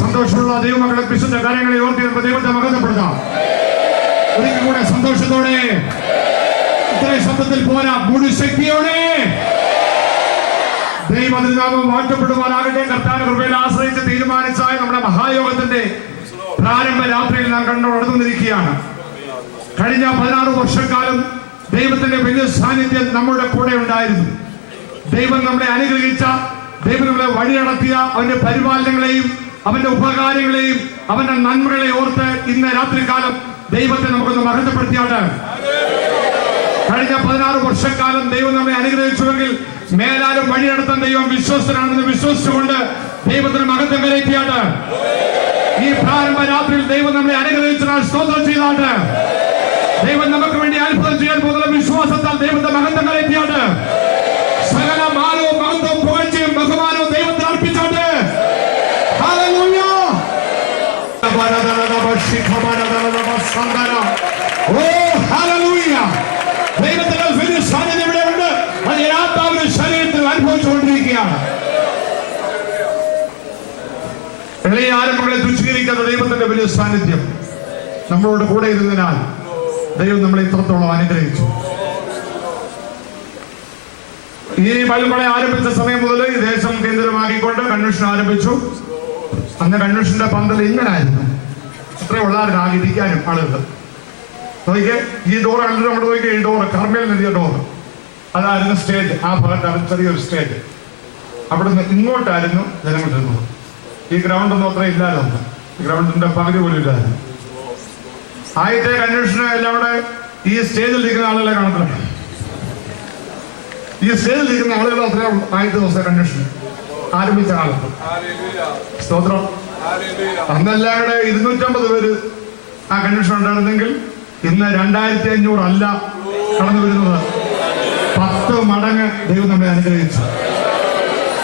സന്തോഷമുള്ള ദൈവമക്കളെ വിശുദ്ധ കാര്യങ്ങളെ ഓർത്തി ദൈവത്തെ മഹത്വപ്പെടുത്താം. ഒരിക്കൽ കൂടെ സന്തോഷത്തോടെ ഇത്രയും ശബ്ദത്തിൽ പോരാ, മുഴുശക്തിയോടെ ദൈവനാമം വാഴ്ത്തപ്പെടുവാനാകട്ടെ. കർത്താവിന്റെ കൃപയിൽ ആശ്രയിച്ച് തീരുമാനിച്ചായ നമ്മുടെ മഹായോഗത്തിന്റെ പ്രാരംഭ രാത്രിയിൽ നാം നടന്നുകൊണ്ടിരിക്കുകയാണ്. കഴിഞ്ഞ 16 വർഷക്കാലം ദൈവത്തിന്റെ വലിയ സാന്നിധ്യം നമ്മുടെ കൂടെ ഉണ്ടായിരുന്നു. ദൈവം നമ്മളെ അനുഗ്രഹിച്ച, ദൈവം നമ്മളെ വഴി നടത്തിയ അവന്റെ പരിപാലനങ്ങളെയും അവന്റെ ഉപകാരങ്ങളെയും അവന്റെ നന്മകളെ ഓർത്ത് ഇന്ന് രാത്രികാലം ദൈവത്തെ നമുക്കൊന്ന് മഹത്വപ്പെടുത്തിയാണ്. കഴിഞ്ഞ 16 വർഷക്കാലം ദൈവം നമ്മെ അനുഗ്രഹിച്ചുവെങ്കിൽ മേലാലും വഴി നടത്താൻ ദൈവം വിശ്വസ്തനാണെന്ന് വിശ്വസിച്ചുകൊണ്ട് ദൈവത്തിന് മഹത്വം കരയറ്റിയാണ്. ഈ പ്രാരംഭ രാത്രിയിൽ ദൈവം നമ്മളെ അനുഗ്രഹിച്ചതിനാൽ സ്തോത്രം ചെയ്താണ്. ദൈവം നമുക്ക് വേണ്ടി അത്ഭുതം ചെയ്യാൻ പോകുന്ന വിശ്വാസത്താൽ ദൈവത്തെ മഹത്വം കരയറ്റിയാണ്. സകല മാനവും മഹത്വവും പുകഴ്ചയും ബഹുമാനവും ദൈവത്തിന് അർപ്പിച്ചാണ്. ദൈവത്തിന്റെ വലിയ സാന്നിധ്യം ഇവിടെ ഉണ്ട്. അത് ആത്മാവിന്റെ ശരീരത്തിൽ അനുഭവിച്ചുകൊണ്ടിരിക്കുകയാണ്. ഇളയ ആരംഭങ്ങളെ തുച്ഛീകരിക്കാത്ത ദൈവത്തിന്റെ വലിയ സാന്നിധ്യം നമ്മളോട് കൂടെ ഇരുന്നതിനാൽ ദൈവം നമ്മളെ ഇത്രത്തോളം അനുഗ്രഹിച്ചു. ഈ ബൈബിളെ ആരംഭിച്ച സമയം മുതൽ ഈ ദേശം കേന്ദ്രമാക്കിക്കൊണ്ട് കൺവെൻഷൻ ആരംഭിച്ചു. അന്ന് കൺവെൻഷന്റെ പന്തൽ ഇങ്ങനായിരുന്നു. അത്രേ ഉള്ളവരാകെ ഇരിക്കാനും ആളുകൾ. നോക്കിക്കെ, ഈ ഡോർ കണ്ടിട്ട് നമ്മൾ നോക്കിയാൽ ഈ ഡോർ കർമ്മയിൽ നൽകിയ ഡോർ അതായിരുന്നു സ്റ്റേജ്. ആ ഭാഗത്താണ് ചെറിയൊരു സ്റ്റേജ്. അവിടുന്ന് ഇങ്ങോട്ടായിരുന്നു ജനങ്ങൾ ഇരുന്നത്. ഈ ഗ്രൗണ്ടൊന്നും അത്ര ഇല്ലായിരുന്നു. ഗ്രൗണ്ടിന്റെ പകുതി പോലും ഇല്ലായിരുന്നു. ആദ്യത്തെ കൺവെൻഷന് എല്ലാം കൂടെ ഈ സ്റ്റേജിൽ ഇരിക്കുന്ന ആളുകളെ കാണത്തില്ല. ഈ സ്റ്റേജിൽ ഇരിക്കുന്ന ആളുകൾ അത്ര ആദ്യത്തെ ദിവസം കൺവെൻഷൻ ആരംഭിച്ച കാലത്ത്. സ്തോത്രം. അന്നെല്ലാം കൂടെ 250 പേര് ആ കൺവെൻഷൻ ഉണ്ടായിരുന്നെങ്കിൽ ഇന്ന് 2500 അല്ല കടന്നു വരുന്നത്. 10 മടങ്ങ് ദൈവം നമ്മെ അനുഗ്രഹിച്ചു.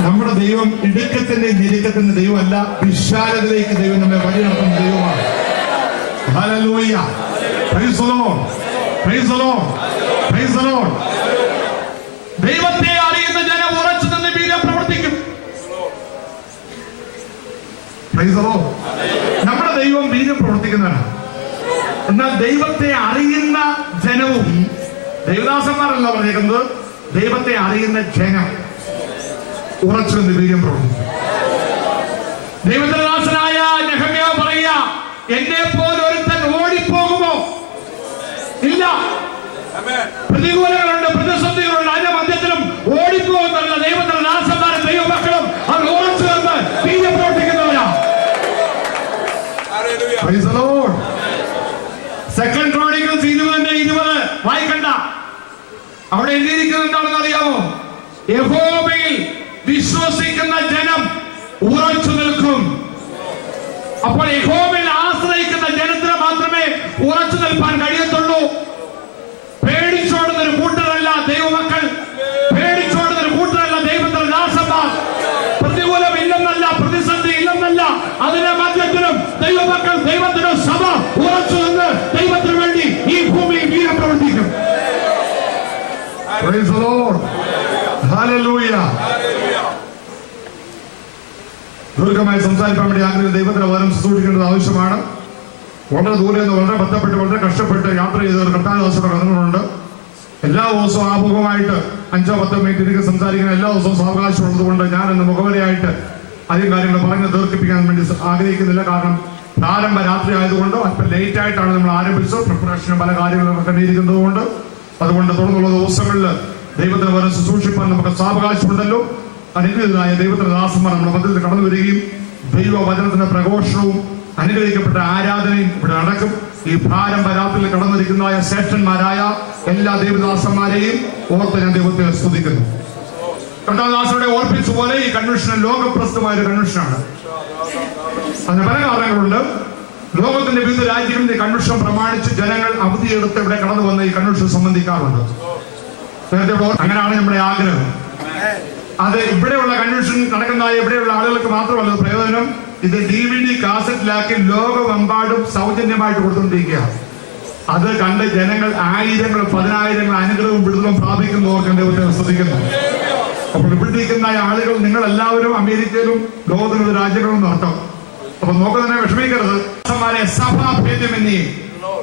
നമ്മുടെ ദൈവം ഇടുക്കത്തിന്റെ ഞെരുക്കത്തിന്റെ ദൈവമല്ല, വിശാലതയിലേക്ക് ദൈവം നമ്മെ വഴി നടത്തുന്ന ദൈവമാണ്. Hallelujah. Praise the Lord. Praise the Lord. Praise the Lord. ദൈവത്തെ അറിയുന്ന ജനം ഉറച്ചു നിന്ന് വീര്യം പ്രവർത്തിക്കും. Praise the Lord. നമ്മുടെ ദൈവം വീര്യം പ്രവർത്തിക്കുന്നവരാണ്. എന്നാൽ ദൈവത്തെ അറിയുന്ന ജനവും, ദൈവദാസന്മാരല്ല പറഞ്ഞേക്കുന്നത്, ദൈവത്തെ അറിയുന്ന ജനം ഉറച്ചു നിന്ന് വീര്യം പ്രവർത്തിക്കും. ദൈവത്തിന്റെ ദാസനായ നെഹമ്യാവ് പറയുക, എന്നെ പോലെ ഒരുത്തൻ ഓടിപ്പോകുമോ? ഇല്ല. പ്രതികൂലങ്ങളുണ്ട്, പ്രതിസന്ധികളുണ്ട്. അതിന്റെ മധ്യത്തിലും ഓടിപ്പോകുന്നല്ല ദൈവത്തിന്റെ അവിടെ എഴുതിയിരിക്കുന്നത് എന്താണെന്ന് അറിയാമോ? യഹോവയിൽ വിശ്വസിക്കുന്ന ജനം ഉറച്ചു നിൽക്കും. അപ്പോൾ യഹോവയിൽ ആശ്രയിക്കുന്ന ജനത്തിന് മാത്രമേ ഉറച്ചു നിൽപ്പാൻ കഴിയത്തുള്ളൂ. പേടിച്ചോടുന്ന ഒരു കൂട്ടരല്ല ദൈവമക്കൾ, പേടിച്ചോടുന്ന ഒരു കൂട്ടരല്ല ദൈവത്തിന്റെ ദാസന്മാർ. പ്രതികൂലം ഇല്ലെന്നല്ല, പ്രതിസന്ധി ഇല്ലെന്നല്ല, അതിന്റെ മധ്യത്തിലും ദൈവമക്കൾ, ദൈവത്തിന്റെ സഭ ഉറച്ചു നിന്ന് ദൈവത്തിന് വേണ്ടി ഈ ഭൂമിയിൽ വീരം പ്രവർത്തിക്കും. Praise the Lord. Hallelujah. ദീർഘമായി സംസാരിക്കാൻ വേണ്ടി ആഗ്രഹിക്കുന്ന ദൈവത്തിന്റെ വചനം സൂക്ഷിക്കേണ്ടത് ആവശ്യമാണ്. വളരെ ദൂരെ നിന്ന് വളരെ ബന്ധപ്പെട്ട് വളരെ കഷ്ടപ്പെട്ട് യാത്ര ചെയ്ത ഒരു കർത്താവ് ദിവസത്തെ കടന്നുകൊണ്ട് എല്ലാ ദിവസവും ആമുഖമായിട്ട് 5-10 മിനിറ്റ് എനിക്ക് സംസാരിക്കുന്ന എല്ലാ ദിവസവും സാവകാശം ഉള്ളതുകൊണ്ട് ഞാൻ എന്ന മുഖവരയായിട്ട് അധികം കാര്യങ്ങൾ പറഞ്ഞ് ദീർഘിപ്പിക്കാൻ വേണ്ടി ആഗ്രഹിക്കുന്നില്ല. കാരണം പ്രാരംഭ രാത്രി ആയതുകൊണ്ട് അല്പം ലേറ്റ് ആയിട്ടാണ് നമ്മൾ ആരംഭിച്ചത്. പ്രിപ്പറേഷനും പല കാര്യങ്ങളും കണ്ടിരിക്കുന്നത് കൊണ്ട് അതുകൊണ്ട് തുടർന്നുള്ള ദിവസങ്ങളിൽ ദൈവത്തിന് വരെ ശുശ്രൂഷിപ്പാൻ നമുക്ക് സാവകാശമുണ്ടല്ലോ. അനുഗ്രഹീതനായ ദൈവത്തിന്റെ ദാസന്മാർ നമ്മുടെ മധ്യത്തിൽ കടന്നു വരികയും ദൈവവചനത്തിന്റെ പ്രഘോഷണവും അനുഗ്രഹിക്കപ്പെട്ട ആരാധനയും ഇവിടെ നടക്കും. ഈ പ്രാരംഭ രാത്രിയിൽ കടന്നിരിക്കുന്ന ശ്രേഷ്ഠന്മാരായ എല്ലാ ദൈവദാസന്മാരെയും ഓർത്ത് ഞാൻ ദൈവത്തെ സ്തുതിക്കുന്നു. കർത്താദാസരുടെ ഓർപ്പിച്ച പോലെ ഈ കൺവെൻഷൻ ലോകപ്രസിദ്ധമായ ഒരു കൺവെൻഷനാണ്. അതിന് പല കാരണങ്ങളുണ്ട്. ലോകത്തിന്റെ വിവിധ രാജ്യങ്ങളിൽ ഈ കൺവെൻഷൻ പ്രമാണിച്ച് ജനങ്ങൾ അവധിയെടുത്ത് ഇവിടെ കടന്നു വന്ന് ഈ കൺവെൻഷൻ സംബന്ധിക്കാറുണ്ട്. അങ്ങനെയാണ് നമ്മുടെ ആഗ്രഹം. അത് ഇവിടെയുള്ള കൺവെൻഷൻ നടക്കുന്ന ഇവിടെയുള്ള ആളുകൾക്ക് മാത്രമല്ല പ്രയോജനം. ഇത് DVD കാസറ്റിലാക്കി ലോകമെമ്പാടും സൗജന്യമായിട്ട് കൊടുത്തുകൊണ്ടിരിക്കുകയാണ്. അത് കണ്ട് ജനങ്ങൾ ആയിരങ്ങൾ 10,000 അനുഗ്രഹവും വിടുതലും പ്രാപിക്കുന്നവർക്ക് ദൈവത്തെ സ്തുതിക്കുന്നു. അപ്പോൾ ഇവിടെ ഇരിക്കുന്ന ആളുകൾ നിങ്ങൾ എല്ലാവരും അമേരിക്കയിലും ലോകത്തിലുള്ള രാജ്യങ്ങളും നടത്തും. അപ്പൊ നോക്കുന്നതിനെ വിഷമിക്കരുത്. സഭാഭേദ്യമെന്നീ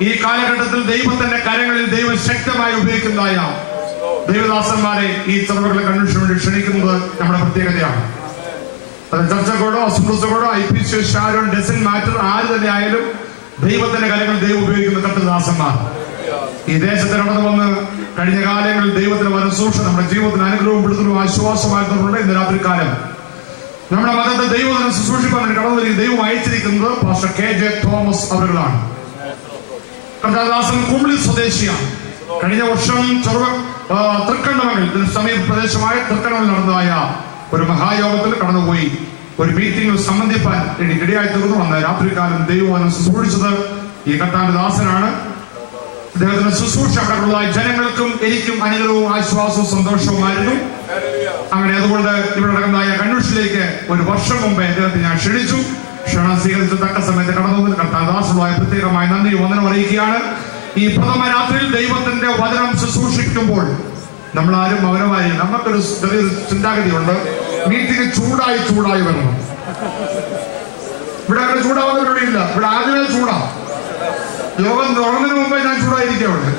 ഈ കാലഘട്ടത്തിൽ ദൈവത്തിന്റെ കരങ്ങളിൽ ദൈവം ശക്തമായി ഉപയോഗിക്കുന്നതായ ദൈവദാസന്മാരെ ഈ ചെറുപകളെ കൺവെൻഷൻ വേണ്ടി ക്ഷണിക്കുന്നത് നമ്മുടെ പ്രത്യേകതയാണ്. അത് ചർച്ചകോടോ അസംബ്ലിസോടോ IPC ഷാരോൺ ഡസൻ മാറ്റർ ആര് തന്നെ ആയാലും ദൈവത്തിന്റെ കരങ്ങൾ ദൈവം ഉപയോഗിക്കുന്ന കർത്തദാസന്മാർ ഈ ദേശത്ത് കടന്നു വന്ന് കഴിഞ്ഞ കാലങ്ങളിൽ ദൈവത്തിന് വരും സൂക്ഷ്മം നമ്മുടെ ജീവിതത്തിന് അനുഗ്രഹവും വിടുതലും ആശ്വാസമായിരുന്നുണ്ട്. ഇന്ന് രാത്രികാലം നമ്മുടെ മതത്തെ ദൈവത്തിന് ശുശ്രൂഷിക്കാൻ വേണ്ടി കടന്നു വരിക ദൈവം അയച്ചിരിക്കുന്നത് പാസ്റ്റർ KJ തോമസ് അവരുകളാണ്. കർത്തദാസൻ കുമ്പിളി സ്വദേശിയാണ്. കഴിഞ്ഞ വർഷം തൃക്കണ്ണമംഗൽ ഇതിന് സമീപ പ്രദേശമായ തൃക്കണ്ണമംഗൽ നടന്നതായ ഒരു മഹായോഗത്തിൽ കടന്നുപോയി ഒരു മീറ്റിംഗിൽ സംബന്ധിപ്പാൻ ഇടയായി തീർന്നു. വന്ന രാത്രികാലം ദൈവം ശുശ്രൂഷിച്ചത് ഈ കർത്താവിന്റെ ദാസനാണ്. അദ്ദേഹത്തിന്റെ ശുശ്രൂഷ അവിടെയുള്ള ജനങ്ങൾക്കും എനിക്കും അനുഗ്രഹവും ആശ്വാസവും സന്തോഷവുമായിരുന്നു. അങ്ങനെ അതുകൊണ്ട് ഇവിടെ നടക്കുന്നതായ കൺവെൻഷനിലേക്ക് ഒരു വർഷം മുമ്പേ അദ്ദേഹത്തെ ഞാൻ ക്ഷണിച്ചു. ക്ഷണം സ്വീകരിച്ച് തക്ക സമയത്ത് കടന്നു കർത്താവ് ദാസനുമായി പ്രത്യേകമായി നന്ദി വന്ദനം അറിയിക്കുകയാണ്. ഈ പ്രഥമ രാത്രിയിൽ ദൈവത്തിന്റെ വചനം ശുശ്രൂഷിക്കുമ്പോൾ നമ്മളാരും മൗനമായി നമുക്കൊരു ചെറിയൊരു ചിന്താഗതിയുണ്ട്. മീറ്റിംഗ് ചൂടായി വരണം. ഇവിടെ അങ്ങനെ ചൂടാവുന്നവരില്ല. ഇവിടെ ആദ്യമേ ചൂടാ. യോഗം തുടങ്ങുന്നതിന് മുമ്പേ ഞാൻ ചൂടായിരിക്കവിടെ.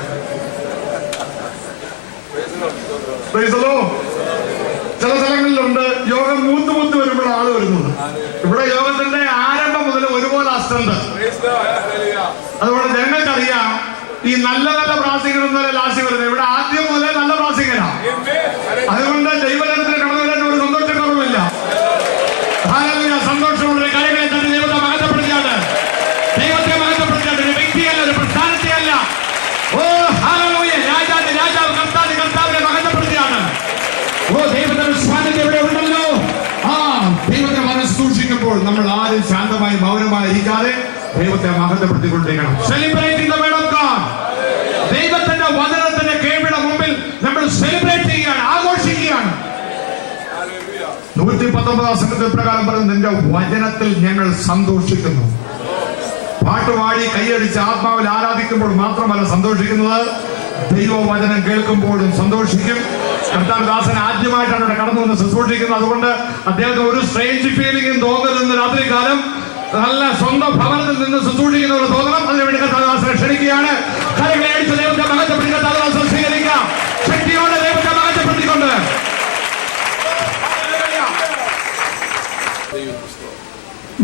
ചില സ്ഥലങ്ങളിലുണ്ട് യോഗം മൂത്ത് വരുമ്പോൾ ആള് വരുന്നത്. ഇവിടെ യോഗത്തിന്റെ ആരംഭം മുതൽ ഒരുപോലെ അസ്തുണ്ട്. അതുകൊണ്ട് ഞങ്ങൾക്കറിയാം ഈ നല്ല പ്രാസികരൊന്നുമല്ല ലാസ്റ്റ് വരുന്നത്. ഇവിടെ ആദ്യം മുതലേ നല്ല പ്രാസികരാ. അതുകൊണ്ട് ദൈവജനത്തിന് കടന്നു വരാൻ ഒരു സന്തോഷക്കുറവില്ല. സന്തോഷമുള്ള കാര്യങ്ങളെ തന്നെ ദൈവത്തെ മഹത്വപ്പെടുത്തിയാണ്. ദൈവത്തെ മഹത്വപ്പെടുത്തിയാണ്. ഒരു വ്യക്തിയല്ല, ഒരു പ്രസ്ഥാനത്തെയല്ല. ഓ ഹല്ലേലൂയ, രാജാവ് കർത്താവിനെ മഹത്വപ്പെടുത്തിയാണ്. ഓ ദൈവത്തിന്റെ സ്വാധീനം ഇവിടെ ഉണ്ടല്ലോ. ദൈവത്തെ മനസ്സ് സൂക്ഷിക്കുമ്പോൾ നമ്മൾ ആരും ശാന്തമായി മൗനമായി ഇരിക്കാതെ ദൈവത്തെ മഹത്വപ്പെടുത്തിക്കൊണ്ടിരിക്കണം. Celebrating the word of God. ദൈവത്തിന്റെ വചനത്തിന്റെ കേൾവിയുടെ മുമ്പിൽ നമ്മൾ സെലിബ്രേറ്റ് ചെയ്യുകയാണ്, ആഘോഷിക്കുകയാണ്. 119 സംഘത്തിൽ പ്രകാരം പറഞ്ഞു, നിന്റെ വചനത്തിൽ ഞങ്ങൾ സന്തോഷിക്കുന്നു. പാട്ടുപാടി കൈയടിച്ച് ആത്മാവിൽ ആരാധിക്കുമ്പോൾ മാത്രമല്ല സന്തോഷിക്കുന്നത്, ദൈവവചനം കേൾക്കുമ്പോഴും സന്തോഷിക്കും. കർത്താദാസൻ ആദ്യമായിട്ടാണ് ഇവിടെ കടന്നു വന്ന് ശുശ്രൂഷിക്കുന്നത്. അതുകൊണ്ട് അദ്ദേഹത്തിന് ഒരു സ്ട്രേഞ്ച് ഫീലിംഗും തോന്നരുതെന്ന് രാത്രികാലം നല്ല സ്വന്തം ഭവനത്തിൽ നിന്ന് ശുശ്രൂഷിക്കുന്നവർ തോന്നണം. അതിനുവേണ്ടി കർത്താദാസനെ ക്ഷണിക്കുകയാണ്. കരങ്ങളെ അടിച്ച് ദൈവത്തെ മഹത്വപ്പെടുത്തി കർത്താദാസൻ സ്വീകരിക്കാം. ശക്തിയോടെ ദൈവത്തെ മഹത്വപ്പെടുത്തിക്കൊണ്ട്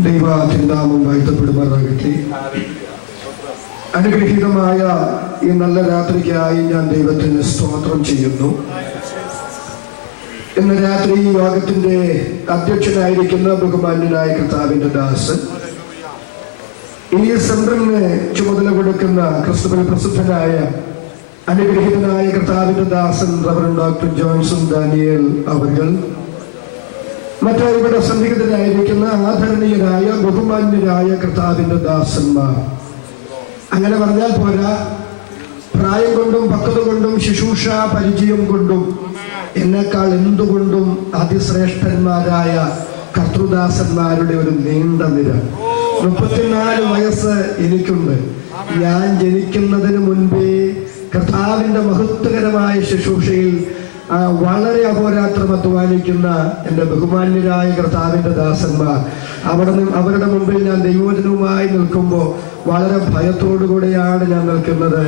ദൈവനാമം വാഴ്ത്തപ്പെടുമാറാകട്ടെ. അനുഗ്രഹീതമായ ഈ നല്ല രാത്രിക്കായി ഞാൻ ദൈവത്തിന് സ്തോത്രം ചെയ്യുന്നു. ഇന്ന് രാത്രി ഈ യോഗത്തിന്റെ അധ്യക്ഷനായിരിക്കുന്ന ബഹുമാന്യനായ കർത്താവിന്റെ ദാസൻ, ഈ സെന്ററിന് ചുമതല കൊടുക്കുന്ന ക്രിസ്തുവിൽ പ്രസിദ്ധനായ അനുഗ്രഹീതനായ കർത്താവിന്റെ ദാസൻ റവറൻഡ് ഡോക്ടർ ജോൺസൺ ഡാനിയേൽ അവർ, മറ്റൊരുവിടെ സന്നിഹിതരായിരിക്കുന്ന ആദരണീയരായ ബഹുമാന്യരായ കർത്താവിന്റെ ദാസന്മാർ, അങ്ങനെ പറഞ്ഞാൽ പോരാ, പ്രായം കൊണ്ടും പക്വത കൊണ്ടും ശുശ്രൂഷ പരിചയം കൊണ്ടും എന്നെക്കാൾ എന്തുകൊണ്ടും അതിശ്രേഷ്ഠന്മാരായ കർത്തൃദാസന്മാരുടെ ഒരു നീണ്ട നിര. 34 വയസ്സ് എനിക്കുണ്ട്. ഞാൻ ജനിക്കുന്നതിന് മുൻപേ കർത്താവിന്റെ മഹത്വകരമായ ശുശ്രൂഷയിൽ വളരെ അഹോരാത്രം അധ്വാനിക്കുന്ന എൻ്റെ ബഹുമാന്യരായ കർത്താവിന്റെ ദാസന്മാർ, അവരുടെ മുമ്പിൽ ഞാൻ ദൈവവചനവുമായി നിൽക്കുമ്പോൾ വളരെ ഭയത്തോടുകൂടെയാണ് ഞാൻ നിൽക്കുന്നത്.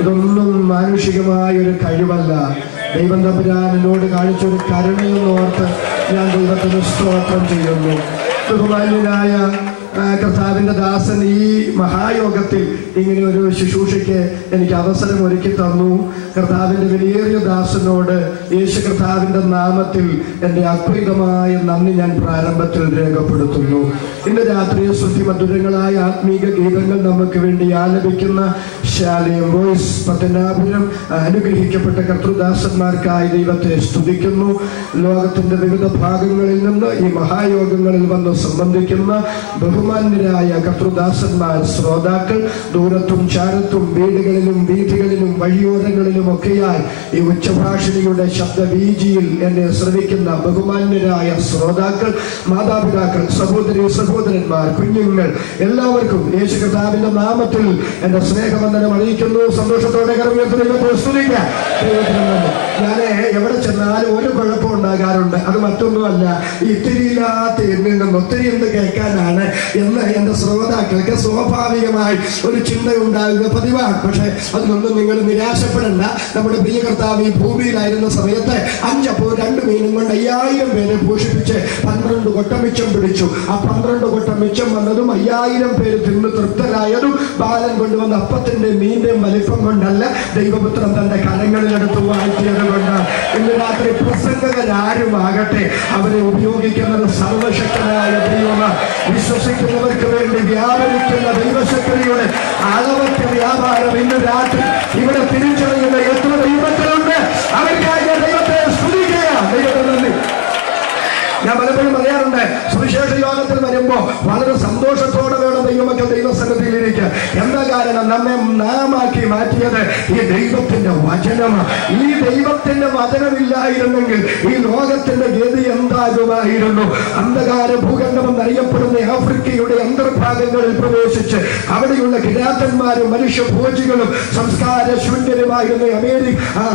ഇതൊന്നും മാനുഷികമായ ഒരു കഴിവല്ല, ദൈവം തമ്പുരാൻ എന്നോട് കാണിച്ചൊരു കരുണയെന്നോർത്ത് ഞാൻ ദൈവത്തിന് സ്തോത്രം ചെയ്യുന്നു. ബഹുമാന്യനായ കർത്താവിന്റെ ദാസൻ ഈ മഹായോഗത്തിൽ ഇങ്ങനെ ഒരു ശുശ്രൂഷയ്ക്ക് എനിക്ക് അവസരം ഒരുക്കി തന്നു. കർത്താവിന്റെ വിലയേറിയ ദാസനോട് യേശു കർത്താവിന്റെ നാമത്തിൽ എൻ്റെ അദ്ഭുതമായ നന്ദി ഞാൻ പ്രാരംഭത്തിൽ രേഖപ്പെടുത്തുന്നു. ഇന്ന് രാത്രി ശ്രുതിമധുരങ്ങളായ ആത്മീക ഗീതങ്ങൾ നമുക്ക് വേണ്ടി ആലപിക്കുന്ന ശാലയം വോയിസ് പത്തനാപുരം അനുഗ്രഹിക്കപ്പെട്ട കർത്തൃദാസന്മാർക്കായി ദൈവത്തെ സ്തുതിക്കുന്നു. ലോകത്തിന്റെ വിവിധ ഭാഗങ്ങളിൽ നിന്ന് ഈ മഹായോഗങ്ങളിൽ വന്ന് സംബന്ധിക്കുന്ന ബഹുമാന്യരായ കർത്തൃദാസന്മാർ, ശ്രോതാക്കൾ, ദൂരത്തും ചാരത്തും വീടുകളിലും വീഥികളിലും വഴിയോരങ്ങളിലും ഒക്കെയായി ഈ ഉച്ചഭാഷിണിയുടെ ശബ്ദവീജിയിൽ എന്നെ ശ്രവിക്കുന്ന ബഹുമാന്യരായ ശ്രോതാക്കൾ, മാതാപിതാക്കൾ, സഹോദരി സഹോദരന്മാർ, കുഞ്ഞുങ്ങൾ, എല്ലാവർക്കും യേശു കർത്താവിന്റെ നാമത്തിൽ എന്റെ സ്നേഹവന്ദനം അറിയിക്കുന്നു. സന്തോഷത്തോടെ ദൈവത്തെ സ്തുതിക്കാം. ഞാൻ എവിടെ ചെന്നാലും ഒരു കുഴപ്പം ഉണ്ടാകാറുണ്ട്. അത് മറ്റൊന്നുമല്ല, ഇത്തിരിയില്ലാത്ത എന്നിൽ നിന്ന് ഒത്തിരി എന്ത് കേൾക്കാനാണ് എന്ന് എൻ്റെ ശ്രോതാക്കൾക്ക് സ്വാഭാവികമായി ഒരു ചിന്തയുണ്ടാകുക പതിവാണ്. പക്ഷെ അതിനൊന്നും നിങ്ങൾ നിരാശപ്പെടേണ്ട. നമ്മുടെ പ്രിയ കർത്താവ് ഈ ഭൂമിയിലായിരുന്ന സമയത്ത് 5 അപ്പോൾ 2 മീനും കൊണ്ട് 5000 പേരെ പോഷിപ്പിച്ച് 12 കൊട്ട മിച്ചം പിടിച്ചു. ആ 12 കൊട്ട മിച്ചം വന്നതും 5000 പേര് തിന്ന് തൃപ്തരായതും ബാലൻ കൊണ്ടുവന്ന അപ്പത്തിന്റെ മീന്റെയും വലിപ്പം കൊണ്ടല്ല, ദൈവപുത്രൻ തന്റെ കരങ്ങളിലെടുത്ത് വാഴ്ത്തിയത് കൊണ്ട്. ഇന്ന് രാത്രി പ്രസംഗകരാരുമാകട്ടെ, അവരെ ഉപയോഗിക്കുന്നത് സർവശക്തനായ ദൈവമാണ്. വിശ്വസിക്കുന്നവർക്ക് വേണ്ടി വ്യാപരിക്കുന്ന ദൈവശക്തിയുടെ അളവറ്റ വ്യാപാരം ഇന്ന് രാത്രി ഇവിടെ തിരിച്ചറിയുന്ന എത്ര ദൈവത്തിലുണ്ട്. അവർക്കായി ദൈവത്തെ സ്തുതിക്കുക. ദൈവത്തെ നന്ദി. ഞാൻ പലപ്പോഴും പറയാറുണ്ട്, സുവിശേഷ യോഗത്തിൽ വരുമ്പോൾ വളരെ സന്തോഷത്തോടെ വേണം ദൈവമക്കൾ ദൈവസന്നിധിയിലിരിക്കുക. എന്താ കാരണം? നമ്മെ നാമാക്കി മാറ്റിയത് ഈ ദൈവത്തിന്റെ വചനമാണ്. ഈ ദൈവത്തിന്റെ വചനമില്ലായിരുന്നെങ്കിൽ ഈ ലോകത്തിന്റെ ഗതി എന്താകുമായിരുന്നു? അന്ധകാര ഭൂഖണ്ഡം എന്നറിയപ്പെടുന്ന ആഫ്രിക്കയുടെ അന്തർഭാഗങ്ങളിൽ പ്രവേശിച്ച് അവിടെയുള്ള കിരാതന്മാരും മനുഷ്യഭോജികളും സംസ്കാര ശൂന്യരുമായിരുന്ന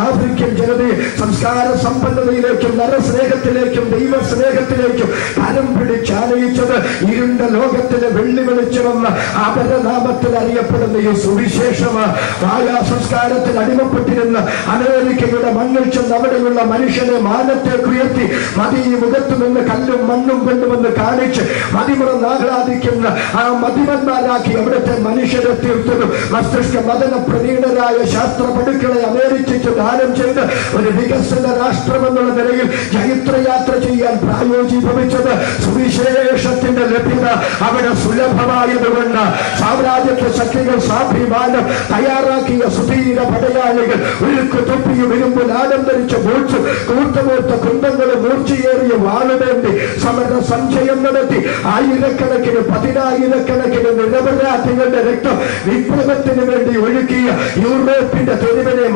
ആഫ്രിക്കൻ ജനതയെ സംസ്കാര സമ്പന്നതയിലേക്കും നരസ്നേഹത്തിലേക്കും ദൈവസ്നേഹത്തിലേക്കും കരം പിടിച്ചാനയിച്ചത് ഇരുണ്ട ലോകത്തിലെ വെള്ളി വെളിച്ചമെന്ന് അപരനാമത്തിൽ അറിയപ്പെടുന്ന ഈ സുവിശേഷമാണ്. മായാ സംസ്കാരത്തിൽ അടിമപ്പെട്ടിരുന്ന അമേരിക്കയുടെ മണ്ണിൽ ചെന്ന് അവിടെയുള്ള മനുഷ്യനെ മാനത്തേക്ക് ഉയർത്തി മതി മുഖത്തു നിന്ന് കല്ലും മണ്ണും കൊണ്ടുവന്ന് കാണിച്ച് മതിമുറന്ന് ആഹ്ലാദിക്കുന്ന ആ മതിമന്മാരാക്കി അവിടുത്തെ മനുഷ്യരെ തീർത്തതും മസ്തിഷ്ക മദന പ്രവീണരായ ശാസ്ത്ര പടുക്കളെ അമേരിക്കയ്ക്ക് ദാനം ചെയ്ത് ഒരു വികസന രാഷ്ട്രമെന്നുള്ള നിലയിൽ ചരിത്രയാത്ര ചെയ്യാൻ പ്രായോജീഭവിച്ചത് സുവിശേഷത്തിന്റെ ലഭ്യത അവിടെ സുലഭമായതുകൊണ്ട് സാമ്രാജ്യത്തെ ശക്തികൾ സ്വാഭിമാനം തയ്യാറാക്കിയ സുധീര പടയാളികൾ ഉരുക്കു തൊപ്പിയും ഇരുമ്പ് ലാടം ധരിച്ച മൂർച്ച കൂർത്തമൂർത്ത കുന്തങ്ങളും മൂർച്ചയേറിയ വാളുവേണ്ടി സമര സഞ്ചയം നടത്തി ആയിരക്കണക്കിന് 10,000-കണക്കിന് നിരപരാധികളുടെ രക്തം വിപ്ലവത്തിന് വേണ്ടി ഒഴുക്കിയ യൂറോപ്പിന്റെ തെരുവിനെ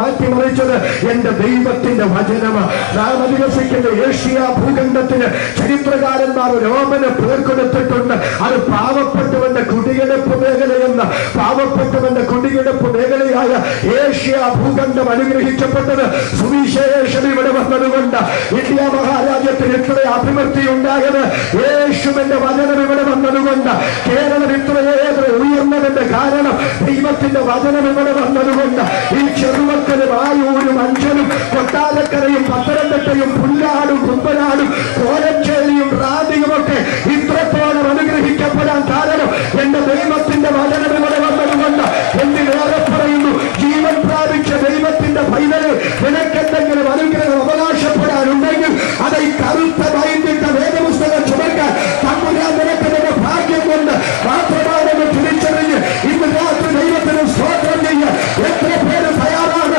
മാറ്റിമറിച്ചത് എന്റെ ദൈവത്തിന്റെ വചനമാണ്. നാം അധിവസിക്കുന്ന ഏഷ്യ ഭൂഖണ്ഡത്തിന് ചരിത്രകാരന്മാർ രോമന പേർക്കൊടുത്തിട്ടുണ്ട്. അത് പാവപ്പെട്ടവന്റെ കുടിയെടുപ്പ് മേഖലയെന്ന്. പാവപ്പെട്ടവന്റെ കുടിയെടുപ്പ് മേഖലയായ ഏഷ്യ ഭൂഖണ്ഡം അനുഗ്രഹിക്കപ്പെട്ടത് സുവിശേഷം ഇവിടെ വന്നതുകൊണ്ട്. ഇന്ത്യ മഹാരാജ്യത്തിന് ഇത്ര അഭിവൃദ്ധി ഉണ്ടായത് യേശുവിന്റെ വചനം ഇവിടെ വന്നതുകൊണ്ട്. കേരളം ഇത്രയേറെ ഉയർന്നതിന്റെ കാരണം ദൈവത്തിന്റെ വചനം ഇവിടെ വന്നതുകൊണ്ട്. ഈ ചെറുമക്കളും ആയൂരും അഞ്ചലും കൊട്ടാരക്കരയും പത്തനംതിട്ടയും പുല്ലാടും കുമ്പനാടും കോലഞ്ചേരിയും റാന്നിയുമൊക്കെ ഇത്രത്തോളം അനുഗ്രഹിക്കപ്പെടാൻ കാരണം എന്റെ ദൈവത്തിന്റെ വചനം ഇവിടെ വന്നതുകൊണ്ട്. എന്തിനേറെ പറയുന്നു, ജീവൻ പ്രാപിച്ച ദൈവത്തിന്റെ പൈതല് നിനക്കെന്തെങ്കിലും അനുഗ്രഹം അവകാശപ്പെടാനുണ്ടെങ്കിൽ അത് ഈ കറുത്ത വൈദ്യുത വേദപുസ്തകം ചുമക്കാൻ തമ്പുരാൻ നിനക്കെതിരെ ഭാഗ്യം കൊണ്ട് മാത്രമാണെന്ന് തിരിച്ചറിഞ്ഞ് ഇന്ന് രാത്രി ദൈവത്തിന് സ്തോത്രം ചെയ്യാൻ എത്ര പേര് തയ്യാറാണ്?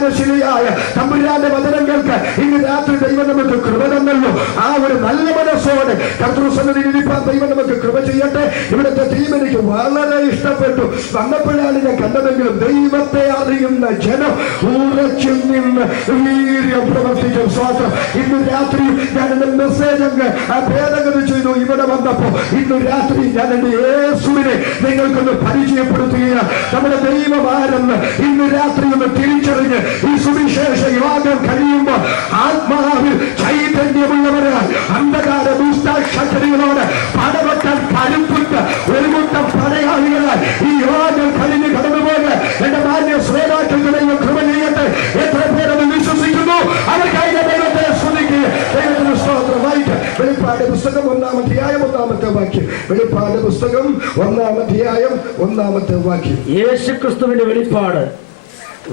അടിസ്ഥാനശിലയായ തമ്പുരാന്റെ വചനങ്ങൾക്ക് ഇന്ന് രാത്രി ദൈവം നമുക്ക് കൃപ തന്നല്ലോ. ആ ഒരു നല്ല മനസ്സോടെ കർത്തൃസന്നിധിയിൽ ഇരിപ്പാൻ ദൈവം നമുക്ക് കൃപ ചെയ്യട്ടെ. ഇവിടുത്തെ ടീം എനിക്ക് വളരെ ഇഷ്ടപ്പെട്ടു. വന്നപ്പോഴാണ് ഞാൻ കണ്ടതെങ്കിലും ദൈവത്തെ അറിയുന്ന ജനം ഉറച്ചു നിന്ന് വീര്യം പ്രവർത്തിക്കും. സ്വാതന്ത്ര്യം. ഇന്ന് രാത്രി ഞാൻ എന്റെ മെസ്സേജ് അങ്ങ് ഭേദഗതി ചെയ്തു. ഇവിടെ വന്നപ്പോ ഇന്ന് രാത്രി ഞാൻ എന്റെ യേശുവിനെ നിങ്ങൾക്കൊന്ന് പരിചയപ്പെടുത്തുകയാണ്. നമ്മുടെ ദൈവം ആരെന്ന് ഇന്ന് രാത്രി ഒന്ന് തിരിച്ചറിഞ്ഞ് ഈ സുവിശേഷ യോഗം കഴിയുമ്പോൾ ആത്മാവിൽ ചൈതന്യമുള്ളവരാൽ അന്ധകാര ദുഷ്ടശക്തികളോട് പടവെട്ടാൻ കരുത്തുണ്ട് ഒരു കൂട്ടം പടയാളികളാൽ ഈ യോഗം കഴിഞ്ഞ് കടന്നുപോകെ എന്റെ മാന്യ ശ്രോതാക്കളുടെ കൃപ ചെയ്യട്ടെ. എത്ര പേരത് വിശ്വസിക്കുന്നു അവർക്കായി ദൈവത്തെ സ്തുതിക്കുക. ദൈവത്തിന് സ്തോത്രം. വായിക്കാം. വെളിപ്പാട് പുസ്തകം 1-ാം അധ്യായം 1-ാമത്തെ വാക്യം. വെളിപ്പാട് പുസ്തകം 1-ാം അധ്യായം 1-ാമത്തെ വാക്യം. യേശുക്രിസ്തുവിന്റെ വെളിപ്പാട്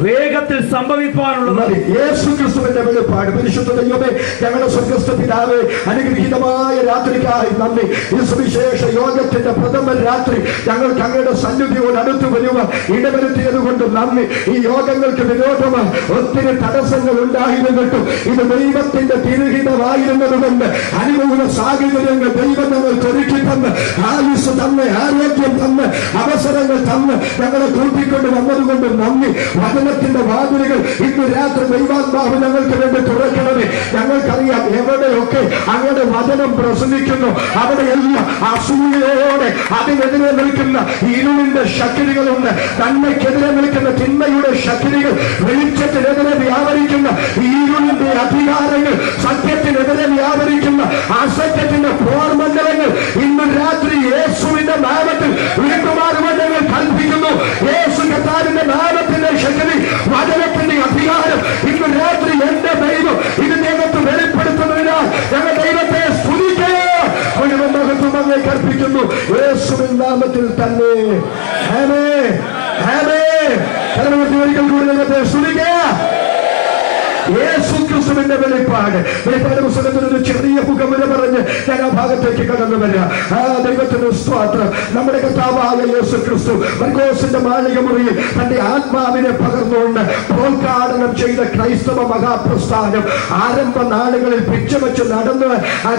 വേഗത്തിൽ സംഭവിക്കാനുള്ളത്. യേശുക്രിസ്തുവിന്റെ വെളിപ്പാട്. പരിശുദ്ധ ദൈവമേ, ഞങ്ങളുടെ സ്വർഗ്ഗസ്ഥ പിതാവേ, അനുഗ്രഹീതമായ രാത്രിക്കായി നന്ദി. ഈ സുവിശേഷ യോഗത്തിന്റെ പ്രഥമ രാത്രി ഞങ്ങൾക്ക് അങ്ങയുടെ സന്നിധിയോട് അടുത്ത് വരുവാൻ ഇടവരുത്തിയത് കൊണ്ട് നന്ദി. ഈ യോഗങ്ങൾക്ക് വിരോധമായി ഒത്തിരി തടസ്സങ്ങൾ ഉണ്ടായിരുന്നിട്ടും ഇത് ദൈവത്തിന്റെ തിരുഹിതമായിരുന്നത് കൊണ്ട് അനുകൂല സാഹചര്യങ്ങൾ ദൈവം ഞങ്ങൾക്ക് ഒരുക്കി തന്ന് ആയുസ് തന്ന് ആരോഗ്യം തന്ന് അവസരങ്ങൾ തന്ന് ഞങ്ങളെ കൂട്ടിക്കൊണ്ട് വന്നതുകൊണ്ട് നന്ദി. വചനത്തിന്റെ വാതിലുകൾ ഇന്ന് രാത്രി ദൈവാത്മാവ് ഞങ്ങൾക്ക് വേണ്ടി തുറക്കണമേ. ഞങ്ങൾക്കറിയാം എവിടെയൊക്കെ അങ്ങയുടെ വചനം പ്രസംഗിക്കുന്നു അവിടെയെല്ലാം അസൂയയോടെ അതിനെതിരെ നിൽക്കുന്ന ഇരുളിന്റെ ശക്തികളുണ്ട്. നന്മയ്ക്കെതിരെ നിൽക്കുന്ന തിന്മയുടെ ശക്തികൾ, വെളിച്ചത്തിനെതിരെ വ്യാപരിക്കുന്ന ഇരുളിന്റെ അധികാരങ്ങൾ, സത്യത്തിനെതിരെ വ്യാപരിക്കുന്ന അസത്യത്തിന്റെ പോർമണ്ഡലങ്ങൾ ഇന്ന് രാത്രി യേശുവിന്റെ നാമത്തിൽ വീണ്ടുമാറുവാൻ ഞങ്ങൾ കൽപ്പിക്കുന്നു. യേശു കർത്താവിന്റെ നാമത്തിന്റെ ശക്തി, വചനത്തിന്റെ അധികാരം ഇന്ന് രാത്രി എന്റെ ദൈവം ഇതിനകത്ത് വെളിപ്പെടുത്തുന്നതിനാൽ ഞങ്ങൾ ദൈവത്തെ സ്തുതിക്കുക. മുഴുവൻ മഹത്വം അങ്ങേ കൽപ്പിക്കുന്നു യേശുവിൻ നാമത്തിൽ തന്നെ. ആമേൻ. ആമേൻ. ഒരിക്കൽ കൂടി ദൈവത്തെ സ്തുതിക്കുക. യേശുക്രിസ്തുവിന്റെ വെളിപ്പാട്. വെളിപ്പാട് പുസ്തകത്തിൽ ഒരു ചെറിയ മുഖമുര പറഞ്ഞ് ഞാൻ ആ ഭാഗത്തേക്ക് കടന്നു വരാം. ആ ദൈവത്തിന് സ്തോത്രം. നമ്മുടെ കർത്താവായ യേശുക്രിസ്തു മർക്കോസിന്റെ മാളിക മുറിയിൽ തന്റെ ആത്മാവിനെ പകർന്നുകൊണ്ട് പ്രോദ്ഘാടനം ചെയ്ത ക്രൈസ്തവ മഹാപ്രസ്ഥാനം ആരംഭ നാളുകളിൽ പിച്ചവെച്ച് നടന്ന്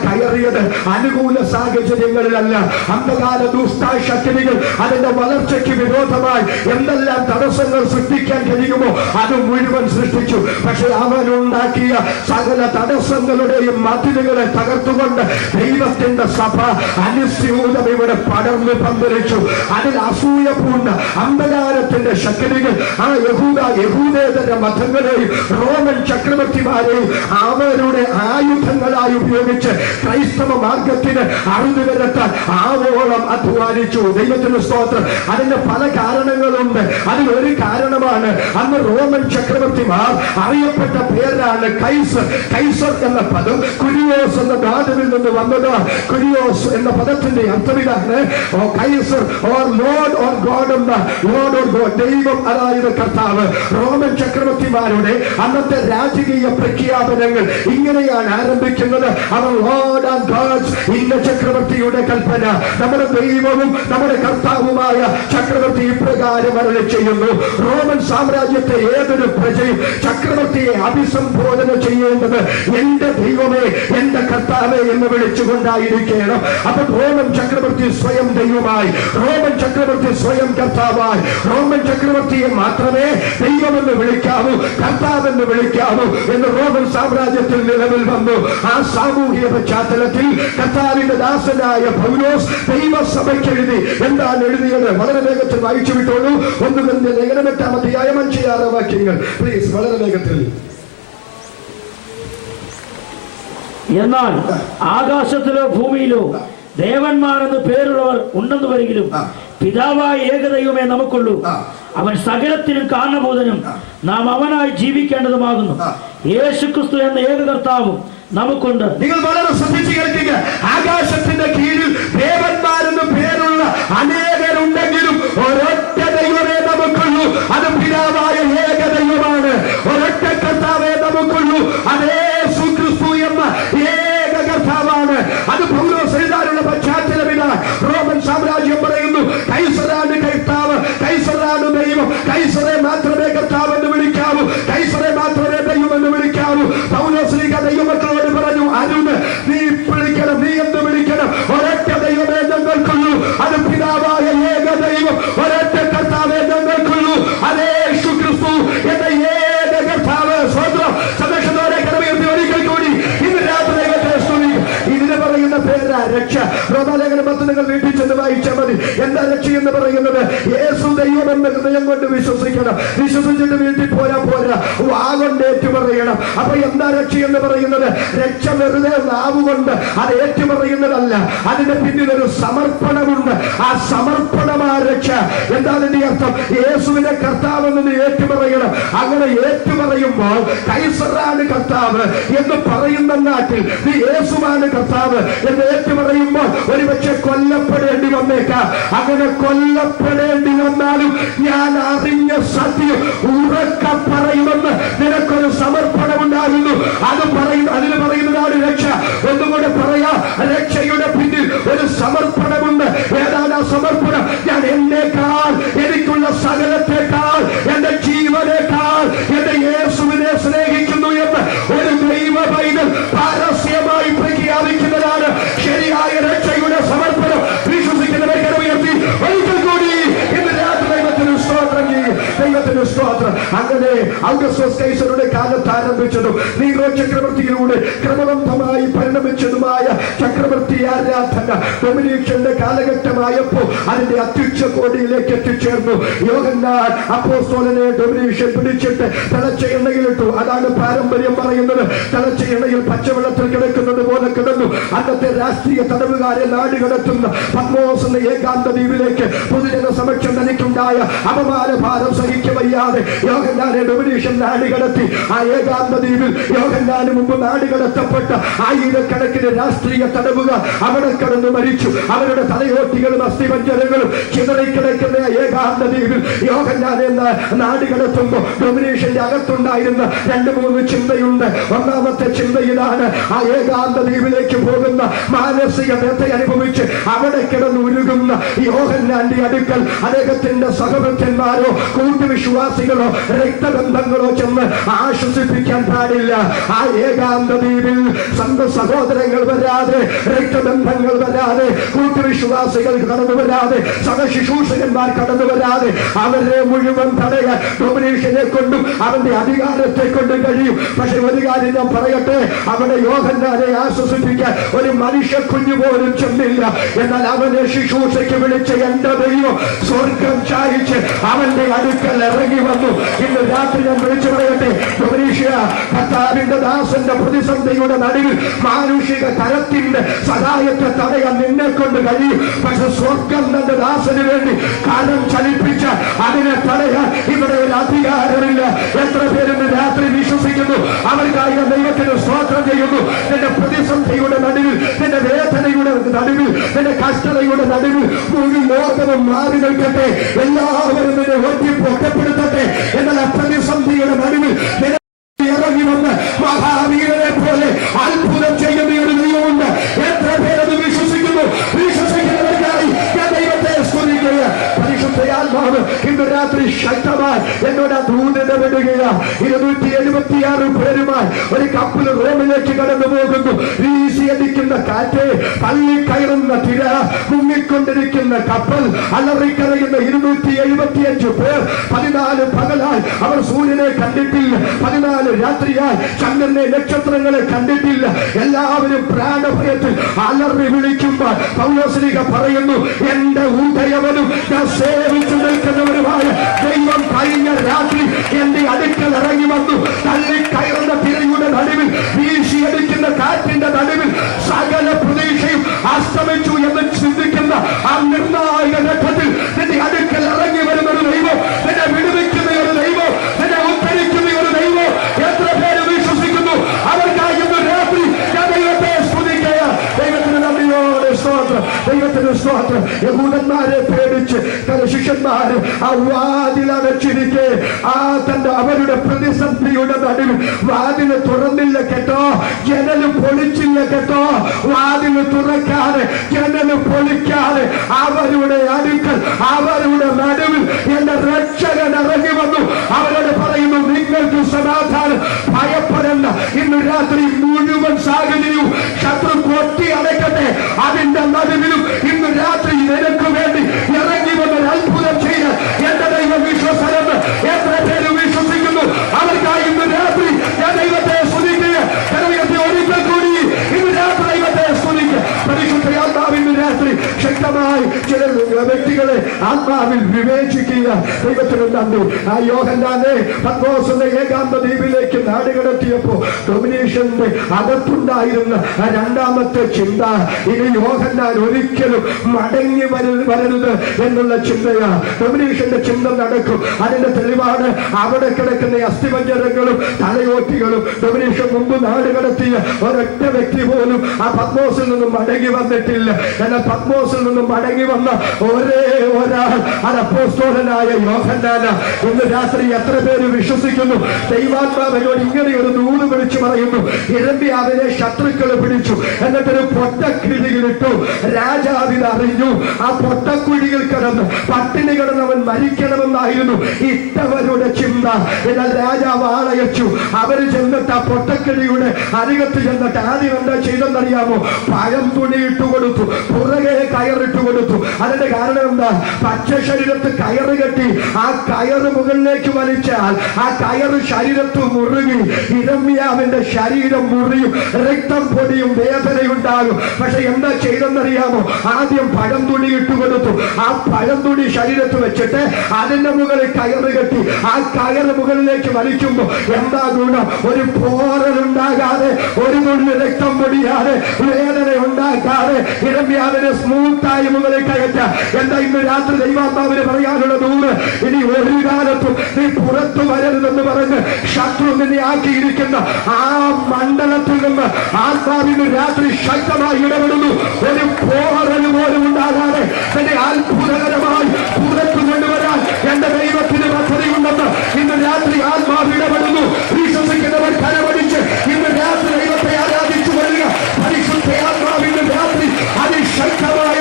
കയറിയത് അനുകൂല സാഹചര്യങ്ങളിലല്ല. അന്ധകാര ദുഷ്ടശക്തികൾ അതിന്റെ വളർച്ചയ്ക്ക് വിരോധമായി എന്തെല്ലാം തടസ്സങ്ങൾ സൃഷ്ടിക്കാൻ കഴിയുമോ അത് മുഴുവൻ സൃഷ്ടിച്ചു. പക്ഷെ അവനുണ്ടാക്കിയ സകല തടസ്സങ്ങളുടെയും മതിലുകളെ തകർത്തുകൊണ്ട് ദൈവത്തിന്റെ സഭ അനുസ്യൂതം ഇവിടെ പടർന്നു പന്തലിച്ചു. അതിൽ അസൂയ പൂണ്ട അന്ധകാരത്തിന്റെ ശക്തികൾ ആ യഹൂദേതര മതങ്ങളെയും റോമൻ ചക്രവർത്തിമാരെയും അവരുടെ ആയുധങ്ങളായി ഉപയോഗിച്ച് ക്രൈസ്തവ മാർഗത്തിന് അറുതി വരുത്താൻ ആവോളം അധ്വാനിച്ചു. ദൈവത്തിന് സ്തോത്രം. അതിന്റെ പല കാരണങ്ങളുണ്ട്. അതിലൊരു കാരണമാണ് അന്ന് റോമൻ ചക്രവർത്തിമാർ അറിയപ്പെട്ട പേരാണ് കൈസർ. കൈസർ എന്ന പദം കുരിയോസ് എന്ന ധാതുവിൽ നിന്ന് വന്നത്. കുരിയോസ് എന്ന പദത്തിന്റെ അർത്ഥം ഇതാണ്, Kaiser or Lord or God എന്ന ലോർഡ് ഓർ ഗോഡ്, ദൈവം അതായത് കർത്താവ്. റോമൻ ചക്രവർത്തിമാരുടെ അന്നത്തെ രാജകീയ പ്രഖ്യാപനങ്ങൾ ഇങ്ങനെയാണ് ആരംഭിക്കുന്നത്. അവർ ലോർഡ് ആൻഡ് ഗോഡ്സ്. ഇന്ന ചക്രവർത്തിയുടെ കൽപ്പന നമ്മുടെ ദൈവവും നമ്മുടെ കർത്താവുമായ ചക്രവർത്തി ഇപ്രകാരം അരുളി ചെയ്യുന്നു. റോമൻ സാമ്രാജ്യത്തെ ഏതൊരു പ്രജയും ചക്രവർത്തിയെ അഭിസംബോധന ചെയ്യേണ്ടത് എന്റെ ദൈവമേ എന്റെ കർത്താവേ എന്ന് വിളിച്ചുകൊണ്ടായിരിക്കണം. അപ്പോൾ റോമൻ ചക്രവർത്തി സ്വയം ദൈവമായി, റോമൻ ചക്രവർത്തി സ്വയം കർത്താവായി. റോമൻ ചക്രവർത്തിയെ മാത്രമേ ദൈവമെന്ന് വിളിക്കാവൂ, കർത്താവെന്ന് വിളിക്കാവൂ എന്ന് റോമൻ സാമ്രാജ്യത്തിൽ നിലവിൽ വന്നു. ആ സാമൂഹിക പശ്ചാത്തലത്തിൽ കർത്താവിന്റെ ദാസനായ പൗലോസ് ദൈവസഭയ്ക്ക് എഴുതി. എന്താണ് എഴുതിയത്? വളരെ വേഗത്തിൽ വായിച്ചു വിട്ടോളൂ. 1 Corinthians ലേഖനം 8-ാം അധ്യായം 5-6 വാക്യങ്ങൾ പ്ലീസ്, വളരെ വേഗത്തിൽ. എന്നാൽ ആകാശത്തിലോ ഭൂമിയിലോ ദേവന്മാരെന്ന് പേരുള്ളവർ ഉണ്ടെന്ന് വരികിലും പിതാവായ ഏകദൈവമേ നമുക്കുള്ളൂ. അവൻ സകലത്തിനും കാരണഭൂതനും നാം അവനായി ജീവിക്കേണ്ടതുമാകുന്നു. യേശുക്രിസ്തു എന്ന ഏക കർത്താവും നമുക്കുണ്ട്. നിങ്ങൾ വളരെ ശ്രദ്ധിച്ചു കേൾക്കുക. ആകാശത്തിന്റെ കീഴിൽ ദേവന്മാരെന്ന് പേരുള്ള അനേകരുണ്ടെങ്കിലും ഒരൊറ്റ ദൈവമേ നമുക്കുള്ളൂ. അത് പിതാവായ ഏക ദൈവമാണ്. ഒരൊറ്റ കർത്താവേ നമുക്കുള്ളൂ. അതേ യേശുക്രിസ്തു എന്ന ഏക കർത്താവാണ്. അത് പൗലോസ് എഴുതാനുള്ള പശ്ചാത്തലം ഇതാണ്. റോമൻ സാമ്രാജ്യം പറയുന്നു കൈസറാണ് കർത്താവ്, കൈസറാണ് ദൈവം, കൈസറെ മാത്രമേ കർത്താവ് എന്ന് വിളിക്കാവൂ, കൈസറെ എന്താ രക്ഷയെന്ന് പറയുന്നത്? യേശു ദൈവമെന്ന് ഹൃദയം കൊണ്ട് വിശ്വസിക്കണം. വിശ്വസിച്ചിട്ട് വീട്ടിൽ പോരാ, വാ കൊണ്ട് ഏറ്റുപറയണം. അപ്പൊ എന്താ രക്ഷയെന്ന് പറയുന്നത്? രക്ഷ വെറുതെ നാവുകൊണ്ട് അത് ഏറ്റുപറയുന്നതല്ല, അതിന്റെ പിന്നിൽ ഒരു സമർപ്പണമുണ്ട്. ആ സമർപ്പണമാ രക്ഷ. എന്താ അതിന്റെ അർത്ഥം? യേശുവിനെ കർത്താവെന്ന് ഏറ്റുപറയണം. അങ്ങനെ ഏറ്റുപറയുമ്പോൾ കൈസറാണ് കർത്താവ് എന്ന് പറയുന്ന നാട്ടിൽ നീ യേശുവാണ് കർത്താവ് എന്ന് ഏറ്റുപറയുമ്പോൾ ഒരുപക്ഷെ കൊല്ലപ്പെടേണ്ടി വന്നേക്കാം. അങ്ങനെ കൊല്ലപ്പെടേണ്ടി വന്നാലും ഞാൻ അറിഞ്ഞ സത്യം ഉറക്ക പറയുമെന്ന് നിനക്കൊരു സമർപ്പണമുണ്ടാകുന്നു. അതിന് പറയുന്നതാണ് രക്ഷ. ഒന്നുകൂടെ പറയാ, രക്ഷയുടെ പിന്നിൽ ഒരു സമർപ്പണമുണ്ട്. ഏതാണ് ആ സമർപ്പണം? ഞാൻ എന്നേക്കാൾ, എനിക്കുള്ള സകലത്തെക്കാൾ, എന്റെ ജീവനേക്കാൾ എന്റെ യേശുവിനെ സ്നേഹിക്കുന്നു എന്ന് ഒരു ദൈവ പൈതൽ പരസ്യമായി പ്രഖ്യാപിക്കുന്നതാണ് ശരിയായ രക്ഷയുടെ സമർപ്പണം. വിശ്വസിക്കുന്നവരെ കരമുയർത്തി ഒരിക്കൽ കൂടി ഇന്ന് രാത്രി ദൈവത്തിന് സ്തോത്രം ചെയ്യും. ദൈവത്തിന് സ്തോത്രം. അങ്ങനെ ഔഗസ്തസ് കൈസറുടെ കാലത്ത് ആരംഭിച്ചതും നീറോ ചക്രവർത്തിയിലൂടെ ക്രമബദ്ധമായി പരിണമിച്ചതുമായ ചക്രവർത്തി ആരാധന ഡൊമിനിഷ്യന്റെ കാലഘട്ടമായപ്പോ അതിന്റെ അത്യുച്ഛ കോടിയിലേക്ക് എത്തിച്ചേർന്നു. യോഹന്നാൻ അപ്പോസ്തലനെ ഡൊമിനിഷ്യൻ പിടിച്ചിട്ട് തിളച്ച എണ്ണയിലിട്ടു. അതാണ് പാരമ്പര്യം പറയുന്നത്. തിളച്ച എണ്ണയിൽ പച്ചവെള്ളത്തിൽ കിടക്കുന്നത് പോലെ കിടന്നു. അന്നത്തെ രാഷ്ട്രീയ തടവുകാരെ നാടുകടത്തുന്ന പത്മോസ് എന്ന ഏകാന്ത ദ്വീപിലേക്ക് പൊതുജന സമക്ഷം തനിക്കുണ്ടായ അപമാന ഭാരം സഹിക്കവയ്യാതെ യോഹന്നാനെ ഡൊമിനിഷ്യൻ നാടുകടത്തി. ആ ഏകാന്ത ദ്വീപിൽ യോഹന്നാന് മുമ്പ് നാടുകടത്തപ്പെട്ട ആയിരക്കണക്കിന് രാഷ്ട്രീയ തടവുകാർ അവിടെ കിടന്നു മരിച്ചു. അവരുടെ തലയോട്ടികളും അസ്ഥിപഞ്ജരങ്ങളും ചിതറിക്കിടക്കുന്ന ഏകാന്ത ദ്വീപിൽ യോഹന്നാനെ നാടുകടത്തുമ്പോൾ ഡൊമിനിഷ്യന്റെ അകത്തുണ്ടായിരുന്ന 2-3 ചിന്തയുണ്ട്. ഒന്നാമത്തെ ചിന്ത ഇതാണ്: ആ ഏകാന്ത ദ്വീപിലേക്ക് പോകുന്ന മാനസിക വ്യഥ അനുഭവിച്ച് അവിടെ കിടന്ന് ഉരുകുന്ന യോഹന്നാന്റെ അടുക്കൽ അദ്ദേഹത്തിന്റെ സഹഭക്തന്മാരോ കൂട്ടുവിശ്വാസികളോ രക്തബന്ധങ്ങളോ ചെന്ന് ആശ്വസിപ്പിക്കാൻ പാടില്ല. ആ ഏകാന്ത ദ്വീപിൽ സ്വന്തം സഹോദരങ്ങൾ വരാതെ, രക്തബന്ധങ്ങൾ വരാതെ, കൂട്ടുവിശ്വാസികൾ കടന്നു വരാതെ, സഹശുശ്രൂഷകന്മാർ കടന്നു വരാതെ അവരെ മുഴുവൻ തടയാൻ ഡൊമിനിഷ്യനെ കൊണ്ടും അവന്റെ അധികാരത്തെ കൊണ്ടും കഴിയും. പക്ഷെ ഒരു കാര്യം ഞാൻ പറയട്ടെ, അവിടെ യോഹന്നാനെ ആശ്വസിപ്പിക്കാൻ ഒരു മനുഷ്യ കുഞ്ഞു പോലും ചെന്നില്ല. എന്നാൽ അവനെ ശുശ്രൂഷയ്ക്ക് വിളിച്ച എന്റെ ദൈവം സ്വർഗം ചായിച്ച് അവന്റെ അടുക്കൽ ഇറങ്ങി വന്നു. ഇന്ന് രാത്രി ഞാൻ വിളിച്ചു പറയട്ടെ, ഡൊമിനിഷ്യ, കർത്താവിന്റെ ദാസന്റെ പ്രതിസന്ധിയുടെ നടുവിൽ മാനുഷിക കരത്തിന്റെ സഹായത്തെ തടയാൻ നിന്നെ കൊണ്ട് കഴിയും. പക്ഷെ സ്വർഗം തന്റെ ദാസന് വേണ്ടി കാലം ചലിപ്പിച്ച അതിനെ തടയാൻ ഇവിടെ ഒരു അധികാരമില്ല. എത്ര പേരിന്ന് രാത്രി വിശ്വസിക്കുന്നു? അവർക്കായി ദൈവത്തിന് സ്തോത്രം ചെയ്യുന്നു. നിന്റെ പ്രതിസന്ധിയുടെ നടുവിൽ, നിന്റെ വേദനയുടെ നടുവിൽ, നിന്റെ കഷ്ടതയുടെ നടുവിൽ മുഴുവൻ ലോകവും മാറി നിൽക്കട്ടെ. എല്ലാവരും നിന്നെ ഒറ്റപ്പെടുത്തട്ടെ. എന്നാൽ പ്രതിസന്ധിയുടെ നടുവിൽ ഇറങ്ങി വന്ന് മഹാവീരനെ പോലെ അത്ഭുതം ചെയ്യുന്ന ഒരു ദൈവമുണ്ട്. എത്ര പേരത് വിശ്വസിക്കുന്നു? വിശ്വസിക്കുന്നവർക്കായി ഞാൻ ദൈവത്തെ സ്തുതിക്കുക. പരിശുദ്ധയാത്മാവ് ഇന്ന് രാത്രി ശക്തമായി എന്നോട് ദൂതനെ വിടുകയാ. 276 പേരുമായി ഒരു കപ്പൽ റോമിലേക്ക് കടന്നു പോകുന്നു. വീശിയടിക്കുന്ന കാറ്റ്, തള്ളിക്കയറുന്ന തിര, മുങ്ങിക്കൊണ്ടിരിക്കുന്ന കപ്പൽ, അലറിക്കരയുന്ന 275 പേർ. 14 പകലായി അവർ സൂര്യനെ കണ്ടിട്ടില്ല. 14 രാത്രിയായി ചന്ദ്രനെ, നക്ഷത്രങ്ങളെ കണ്ടിട്ടില്ല. എല്ലാവരും പ്രാണഭയത്തിൽ അലറി വിളിക്കുമ്പോൾ പൗലോസ്ലീഹ പറയുന്നു, എന്റെ ഉദയവനും ഞാൻ സേവിച്ചു നിൽക്കുന്നവരുമായ ദൈവം കഴിഞ്ഞ രാത്രി എന്റെ അടുക്കൽ ഇറങ്ങി വന്നു. തള്ളിക്കയറുന്ന തിരയുടെ നടുവിൽ, വീശിയടിക്കുന്ന കാറ്റിന്റെ നടുവിൽ സകല പ്രതീക്ഷയും അസ്തമിച്ചു എന്ന് ചിന്തിക്കുന്ന ആ നിർണായക ഘട്ടത്തിൽ നിന്റെ അടുക്കൽ ഇറങ്ങി വരുന്ന ഒരു ദൈവം, നിന്നെ വിടുവിക്കുന്ന ഒരു ദൈവം, നിന്നെ ഉദ്ധരിക്കുന്ന ഒരു ദൈവം. എത്ര പേര് വിശ്വസിക്കുന്നു? അവർക്കായി രാത്രി ഞാൻ ദൈവത്തെ സ്തുതിക്കുക. ദൈവത്തിന് നന്ദിയോടെ സ്തോത്രം, ദൈവത്തിന് സ്തോത്രം. യഹൂദന്മാരെ പേടിച്ച് തന്റെ ശിഷ്യന്മാര് ആ വാതിൽ അടച്ചിരിക്കെ അവരുടെ പ്രതിസന്ധിയുടെ നടുവിൽ വാതില് തുറന്നില്ല കേട്ടോ, ജനല് പൊളിച്ചില്ല കേട്ടോ. വാതില് തുറക്കാതെ, ജനല് പൊളിക്കാതെ അവരുടെ അടുക്കൽ, അവരുടെ നടുവിൽ എന്റെ രക്ഷകൻ ഇറങ്ങി വന്നു. അവരോട് പറയുന്നു, നിങ്ങൾക്ക് സമാധാനം, ഭയപ്പെടേണ്ട. ഇന്ന് രാത്രി മുഴുവൻ സാഹചര്യവും ശത്രു കൊട്ടി അടയ്ക്കട്ടെ. അതിന്റെ നടുവിലും ഇന്ന് രാത്രി നിനക്ക് വേണ്ടി ഇറങ്ങി വന്നൊരു അത്ഭുതം ചെയ്യാൻ എന്റെ ദൈവം വിശ്വസനെന്ന് എത്ര പേര് വിശ്വസിക്കുന്നു? അവർക്കായി ഇന്ന് രാത്രി ഞാൻ ദൈവത്തെ സ്തുതിക്കുക. ഒരിക്കൽ കൂടി ഇന്ന് രാത്രി ദൈവത്തെ സ്തുതിക്കുക. പരിശുദ്ധയാത്മാവ് ഇന്ന് രാത്രി ശക്തമായി ചില വ്യക്തികൾ വഴികളെ ആത്മാവിൽ വിവേചിക്കുക. ദൈവത്തിന് നന്ദി. ആ യോഹന്നാനെ പത്മോസിന്റെ ഏകാന്ത ദ്വീപിലേക്ക് നാടുകടത്തിയപ്പോ ഡൊമിനേഷന്റെ അകത്തുണ്ടായിരുന്ന ആ രണ്ടാമത്തെ ചിന്ത, ഇനി യോഹന്നാൻ ഒരിക്കലും മടങ്ങി വരരുത് എന്നുള്ള ചിന്തയാ. ഡൊമിനേഷന്റെ ചിന്ത നടക്കും. അതിന്റെ തെളിവാണ് അവിടെ കിടക്കുന്ന അസ്ഥിപഞ്ജരങ്ങളും തലയോട്ടികളും. ഡൊമിനേഷൻ മുമ്പ് നാട് കടത്തിയ ഒരൊറ്റ വ്യക്തി പോലും ആ പത്മോസിൽ നിന്നും മടങ്ങി വന്നിട്ടില്ല. എന്നാൽ പത്മോസിൽ നിന്നും മടങ്ങി വന്ന ഒരേ ഒരാൾ അത് അപ്പോസ്തലനായ യോഹന്നാന. ഇന്ന് രാത്രി എത്ര പേര് വിശ്വസിക്കുന്നു? ദൈവാത്മാവിനോട് ഇങ്ങനെ ഒരു ദൂത് വിളിച്ചു പറയുന്നു. യിരെമ്യാവിനെ ശത്രുക്കൾ പിടിച്ചു, എന്നിട്ടൊരു പൊട്ടക്കുഴിയിലിട്ടു. രാജാവിൽ അറിഞ്ഞു. ആ പൊട്ടക്കുഴിയിൽ കിടന്ന് പട്ടിണി കിടന്നവൻ മരിക്കണമെന്നായിരുന്നു ഇട്ടവരുടെ ചിന്ത. എന്നാൽ രാജാവ് ആളയച്ചു. അവര് ചെന്നിട്ട് ആ പൊട്ടക്കിഴിയുടെ അരികത്ത് ചെന്നിട്ട് ആദ്യം എന്താ ചെയ്തെന്നറിയാമോ? പഴം തുണി ഇട്ടുകൊടുത്തു, പുറകെ കയറിട്ട് കൊടുത്തു. അതിന്റെ കാരണം എന്താ? പച്ച ശരീരത്ത് കയറ് കെട്ടി ആ കയറ് മുകളിലേക്ക് വലിച്ചാൽ ആ കയറ് ശരീരത്ത് മുറുകി യിരെമ്യാവിന്റെ ശരീരം മുറിയും, രക്തം പൊടിയും, വേദനയുണ്ടാകും. പക്ഷെ എന്താ ചെയ്തെന്നറിയാമോ? ആദ്യം പഴം തുണി ഇട്ടുകൊടുത്തു. ആ പഴം തുണി ശരീരത്ത് വെച്ചിട്ട് അതിന്റെ മുകളിൽ കയറ് കെട്ടി ആ കയറ് മുകളിലേക്ക് വലിക്കുമ്പോ എന്താ ഗുണം? ഒരു പോറലുണ്ടാകാതെ, ഒരു തുള്ളി രക്തം പൊടിയാതെ, വേദന ഉണ്ടാക്കാതെ യിരെമ്യാവിനെ സ്മൂത്തായി മുകളിൽ കയറ്റാം. എന്താ ഇന്ന് രാത്രി ദൈവാത്മാവിന് പറയാനുള്ള ദൂത്? ഇനി ഒരു കാലത്തും നീ പുറത്തു വരരുതെന്ന് പറഞ്ഞ് ശത്രു നിന്നെ ആക്കിയിരിക്കുന്ന ആ മണ്ഡലത്തിൽ നിന്ന് ആത്മാവിന് രാത്രി ശക്തമായി ഇടപെടുന്നു. ഒരു പോറല് പോലും ഉണ്ടാകാതെ തന്നെ അത്ഭുതകരമായി പുറത്തു കൊണ്ടുവരാൻ എന്റെ ദൈവത്തിന് പദ്ധതിയുണ്ടെന്ന് ഇന്ന് രാത്രി ആത്മാവ് ഇടപെടുന്നു. വിശ്വസിക്കുന്നവർ കരമടിച്ച് ഇന്ന് രാത്രി ദൈവത്തെ ആരാധിച്ചു വരിക. പരിശുദ്ധ ആത്മാവിന്റെ രാത്രി അതിശക്തമായ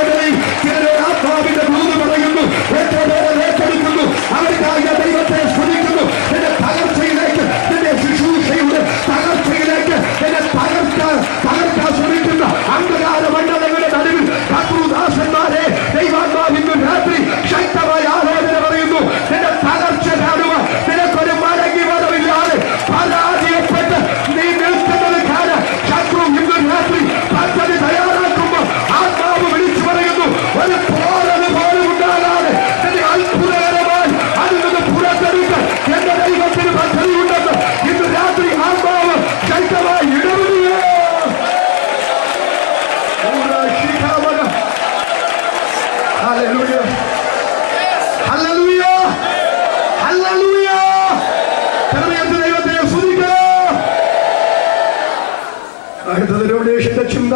ആത്മാവിന്റെ ദൂത് പറയുന്നു. ഏറ്റെടുക്കുന്നു. അവർക്കായി ദൈവത്തെ സ്തുതിക്കുന്നു. നിന്റെ തകർച്ചയിലേക്ക്, നിന്റെ ശുശ്രൂഷയുടെ തകർച്ചയിലേക്ക് നിന്നെ തകർക്കാൻ ശ്രമിക്കുന്ന അന്ധകാര മണ്ഡലങ്ങളുടെ നടുവിൽ ശത്രുദാസന്മാരെ ദൈവാത്മാവിന്റെ രാത്രി ശക്തമായ ആലോചന പറയുന്നു. നിന്റെ തകർച്ച കാണുവാൻ നിനക്കൊരു മടങ്ങി വരവില്ലാതെ പരാജയപ്പെട്ട് നീ നിൽക്കുന്നത് കാണാൻ ശത്രു ഇന്ന് രാത്രി പദ്ധതി തയ്യാറാക്കുമ്പോൾ ആത്മാവ് വിളിച്ചു പറയുന്നു. ഒരു പോരല് പോലും ഉണ്ടാകാതെ നിന്നെ അത്ഭുതകരമായി അതിൽ നിന്ന് പുറത്തെടുക്കാൻ എന്റെ ദൈവത്തിന് പദ്ധതിയുണ്ടെന്ന് ഇന്ന് രാത്രി ആത്മാവ് ശക്തമായി ഇടപെടുക. അടുത്തത് ഡൊമിനേഷന്റെ ചിന്ത,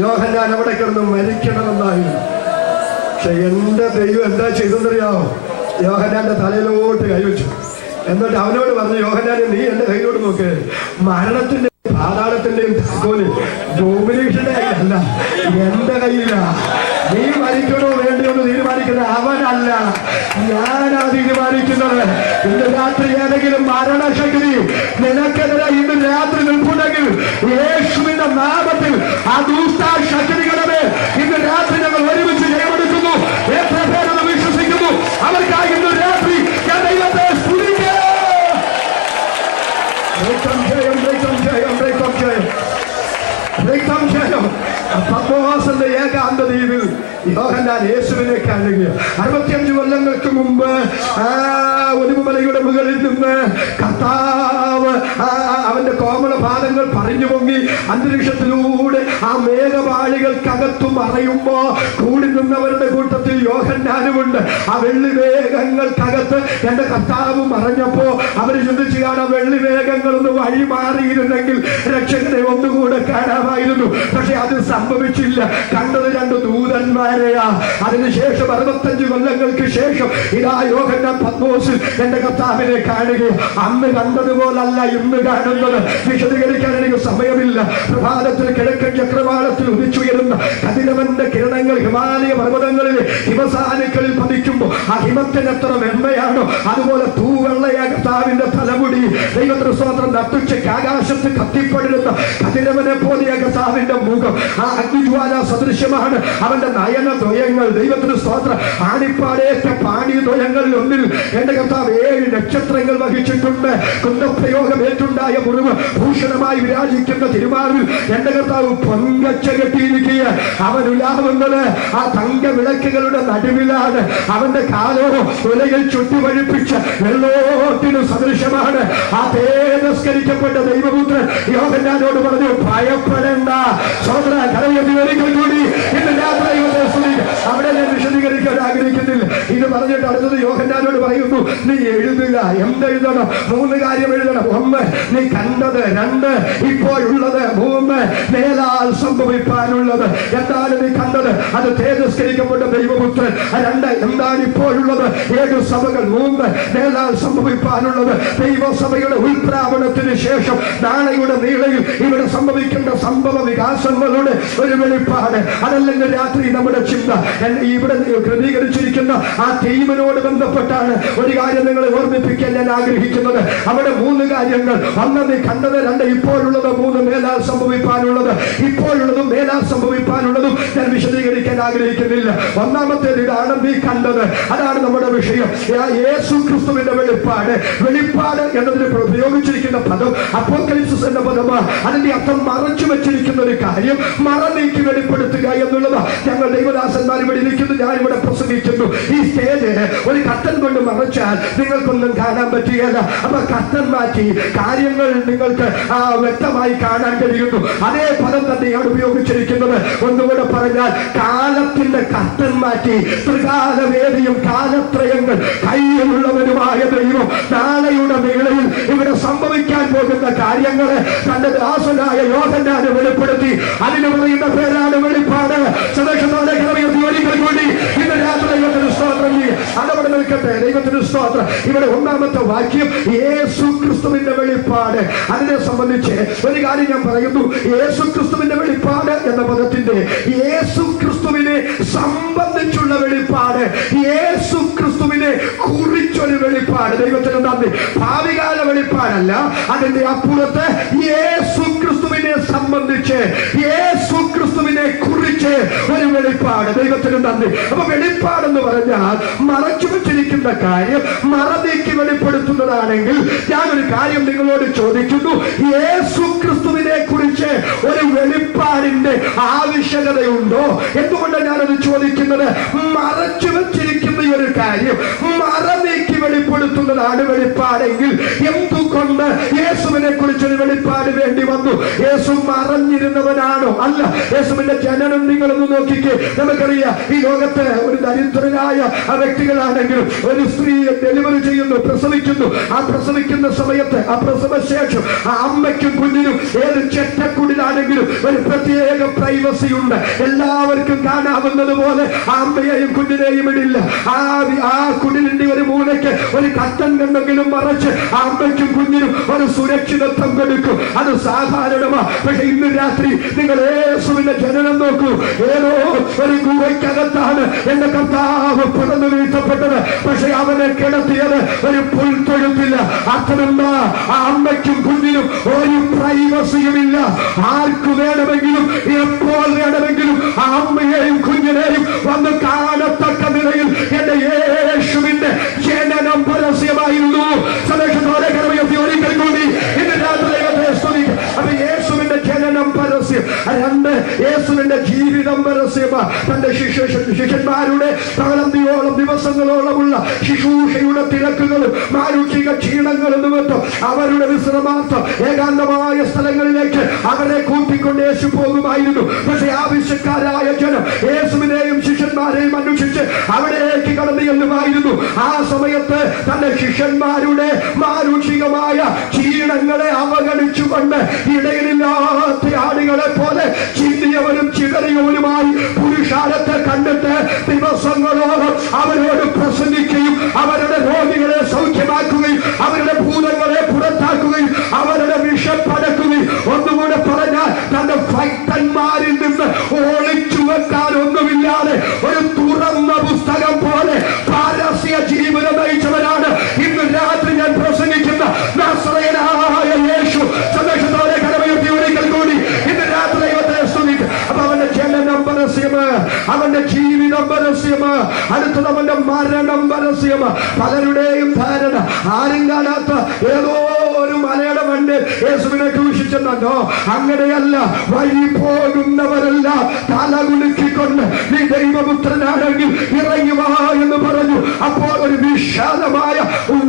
യോഹന്നാൻ അവിടെ കിടന്ന് മരിക്കണമെന്നായിരുന്നു. പക്ഷെ എന്റെ ദൈവം എന്താ ചെയ്തെന്നറിയാമോ? യോഹന്നാന്റെ തലയിലോട്ട് കൈവച്ചു. എന്നിട്ട് അവനോട് പറഞ്ഞു, യോഹന്നാനെ നീ എന്റെ കയ്യിലോട്ട് നോക്ക്. മരണത്തിന്റെ പാതാളത്തിന്റെയും താക്കോല് ഡൊമിനേഷന്റെ കയ്യിലല്ല, എന്റെ കയ്യിലാ. നീ മരിക്കണോ വേണ്ടിയോ എന്ന് തീരുമാനിക്കുന്നത് അവനല്ല, ഞാനാ തീരുമാനിക്കുന്നത്. ഇന്ന് രാത്രി ഏതെങ്കിലും മരണശക്തി നിനക്കെതിരെ ഇന്ന് രാത്രി നിൽപ്പുണ്ടെങ്കിൽ യേശുവിന്റെ നാമത്തിൽ ആ ദുഷ്ടശക്തികളുടെ മേൽ ഇന്ന് രാത്രി ഞങ്ങൾ ഒരുമിച്ച് ജയമെടുക്കുന്നു. എത്ര പേരത് വിശ്വസിക്കുന്നു? അവർക്കായി ഇന്ന് രാത്രി ഞാൻ ദൈവത്തെ സ്തുതിക്കുക. പത്മോസിന്റെ ഏകാന്ത ദ്വീപിൽ യോഹന്നാൻ യേശുവിനെ കാണുക. 65 കൊല്ലങ്ങൾക്ക് മുമ്പ് ഒലിവുമലയുടെ മുകളിൽ നിന്ന് കർത്താവ് അവന്റെ കോമളപാദങ്ങൾ പറഞ്ഞു പൊങ്ങി അന്തരീക്ഷത്തിലൂടെ ആ മേഘപാളികൾക്കകത്തു മറയുമ്പോ കൂടി നിന്നവരുടെ കൂട്ടത്തിൽ യോഹന്നാനുമുണ്ട്. ആ വെള്ളി മേഘങ്ങൾക്കകത്ത് എന്റെ കർത്താവ് മറഞ്ഞപ്പോ അവര് ചിന്തിച്ചു കാണാം, വെള്ളി മേഘങ്ങളൊന്ന് വഴി മാറിയിരുന്നെങ്കിൽ രക്ഷകനെ ഒന്നുകൂടെ കാണാമായിരുന്നു. പക്ഷെ അത് സംഭവിച്ചില്ല. കണ്ടത് 2 ദൂതന്മാരെയാ. അതിനുശേഷം 65 കൊല്ലങ്ങൾക്ക് ശേഷം ഇതാ യോഹന്നാൻ പത്മോസിൽ എന്റെ കർത്താവിനെ കാണുകയും അന്ന് കണ്ടതുപോലല്ല ഇന്ന് കാണുന്നത്. വിശദീകരിക്കാൻ എനിക്ക് സമയമില്ല. പ്രഭാതത്തിൽ കിഴക്കൻ ചക്രവാളത്തിൽ ഉദിച്ചുയരുന്ന കതിരവന്റെ കിരണങ്ങൾ ഹിമാലയ പർവ്വതങ്ങളിലെ ഹിമസാനുക്കളിൽ പതിക്കുമ്പോൾ ആ ഹിമത്തിന് എത്ര വെണ്മയാണോ അതുപോലെ തൂവെള്ളയ കർത്താവിന്റെ തലമുടി ദൈവത്തിന് സ്തോത്രം നട്ടുച്ചയ്ക്ക് ആകാശത്ത് കത്തിപ്പടരുന്ന കതിരവനെ പോലെ കർത്താവിന്റെ മുഖം ആ അഗ്നിജ്വാല സദൃശ്യമാണ്. അവന്റെ നയന ദ്വയങ്ങൾ ദൈവത്തിന് സ്തോത്രം ആണിപ്പാടേറ്റ പാണി ദ്വയങ്ങൾ നക്ഷത്രങ്ങളിൽ ഒന്നിൽ എന്റെ കർത്താവ് 7 നക്ഷത്രങ്ങൾ വഹിച്ചിട്ടുണ്ട്. കുന്തപ്രയോഗം ഏറ്റുണ്ടായ മുറിവ് ഭൂഷണമായി വിരാജിക്കുന്ന തിരുമാറിൽ എന്റെ കർത്താവ് പൊങ്കച്ച കെട്ടിയിരിക്കുക. അവൻ ഉലാവുന്നത് ആ തങ്ക വിളക്കുകളുടെ നടുവിലാണ്. അവന്റെ കാലോ ഉലയിൽ ചുറ്റുവഴിപ്പിച്ച വെള്ളോട്ടിന് സദൃശമാണ്. ആ തേജസ്കരിക്കപ്പെട്ട ദൈവപുത്രൻ യോഹന്നാനോട് പറഞ്ഞു, ഭയപ്പെടേണ്ട. സഹോദര കരയുയർത്തി ഒരിക്കൽ കൂടി ഇന്ന് രാത്രി അവിടെ ഞാൻ വിശദീകരിക്കാൻ ആഗ്രഹിക്കുന്നില്ല. ഇത് പറഞ്ഞിട്ട് അടുത്തത് യോഹന്നാനോട് പറയുന്നു, നീ എഴുതുക. എന്തെഴുതണം? 3 കാര്യം എഴുതണം. 1, നീ കണ്ടത്. 2, ഇപ്പോഴുള്ളത്. 3, മേലാൽ സംഭവിക്കാനുള്ളത്. എന്താണ് നീ കണ്ടത്? അത് തേജസ്കരിക്കപ്പെട്ട ദൈവപുത്രൻ. 2, എന്താണ് ഇപ്പോഴുള്ളത്? 7 സഭകൾ. 3, മേലാൽ സംഭവിക്കാനുള്ളത്. ദൈവസഭയുടെ ഉത്പ്രാപണത്തിന് ശേഷം നാളെയുടെ നീളയിൽ ഇവിടെ സംഭവിക്കേണ്ട സംഭവ വികാസങ്ങളുടെ ഒരു വെളിപ്പാട്. അതല്ലെങ്കിൽ രാത്രി നമ്മുടെ ചിന്ത ഇവിടെ ക്രമീകരിച്ചിരിക്കുന്ന ആ തീമിനോട് ബന്ധപ്പെട്ടാണ് ഒരു കാര്യം നിങ്ങളെ ഓർമ്മിപ്പിക്കാൻ ഞാൻ ആഗ്രഹിക്കുന്നത്. അവിടെ 3 കാര്യങ്ങൾ. 1, നീ കണ്ടത്. 2, ഇപ്പോഴുള്ളത്. 3, മേലാൽ സംഭവിക്കാനുള്ളത്. ഇപ്പോഴുള്ളതും മേലാൽ സംഭവിക്കാനുള്ളതും ഞാൻ വിശദീകരിക്കാൻ ആഗ്രഹിക്കുന്നില്ല. ഒന്നാമത്തേത് ഇതാണ്, നീ കണ്ടത്. അതാണ് നമ്മുടെ വിഷയം. യേശു ക്രിസ്തുവിന്റെ വെളിപ്പാട്. വെളിപ്പാട് എന്നതിന് പ്രയോഗിച്ചിരിക്കുന്ന പദം അപ്പോക്കലിപ്സിസ് എന്ന പദമാണ്. അതിന്റെ അർത്ഥം മറച്ചു വെച്ചിരിക്കുന്ന ഒരു കാര്യം മറ നീക്കി വെളിപ്പെടുത്തുക എന്നുള്ളത്. ഞങ്ങൾ ദൈവദാസന്മാർ ഇവിടെ ഇരിക്കുന്നു, ഞാൻ ഇവിടെ പ്രസംഗിക്കുന്നു. ഈ സ്റ്റേജ് ഒരു കർട്ടൻ കൊണ്ട് മറച്ചാൽ നിങ്ങൾക്കൊന്നും കാണാൻ പറ്റുകയില്ല. അപ്പൊ കർട്ടൻ മാറ്റി കാര്യങ്ങൾ നിങ്ങൾക്ക് വ്യക്തമായി കാണാൻ കഴിയുന്നു. അതേ പദം തന്നെയാണ് ഉപയോഗിച്ചിരിക്കുന്നത്. ഒന്നുകൂടെ പറഞ്ഞാൽ കാലത്തിന്റെ കർട്ടൻ മാറ്റി ത്രികാലവേദിയും കാലത്രയങ്ങൾ കയ്യിലുള്ളവരുമായ ദൈവം നാളെയുടെ നീളയിൽ ഇവിടെ സംഭവിക്കാൻ പോകുന്ന കാര്യങ്ങളെ തന്റെ ദാസനായ യോഹന്നാനെ വെളിപ്പെടുത്തി. അതിന് പറയുന്ന പേരാണ് വെളിപ്പാട്. സന്തോഷത്തോടെ ഒരിക്കൽ കൂടി ഇന്ന് രാത്രി ദൈവത്തിന് സ്തോത്രം. അതവിടെ നിൽക്കട്ടെ. ദൈവത്തിന് സ്തോത്രം. ഇവിടെ 1-ാമത്തെ വാക്യം യേശു ക്രിസ്തുവിന്റെ വെളിപ്പാട്. അതിനെ സംബന്ധിച്ച് ഒരു കാര്യം ഞാൻ പറയുന്നു. യേശു ക്രിസ്തുവിന്റെ വെളിപ്പാട് എന്ന പദത്തിന്റെ യേശു ക്രിസ്തുവിനെ സംബന്ധിച്ചുള്ള വെളിപ്പാട്, യേശു ക്രിസ്തുവിനെ കുറിച്ചൊരു വെളിപ്പാട്. ദൈവത്തിന് നന്ദി. ഭാവികാല വെളിപ്പാടല്ല, അതിന്റെ അപ്പുറത്ത് യേശു ക്രിസ്തുവിനെ സംബന്ധിച്ച് യേശു ക്രിസ്തുവിനെ കുറിച്ച് ഒരു വെളിപ്പാട്. ദൈവത്തിന് നന്ദി. അപ്പൊ വെളിപ്പാടെന്ന് പറഞ്ഞാൽ മറച്ചു വെച്ചിരിക്കുന്ന കാര്യം മറ നീക്കി വെളിപ്പെടുത്തുന്നതാണെങ്കിൽ ഞാനൊരു കാര്യം നിങ്ങളോട് ചോദിക്കുന്നു. യേശു ക്രിസ്തുവിനെ കുറിച്ച് ഒരു വെളിപ്പാടിന്റെ ആവശ്യകതയുണ്ടോ? എന്തുകൊണ്ടാണ് ഞാനത് ചോദിക്കുന്നത്? മറച്ചു വെച്ചിരിക്കുന്ന ഒരു കാര്യം മറ നീക്കി വെളിപ്പെടുത്തുന്നതാണ് വെളിപ്പാടെങ്കിൽ എന്തുകൊണ്ട് യേശുവിനെ കുറിച്ചൊരു വെളിപ്പാട് വേണ്ടി വന്നു? യേശു മറഞ്ഞിരുന്നവനാണോ? അല്ല. യേശുവിന്റെ ജനനം നിങ്ങളൊന്ന് നോക്കിക്കേ. നമുക്കറിയാം, ഈ ലോകത്ത് ഒരു ദരിദ്രനായ വ്യക്തികളാണെങ്കിലും ഒരു സ്ത്രീ ഡെലിവറി ചെയ്യുന്നു, പ്രസവിക്കുന്നു. ആ പ്രസവിക്കുന്ന സമയത്ത് ആ പ്രസവശേഷം ആ അമ്മയ്ക്കും കുഞ്ഞിനും ഏത് ചെറ്റക്കുടിലാണെങ്കിലും ഒരു പ്രത്യേക പ്രൈവസി ഉണ്ട്. എല്ലാവർക്കും കാണാവുന്നത് പോലെ ആ അമ്മയെയും കുഞ്ഞിനെയും ഇടില്ല. ആ കുടിലിന്റെ ഒരു മൂലയ്ക്ക് ഒരു കട്ടൻ കണ്ടെങ്കിലും മറച്ച് ആ അമ്മയ്ക്കും കുഞ്ഞിനും ഒരു സുരക്ഷിതത്വം കൊടുക്കും. അത് സാധാരണമാണ്. പക്ഷെ ഇന്ന് രാത്രി നിങ്ങൾ യേശുവിന്റെ ജനനം നോക്കൂ. ഏതോ ഒരു ഗുഹയ്ക്കകത്താണ് എന്റെ കർത്താവ് പിറന്നു വീഴ്ത്തപ്പെട്ടത്. പക്ഷെ അവനെ കിടത്തിയത് ഒരു പുൽത്തൊഴുത്തില്ല. അർത്ഥമെന്താ? ആ അമ്മയ്ക്കും കുഞ്ഞിനും ഒരു പ്രൈവസിയുമില്ല. ആർക്കു വേണമെങ്കിലും എപ്പോൾ വേണമെങ്കിലും ആ അമ്മയെയും കുഞ്ഞിനെയും വന്ന് കാണത്തക്ക നിലയിൽ എന്റെ യേശുവിന്റെ ജനനം പരസ്യമായിരുന്നു. സന്തോഷത്തോടെ കരമുയർത്തി ഒരിക്കൽ കൂടി ഇന്ന് രാത്രി ദൈവത്തെ സ്തുതിക്കും. അപ്പൊ യേശുവിന്റെ ജനനം പരസ്യം. 2, യേശുവിന്റെ ജീവിതം പരസ്യമാണ്. തന്റെ ശിഷ്യന്മാരുടെ പകലന്തിയോളം ദിവസങ്ങളോളമുള്ള ശുശ്രൂഷയുടെ തിരക്കുകളും മാനുഷിക ക്ഷീണങ്ങളും നിമിത്തം അവരുടെ വിശ്രമാർത്ഥം ഏകാന്തമായ സ്ഥലങ്ങളിലേക്ക് അവരെ കൂട്ടിക്കൊണ്ട് യേശു പോകുമായിരുന്നു. പക്ഷെ ആവശ്യക്കാരായ ജനം യേശുവിനെയും ശിഷ്യന്മാരെയും അന്വേഷിച്ച് അവിടേക്ക് കടന്നു ചെല്ലുമായിരുന്നു. ആ സമയത്ത് തന്റെ ശിഷ്യന്മാരുടെ മാനുഷികമായ ക്ഷീണങ്ങളെ അവഗണിച്ചുകൊണ്ട് ഇടയിലില്ലാത്ത ആടുകളെ പോലെ ചിന്തിയവരും ചിതറിയവരുമായി പുരുഷാരത്തെ കണ്ടിട്ട് ദിവസങ്ങളോളം അവരോട് പ്രസംഗിക്കുകയും അവരുടെ രോഗികളെ സൗഖ്യമാക്കുകയും അവരുടെ ഭൂതങ്ങളെ പുറത്താക്കുകയും അവരുടെ വിഷപ്പടക്കുകയും ഒന്നുകൂടെ പറഞ്ഞാൽ തന്റെ ഭക്തന്മാരിൽ നിന്ന് ഒളിച്ചു വെക്കാൻ ഒന്നുമില്ലാതെ ഒരു തുറന്ന പുസ്തകം പോലെ പാരസ്യ ജീവിതം നയിച്ചവരാണ് ഇന്ന് രാത്രി ഞാൻ പ്രസംഗിക്കുന്ന നസറേയനായ യേശു. സന്തോഷത്തോടെ കരമുയർത്തി ഒരിക്കൽ കൂടി ഇന്ന് രാത്രി ദൈവത്തെ സ്തുതിക്കും. അപ്പൊ അവന്റെ ജനനം പരസ്യം. അവന്റെ ജീവിതം പരസ്യം, അടുത്തത് അവന്റെ മരണം പരസ്യം. പലരുടെയും ധാരണ ആരും കാണാത്ത ഏതോ ഒരു മലയുടെ മണ്ണിൽ യേശുവിനെ ക്രൂശിച്ചെന്നോ. അങ്ങനെയല്ല. വഴി പോകുന്നവരെല്ലാം തല കുലുക്കിക്കൊണ്ട് നീ ദൈവപുത്രനാണെങ്കിൽ ഇറങ്ങി വാ എന്ന് പറഞ്ഞു. അപ്പോൾ ഒരു വിശാലമായ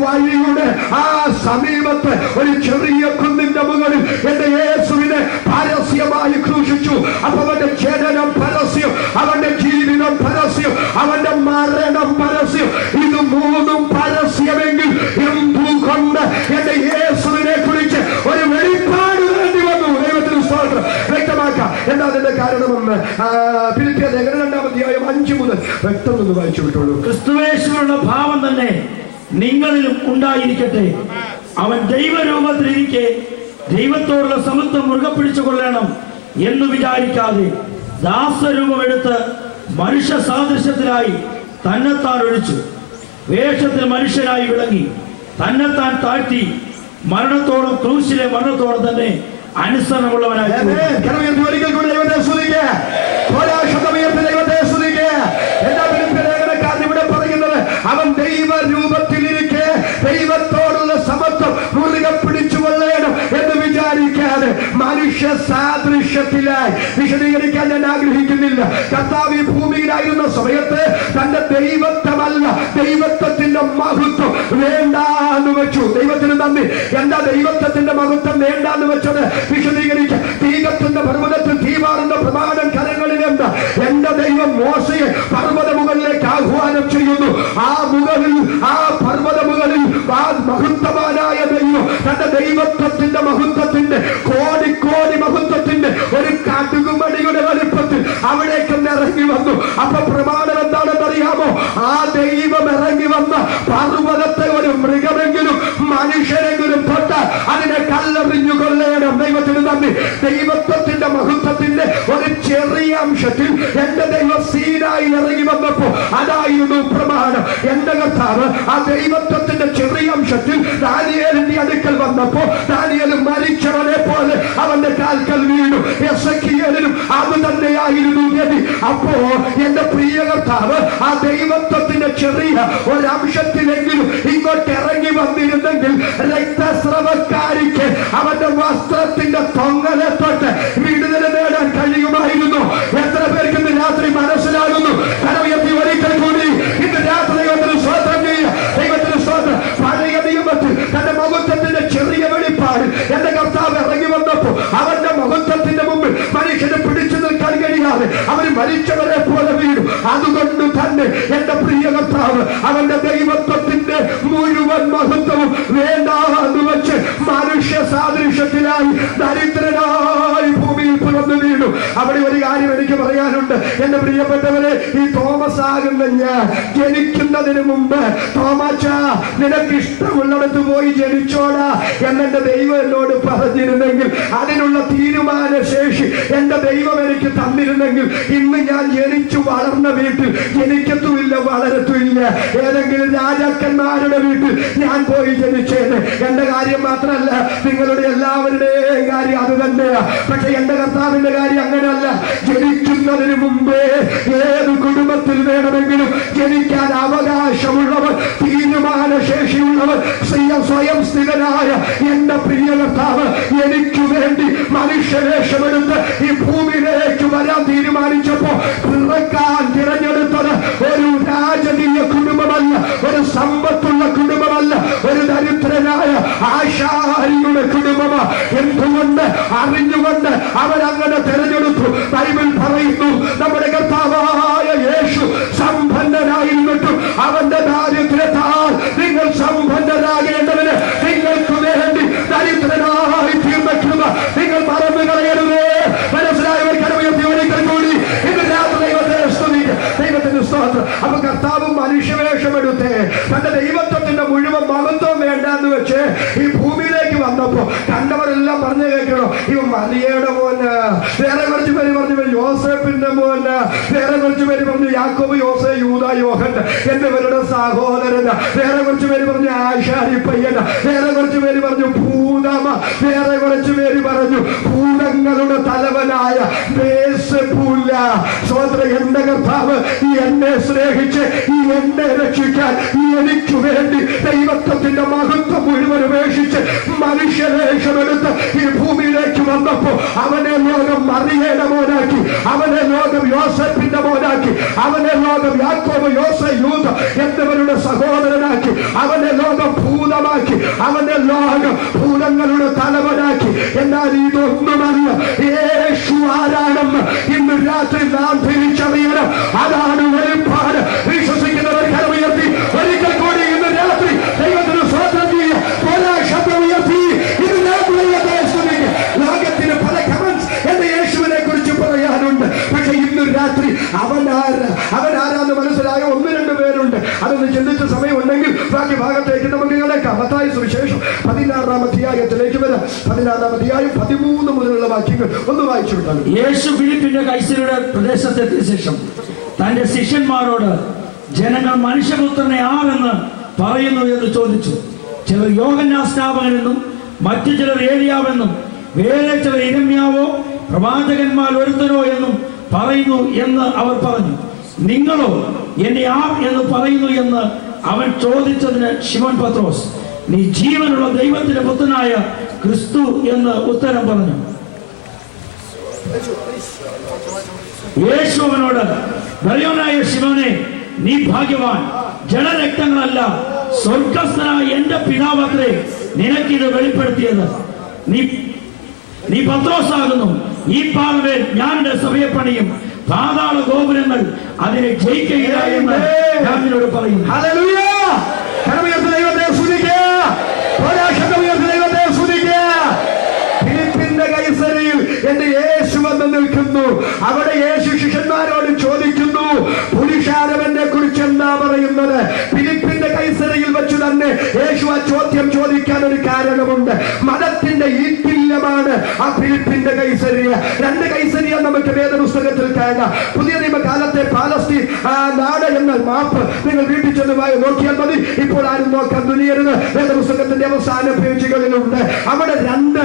വഴിയുടെ ആ സമീപത്ത് ഒരു ചെറിയ കുന്നിന്റെ മുകളിൽ എന്റെ യേശുവിനെ പരസ്യമായി ക്രൂശിച്ചു. അപ്പൊ അവന്റെ ജനനം പരസ്യം, അവന്റെ ജീവിതം പരസ്യം, അവന്റെ മരണം പരസ്യം. ഇത് മൂന്നും പരസ്യമെങ്കിൽ എന്തുകൊണ്ട് എന്റെ യേശുവിനെ കുറിച്ച് ഒരു വെളിപ്പാട് വേണ്ടി വന്നു? ദൈവത്തിന് സ്തോത്രം. വ്യക്തമാക്കാം എന്താ അതിന്റെ കാരണമെന്ന് ഫിലിപ്പിയർ ലേഖനം 2-ാം അധ്യായം 5 മുതൽ വ്യക്തമൊന്ന് വായിച്ചു വിട്ടോളൂ. ക്രിസ്തുവേശുവിനുള്ള ഭാവം തന്നെ നിങ്ങളിലും ഉണ്ടായിരിക്കട്ടെ. അവൻ ദൈവരൂപത്തിലിരിക്കെ ദൈവത്തോടുള്ള സമത്വം മുറുകെ പിടിച്ചു കൊള്ളണം എന്ന് വിചാരിക്കാതെ ദാസരൂപമെടുത്ത് മനുഷ്യ സാദൃശ്യത്തിലായി തന്നെത്താൻ ഒഴിച്ചു. വേഷത്തിൽ മനുഷ്യനായി വിളങ്ങി തന്നെത്താൻ താഴ്ത്തി മരണത്തോളം ക്രൂശിലെ മരണത്തോളം തന്നെ അനുസരണമുള്ളവനായി. ഇവിടെ പറയുന്നത് അവൻ ദൈവരൂപത്തിലിരിക്കെ ദൈവത്തോടുള്ള സമത്വം മുറുകെ പിടിച്ചു കൊള്ളണം എന്ന് വിചാരിക്കാതെ മനുഷ്യ സാദൃശ്യത്തിലായി. വിശദീകരിക്കാൻ ഞാൻ ആഗ്രഹിക്കുന്നില്ല. കർത്താവ് ഈ ഭൂമിയിലായിരുന്ന സമയത്ത് തന്റെ ദൈവത്വമല്ല, ദൈവത്വത്തിന്റെ മഹത്വം വേണ്ടാന്ന് വെച്ചു. ദൈവത്തിന് നന്ദി. എന്താ ദൈവത്വത്തിന്റെ മഹത്വം വേണ്ടാന്ന് വെച്ചത്? വിശദീകരിക്കാം. തീകത്തിന്റെ പർവ്വതത്തിൽ തീമാറുന്ന പ്രമാണം കരങ്ങളിലെന്താ? എന്റെ ദൈവം മോശയെ പർവ്വത മുകളിലേക്ക് ആഹ്വാനം ചെയ്യുന്നു. ആ മുകളിൽ, ആ പർവ്വത മുകളിൽ ആ മഹത്വവാനായ ദൈവം തന്റെ ദൈവത്വത്തിന്റെ മഹത്വത്തിന്റെ കോടി മഹത്വത്തിന്റെ ഒരു കടുകുമണിയുടെ വലിപ്പത്തിൽ അവിടേക്ക് ഇറങ്ങി വന്നു. അപ്പൊ പ്രമാണം എന്താണെന്നറിയാമോ? ആ ദൈവം ഇറങ്ങി വന്ന പർവ്വതത്തെ ഒരു മൃഗമെങ്കിലും മനുഷ്യരെങ്കിലും തൊട്ട അതിനെ കല്ലെറിഞ്ഞു കൊള്ളണം. ദൈവത്തിന് നന്ദി. ദൈവത്വത്തിന്റെ മഹത്വത്തിന്റെ ഒരു ചെറിയ അംശത്തിൽ എന്റെ ദൈവം സീനായി ഇറങ്ങി വന്നപ്പോ അതായിരുന്നു പ്രമാണം. എന്റെ കർത്താവ് ആ ദൈവത്വത്തിന്റെ ചെറിയ അംശത്തിൽ ദാനിയേലിന്റെ അടുക്കൽ വന്നപ്പോ ദാനിയേൽ മരിച്ചവനെ പോലെ അവന്റെ കാൽക്കൽ വീണു. എസെക്കിയേലിനും അത് തന്നെയായിരുന്നു ഗതി. അപ്പോ എന്റെ പ്രിയ കർത്താവ് ആ ദൈവത്വത്തിന്റെ ചെറിയ ഒരംശത്തിലെങ്കിലും ഇങ്ങോട്ട് ഇറങ്ങി വന്നിരുന്നെങ്കിൽ രക്തസ്രവക്കാരിക്ക് അവന്റെ വസ്ത്രത്തിന്റെ തൊങ്ങലെ തൊട്ട് വിടുതല നേടാൻ കഴിയുമായിരുന്നു. എത്ര പേർക്ക് ഇന്ന് രാത്രി മനസ്സിലാകുന്നു? കരമുയർത്തി ഒരിക്കൽ കൂടി ഇന്ന് രാത്രി ദൈവത്തിന് സ്വന്തം ചെയ്യുക. ദൈവത്തിന് സ്വന്തം. പഴയ നിയമത്തിൽ തന്റെ മഹത്വത്തിന്റെ ചെറിയ വെളിപ്പാട് എന്റെ കർത്താവ് ഇറങ്ങി വന്നപ്പോ അവന്റെ മഹത്വത്തിന്റെ മുമ്പിൽ മനുഷ്യനെ പിടിച്ചു നിൽക്കാൻ കഴിയാതെ അവർ മരിച്ചവരെ പോലെ വീണു. അതുകൊണ്ട് തന്നെ എന്റെ പ്രിയ കർത്താവ് അവന്റെ ദൈവത്വത്തിന്റെ മുഴുവൻ മഹത്വവും വേണ്ടാന്ന് വെച്ച് മനുഷ്യ സാദൃശ്യത്തിലായി ദരിദ്രനായി ഭൂമിയിൽ പിറന്നു വീണു. അവിടെ ഒരു കാര്യം എനിക്ക് പറയാനുണ്ട് എന്റെ പ്രിയപ്പെട്ടവരെ. ഈ തോമസ് ആകുന്ന ഞാൻ ജനിക്കുന്നതിന് മുമ്പ് തോമാച്ച നിനക്ക് ഇഷ്ടമുള്ളിടത്ത് പോയി ജനിച്ചോടാ എന്നെ ദൈവം എന്നോട് പറഞ്ഞിരുന്നെങ്കിൽ, അതിനുള്ള തീരുമാന ശേഷി എന്റെ ദൈവം എനിക്ക് തന്നിരുന്നെങ്കിൽ ഇന്ന് ഞാൻ ജനിച്ചു വളർന്ന വീട്ടിൽ ജനിക്കത്തുമില്ല, വളരത്തുമില്ല. ഏതെങ്കിലും രാജാക്കന്മാരുടെ വീട്ടിൽ ഞാൻ പോയി ജനിച്ചേനെ. എന്റെ കാര്യം മാത്രമല്ല, നിങ്ങളുടെ എല്ലാവരുടെയും കാര്യം അത് തന്നെയാ. പക്ഷെ എന്റെ കർത്താവിന്റെ കാര്യം അങ്ങനെയല്ല. ജനിക്കുന്നതിന് മുമ്പേ ഏത് കുടുംബത്തിൽ വേണമെങ്കിലും ജനിക്കാൻ അവകാശമുള്ളവർ, തീരുമാന ശേഷിയുള്ളവർ, സ്വയം സ്ഥിരനായ എന്റെ പ്രിയ കർത്താവ് എനിക്ക് വേണ്ടി മനുഷ്യവേഷമെടുത്ത് ഈ ഭൂമിയിലേക്ക് വരാൻ തീരുമാനിച്ചപ്പോ പിറക്കാൻ തിരഞ്ഞെടുത്തത് ഒരു രാജകീയ കുടുംബമല്ല, ഒരു സമ്പത്തുള്ള കുടുംബമല്ല, ഒരു ദരിദ്രനായ ആശാരിയുടെ കുടുംബമാ. എന്തുകൊണ്ട്? അറിഞ്ഞുകൊണ്ട് അവരങ്ങനെ തിരഞ്ഞെടുത്തു. ബൈബിൾ പറയുന്നു നമ്മുടെ കർത്താവായ യേശു സമ്പന്നനായിരുന്നിട്ടും അവന്റെ ദാരിദ്ര്യത്താൽ നിങ്ങൾ സമ്പന്നരാകേണ്ടതിന് നിങ്ങൾക്ക് വേണ്ടി ദരിദ്രനായി തീർന്നിട്ടുള്ള നിങ്ങൾ മറന്നു കളയരുത്. മനസ്സിലായവർ കരമുയർത്തി ഒരിക്കൽ കൂടി ഇന്ന് രാത്രി ദൈവത്തിന്റെ സ്തോത്രം. അപ്പൊ കർത്താവ് മനുഷ്യവേഷമെടുത്ത് തന്റെ ദൈവത്വത്തിന്റെ മുഴുവൻ മഹത്വം വേണ്ടാന്ന് വെച്ച് ഈ ഭൂമിയിലേക്ക് വന്നപ്പോ കണ്ടവരെല്ലാം പറഞ്ഞു കേൾക്കണോ, ഇവൻ മറിയയുടെ മോന്. വേറെ കുറച്ച് പേര് പറഞ്ഞു യോസേപ്പിന്റെ മോന്. വേറെ കുറച്ച് പേര് പറഞ്ഞു യാക്കോബ്, യോസേ, യൂദ, യോഹൻ എന്നിവരുടെ സഹോദരന്. വേറെ കുറച്ച് പേര് പറഞ്ഞു ആശാരി പയ്യന്. വേറെ കുറച്ച് പേര് പറഞ്ഞു ഭൂതമ. വേറെ കുറച്ച് പേര് പറഞ്ഞു ഭൂതങ്ങളുടെ തലവനായ ബേൽസെബൂൽ. സ്വതന്ത്ര എന്റെ കർത്താവ് ഈ എന്നെ സ്നേഹിച്ച് ഈ എന്നെ രക്ഷിക്കാൻ എനിക്ക് വേണ്ടി ദൈവത്വത്തിന്റെ മഹത്വം മുഴുവൻ ഉപേക്ഷിച്ച് മനുഷ്യവേഷമെടുത്ത് ഈ ഭൂമിയിലേക്ക് വന്നപ്പോ അവനെ ലോകം മറിയയുടെ മോനാക്കി, അവനെ ലോകം യോസേപ്പിന്റെ മോനാക്കി, അവനെ ലോകം യാക്കോബ് യോസേ യൂദ എന്നിവരുടെ സഹോദരനാക്കി, അവനെ ലോകം ഭൂതമാക്കി, അവനെ ലോകം ഭൂതങ്ങളുടെ തലവനാക്കി. എന്നാൽ ഇതൊന്നുമല്ല, യേശു ആരാണെന്ന് ഇന്ന് രാത്രി നാം തിരിച്ചറിയണം. അതാണ് വെളിപ്പാട്. വിശ്വസിക്കുന്നവർ കരമുയർത്തി ഒരിക്കൽ കൂടി ഇന്ന് രാത്രി ദൈവത്തിന് സ്വന്തം ചെയ്യുക. ശബ്ദം ഉയർത്തി ഇന്ന് രാത്രി ലോകത്തിന് പല കമന്റ്സ് എന്റെ യേശുവിനെ കുറിച്ച് പറയാനുണ്ട്. പക്ഷെ ഇന്ന് രാത്രി അവനാരാന്ന് മനസ്സിലായ 1-2 പേരുണ്ട്. അതൊന്ന് ചിന്തിച്ച സമയമുണ്ടെങ്കിൽ ബാക്കി ഭാഗത്തേക്ക് നമുക്ക് കിടക്കാം. മത്തായി സുവിശേഷം 16-ാം അധ്യായത്തിലേക്ക് വരാം. 16-ാം അധ്യായം 13 മുതലുള്ള വാക്യങ്ങൾ ഒന്ന് വായിച്ചു വിട്ടാൽ. യേശു ഫിലിപ്പിന്റെ കൈസരുടെ പ്രദേശത്തെത്തിയ ശേഷം തന്റെ ശിഷ്യന്മാരോട് ജനങ്ങൾ മനുഷ്യപുത്രനെ ആരെന്ന് പറയുന്നു എന്ന് ചോദിച്ചു. ചിലർ യോഹന്നാൻ സ്നാപകനെന്നും മറ്റു ചിലർ ഏലിയാവെന്നും വേറെ ചിലർ ഇരമ്യാവോ പ്രവാചകന്മാർ ഒരുത്തനോ എന്നും പറയുന്നു എന്ന് അവർ പറഞ്ഞു. നിങ്ങളോ എന്നെ ആർ എന്ന് പറയുന്നു എന്ന് അവൻ ചോദിച്ചതിന് ശിമോൻ പത്രോസ്, നീ ജീവനുള്ള ദൈവത്തിന്റെ പുത്രനായ ക്രിസ്തു എന്ന് ഉത്തരം പറഞ്ഞു. യേശു അവനോട്, ബലിയോനായ ശിമോനെ, നീ ഭാഗ്യവാൻ, ജഡരക്തങ്ങളല്ല സ്വർഗസ്ഥനായ എന്റെ പിതാവത്രേ നിനക്കിത് വെളിപ്പെടുത്തിയത്. നീ പത്രോസാകുന്നു. ഈ പാറമേൽ ഞാൻ എന്റെ സഭയെ പണിയും, പാതാള ഗോപുരങ്ങൾ അതിനെ ജയിക്കുകയില്ല എന്ന് ഞാൻ നിന്നോട് പറയുന്നു. ഫിലിപ്പിന്റെ കൈസരിയിൽ എന്റെ യേശു വന്ന് നിൽക്കുന്നു. അവിടെ യേശു ശിഷ്യന്മാരോട് ചോദിക്കുന്നു, പുരുഷാരവനെ കുറിച്ച് എന്താ പറയുന്നത്? ഫിലിപ്പിന്റെ കൈസരിയിൽ വെച്ച് തന്നെ യേശു ആ ചോദ്യം ചോദിക്കാൻ ഒരു കാരണമുണ്ട്. മതത്തിന്റെ ഈറ്റില്ലമാണ് ആ ഫിലിപ്പിന്റെ കൈസരിയ. 2 കൈസരിയ നമുക്ക് വേദപുസ്തകത്തിൽ കാണാം. പുതിയ നിയമകാലത്തെ പാലസ്തീൻ നാട് എന്ന മാപ്പ് നിങ്ങൾ വീട്ടിൽ ചെന്നുമായി നോക്കിയാൽ മതി. ഇപ്പോൾ ആരും നോക്കാൻ തുനിയരുത്. വേദപുസ്തകത്തിന്റെ അവസാന പേജുകളിലുണ്ട്. അവിടെ 2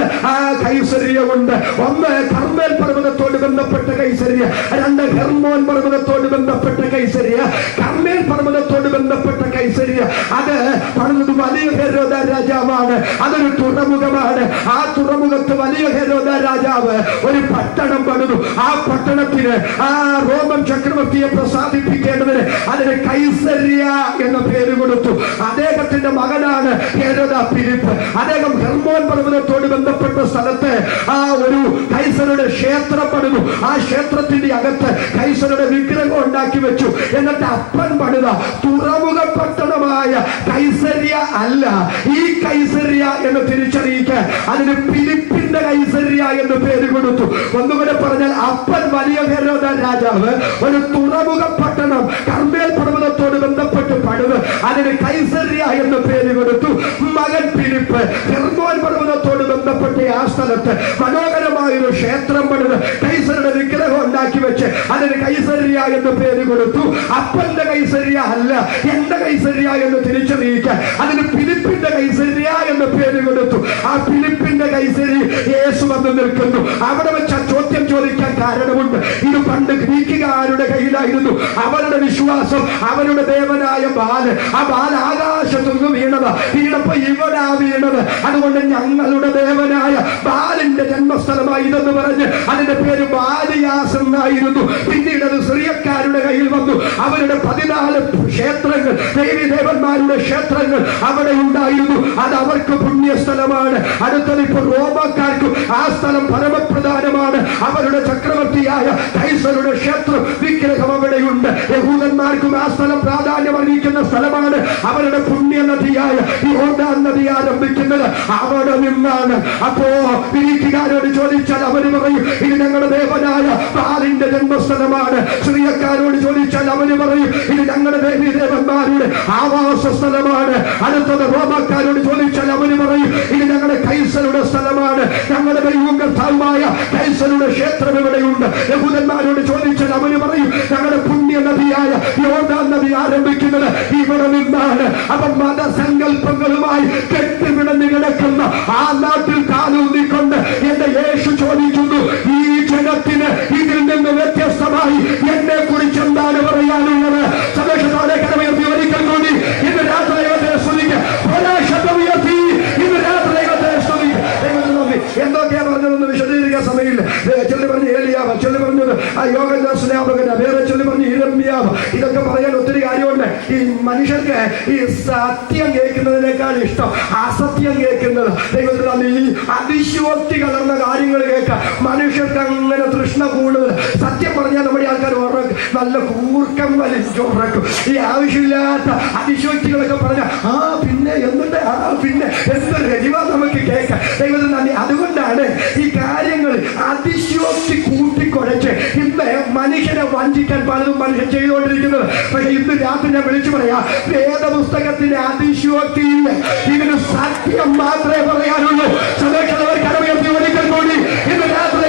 കൈസരിയ ഉണ്ട്. ഒന്ന് കർമ്മേൽ പർവ്വതത്തോട് ബന്ധപ്പെട്ട കൈസരിയ, 2 ഹെർമോൻ പർവ്വതത്തോട് ബന്ധപ്പെട്ട കൈസരിയ. കർമ്മേൽ പർവ്വതത്തോട് ബന്ധപ്പെട്ട കൈസരിയ അത് പണിതത് വലിയ ഹെരോദ രാജാവാണ്. അതൊരു തുറമുഖമാണ്. ആ തുറമുഖത്ത് വലിയ ഹെരോദ രാജാവ് ഒരു പട്ടണം പണിതു. ആ പട്ടണത്തിന് റോമൻ ചക്രവർത്തിയെ പ്രസാദിപ്പിക്കേണ്ടതിന് അതിന് കൈസരിയ എന്ന പേര് കൊടുത്തു. അദ്ദേഹത്തിന്റെ മകനാണ് ഹെരോദ ഫിലിപ്പ്. അദ്ദേഹം ഹെർമോൻ പർവ്വതത്തോട് ബന്ധപ്പെട്ട സ്ഥലത്ത് ഒരു കൈസരുടെ ക്ഷേത്രം പണിതു. ആ ക്ഷേത്രത്തിന്റെ അകത്ത് കൈസരുടെ വിഗ്രഹം ഉണ്ടാക്കി വെച്ചു. എന്നിട്ട് അപ്പൻ പണിത തുറമുഖ പട്ടണമായ കൈസരിയ അല്ല, ഈ കൈസരിയ എന്ന് തിരിച്ചറിയിക്കാൻ അതിന് ഫിലിപ്പിന്റെ കൈസരിയ എന്ന് പേര് കൊടുത്തു. ഒന്നുകൂടെ പറഞ്ഞാൽ, അപ്പൻ വലിയ ഹെരോദ രാജാവ് ഒരു തുറമുഖ പട്ടണം കർമ്മേൽ പർവ്വതത്തോട് ബന്ധപ്പെട്ട് പണിത് അതിന് കൈസരിയ എന്ന് പേര് കൊടുത്തു. മകൻ ഫിലിപ്പ് ഹെർമോൻ പർവ്വതത്തോട് ബന്ധപ്പെട്ട ആ സ്ഥലത്ത് മനോഹരമായൊരു ക്ഷേത്രം പണിത് കൈസരുടെ വിഗ്രഹം ഉണ്ടാക്കി വെച്ച് അതിന് കൈസരിയ എന്ന് പേര് കൊടുത്തു. അപ്പന്റെ കൈസരിയ അല്ല, എന്റെ കൈസരിയ എന്ന് തിരിച്ചറിയിക്കാൻ അതിന് ഫിലിപ്പിന്റെ കൈസരിയ എന്ന് പേര് കൊടുത്തു. ആ ഫിലിപ്പിന്റെ കൈസരി യേശു വന്ന് നിൽക്കുന്നു. അവിടെ വെച്ച് ചോദ്യം ചോദിക്കാൻ കാരണമുണ്ട്. ഇത് പണ്ട് ഗ്രീക്കുകാരുടെ കയ്യിലായിരുന്നു. അവരുടെ വിശ്വാസം അവരുടെ ദേവനായ ബാല്, ആ ബാൽ ആകാശത്തുനിന്ന് വീണപ്പോ ഇവിടെ വീണത്. അതുകൊണ്ട് ഞങ്ങളുടെ ദേവനായ ബാലിന്റെ ജന്മസ്ഥലമായി ഇതെന്ന് പറഞ്ഞ് അതിന്റെ പേര് ബാലിയാസ് എന്നായിരുന്നു. പിന്നീട് അത് സിറിയക്കാരുടെ കയ്യിൽ വന്നു. അവരുടെ 14 ക്ഷേത്രങ്ങൾ, ദേവന്മാരുടെ ക്ഷേത്രങ്ങൾ അവിടെ ഉണ്ടായിരുന്നു. അത് അവർക്ക് പുണ്യസ്ഥലമാണ്. അടുത്തത് ഇപ്പോൾ റോമാക്കാർക്ക് ആ സ്ഥലം പരമപ്രധാനമാണ്. അവരുടെ ചക്രവർത്തിയായ കൈസരുടെ ക്ഷേത്രം വിഗ്രഹം അവിടെയുണ്ട്. യഹൂദന്മാർക്കും ആ സ്ഥലം പ്രാധാന്യം അറിയിക്കുന്ന സ്ഥലമാണ്. അവരുടെ പുണ്യ നദിയായ യോർദാൻ നദി ആരംഭിക്കുന്നത് അവിടെ നിന്നാണ്. അപ്പോ ഗ്രീക്കുകാരോട് ചോദിച്ചാൽ അവര് പറയും ഇത് ഞങ്ങളുടെ ദേവനായ ബാലിന്റെ ജന്മസ്ഥലമാണ്. സിറിയക്കാരോട് ചോദിച്ചാൽ അവര് പറയും ഇത് ഞങ്ങളുടെ ദേവന്മാരുടെ ആവാസ സ്ഥലമാണ്. അടുത്തത് റോമാക്കാരോട് ചോദിച്ചാൽ അവര് പറയും ഇത് ഞങ്ങളുടെ കൈസരുടെ സ്ഥലമാണ്. ഞങ്ങളുടെ ദൈവവും കർത്താവുമായ കൈസരുടെ ക്ഷേത്രം ഇവിടെയുണ്ട്. യഹൂദന്മാരോട് ചോദിച്ചാൽ അവര് പറയും ഞങ്ങളുടെ പുണ്യ നദിയായ യോർദാൻ നദി ആരംഭിക്കുന്നത് ഇവിടെ നിന്നാണ്. അപ്പൊ മതസങ്കല്പങ്ങളുമായി കെട്ടിവിടഞ്ഞു കിടക്കുന്ന ആ നാട്ടിൽ കാലൂന്നിക്കൊണ്ട് എന്റെ യേശു ചോദിക്കുന്നു, ഈ ജനത്തിന് ഇതിൽ നിന്ന് വ്യത്യസ്തമായ ആ യോഗ സ്നാപകന്റെ വേറെ ചൊല്ലി പറഞ്ഞു യിരെമ്യാവ്. ഇതൊക്കെ പറയാൻ ഒത്തിരി കാര്യമുണ്ട്. ഈ മനുഷ്യർക്ക് ഈ സത്യം കേൾക്കുന്നതിനേക്കാൾ ഇഷ്ടം അസത്യം കേൾക്കുന്നത്. ദൈവത്തിന് ഈ അതിശയോക്തി കലർന്ന കാര്യങ്ങൾ കേൾക്കാം മനുഷ്യർക്ക് അങ്ങനെ തൃഷ്ണ കൂടുതൽ. സത്യം പറഞ്ഞാൽ നമ്മുടെ ആൾക്കാർ ഉറക്കും, നല്ല കൂർക്കം വലിച്ചുറക്കും. ഈ ആവശ്യമില്ലാത്ത അതിശയോക്തികളൊക്കെ പറഞ്ഞാൽ പിന്നെ എന്നിട്ട് പിന്നെ എന്തൊരു രജിവ നമുക്ക് കേൾക്കാം. ദൈവത്തിന് നന്ദി. അതുകൊണ്ടാണ് ഈ കാര്യങ്ങൾ അതിശയോക്തി കൂട്ടിക്കുഴച്ച് ഇന്ന് മനുഷ്യനെ വഞ്ചിക്കാൻ പലതും മനുഷ്യൻ ചെയ്തുകൊണ്ടിരിക്കുന്നത്. പക്ഷെ ഇന്ന് രാത്രി ഞാൻ വിളിച്ചു പറയാം, വേദപുസ്തകത്തിന്റെ അതിശയോക്തിയില്ല, ഇതിന് സത്യം മാത്രമേ പറയാനുള്ളൂ. സമയത്തുള്ളവർ കടമുയർത്തി ഒരിക്കൽ കൂടി ഇന്ന് രാത്രി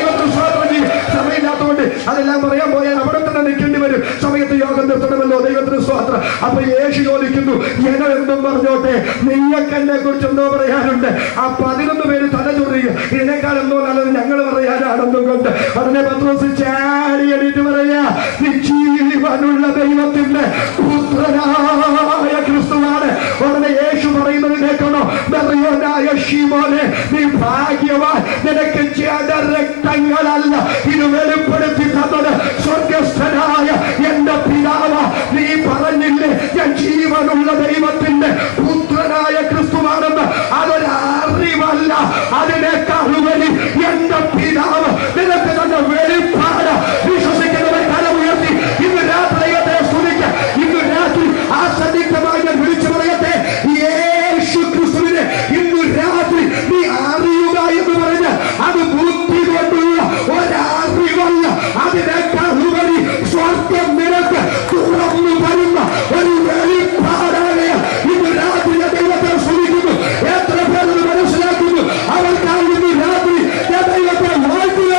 സമയമില്ലാത്തതുകൊണ്ട് അതെല്ലാം പറയാൻ പോയാൽ അവിടെ തന്നെ നിൽക്കേണ്ടി വരും. സമയത്ത് യോഗം നിർത്തണമല്ലോ. ദൈവത്തിന് സ്തോത്രം. അപ്പൊ യേശു ചോദിക്കുന്നു, ജനം എന്തും പറഞ്ഞോട്ടെ, നിങ്ങൾക്ക് എന്നെ കുറിച്ച് എന്തോ പറയാനുണ്ട്. ആ 11 പേര് തല ചൊറിയുക, ഇതിനേക്കാൾ എന്തോ നല്ലത് ഞങ്ങൾ പറയാനാണെന്നും കൊണ്ട് അതിനെ പത്രോസ് ചാടി എണീറ്റ് പറയാ, നീ ജീവനുള്ള ദൈവത്തിന്റെ പുത്രനായ ക്രിസ്തുവാണ്. ഉടനെ യേശു പറയുന്നത് കേൾക്കണോ, ബെറിയോനായ ശീമോനെ, നീ ഭാഗ്യവാൻ, നിനക്ക് ജഡരക്തങ്ങളല്ല ഇത് വെളിപ്പെടുത്തി തന്നത് സ്വർഗസ്ഥനായ എന്റെ പിതാവ്. നീ പറഞ്ഞില്ലേ ഞാൻ ജീവനുള്ള ദൈവത്തിന്റെ പുത്രനായ ക്രിസ്തുവാണെന്ന്? അതൊരറിവല്ല, അതിനേക്കാൾ ഉപരി എന്റെ പിതാവ് നിനക്ക് തന്നെ വെളിപ്പാട്. വിശ്വസിക്കുന്നവർ കരമുയർത്തി ഇന്ന് രാത്രി ദൈവത്തെ സ്തുതിക്ക. ഇന്ന് രാത്രി ആസന്നിഗ്ധമായി ഞാൻ വിളിച്ചു പറയട്ടെ, യേശു ക്രിസ്തുവിനെ ഇന്ന് രാത്രി നീ അറിയുക എന്ന് പറഞ്ഞ് അത് ബുദ്ധി കൊണ്ടുള്ള ഒരറിവല്ല, അതിനേക്കാൾ ഉപരി സ്വാർത്ഥ്യം നിനക്ക് തുറന്നു വരുന്ന ഒരു വെളിപ്പാടാണ്. ഇന്ന് രാത്രി ദൈവത്തെ സ്തുതിക്കുന്നു. എത്ര പേര് മനസ്സിലാക്കുന്നു? അവർക്കായി ഇന്ന് രാത്രി ദൈവത്തെ വാഴ്ത്തുക.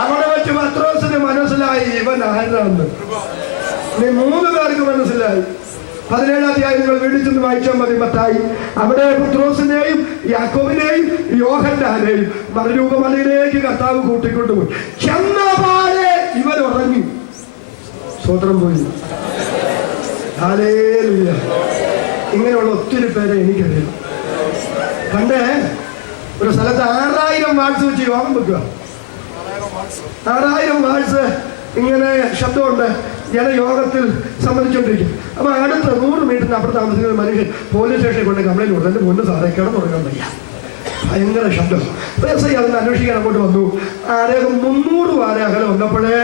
അവിടെ വെച്ച് പത്രോസിന് മനസ്സിലായി ഇവൻ ആരാന്ന്. 3 പേർക്ക് മനസ്സിലായി. 17 അധ്യായം നിങ്ങൾ വീട്ടിൽ ചെന്ന് വായിച്ചാൽ മതി. മത്തായി അവിടെ പത്രോസിനെയും യാക്കോബിനെയും യോഹന്നാനെയും മറുരൂപമലയിലേക്ക് കർത്താവ് കൂട്ടിക്കൊണ്ടുപോയി. ചെന്നപാടെ ഇവർ ഉറങ്ങി. സ്വതന്ത്രം പോയി. ഹല്ലേലൂയ. ഇങ്ങനെയുള്ള ഒത്തിരി പേരെ എനിക്കറിയാം. പണ്ട് ഒരു സ്ഥലത്ത് 6000 വാട്സ് വെച്ച് യോഗം വെക്കുക. 6000 വാട്സ് ഇങ്ങനെ ശബ്ദമുണ്ട്. ജനയോഗത്തിൽ സംബന്ധിച്ചുകൊണ്ടിരിക്കും. അപ്പൊ അടുത്ത 100 മീറ്ററിന് അപ്പുറത്ത് താമസിക്കുന്ന മനുഷ്യൻ പോലീസ് സ്റ്റേഷനിൽ കൊണ്ട് കംപ്ലൈന്റ് കൊടുത്തു, എന്റെ മുന്നിൽ സാറേ കിടന്നുറങ്ങാൻ വയ്യ, ഭയങ്കര ശബ്ദം. അതിന് അന്വേഷിക്കാൻ അങ്ങോട്ട് വന്നു. അദ്ദേഹം 300 വാര അകലെ വന്നപ്പോഴേ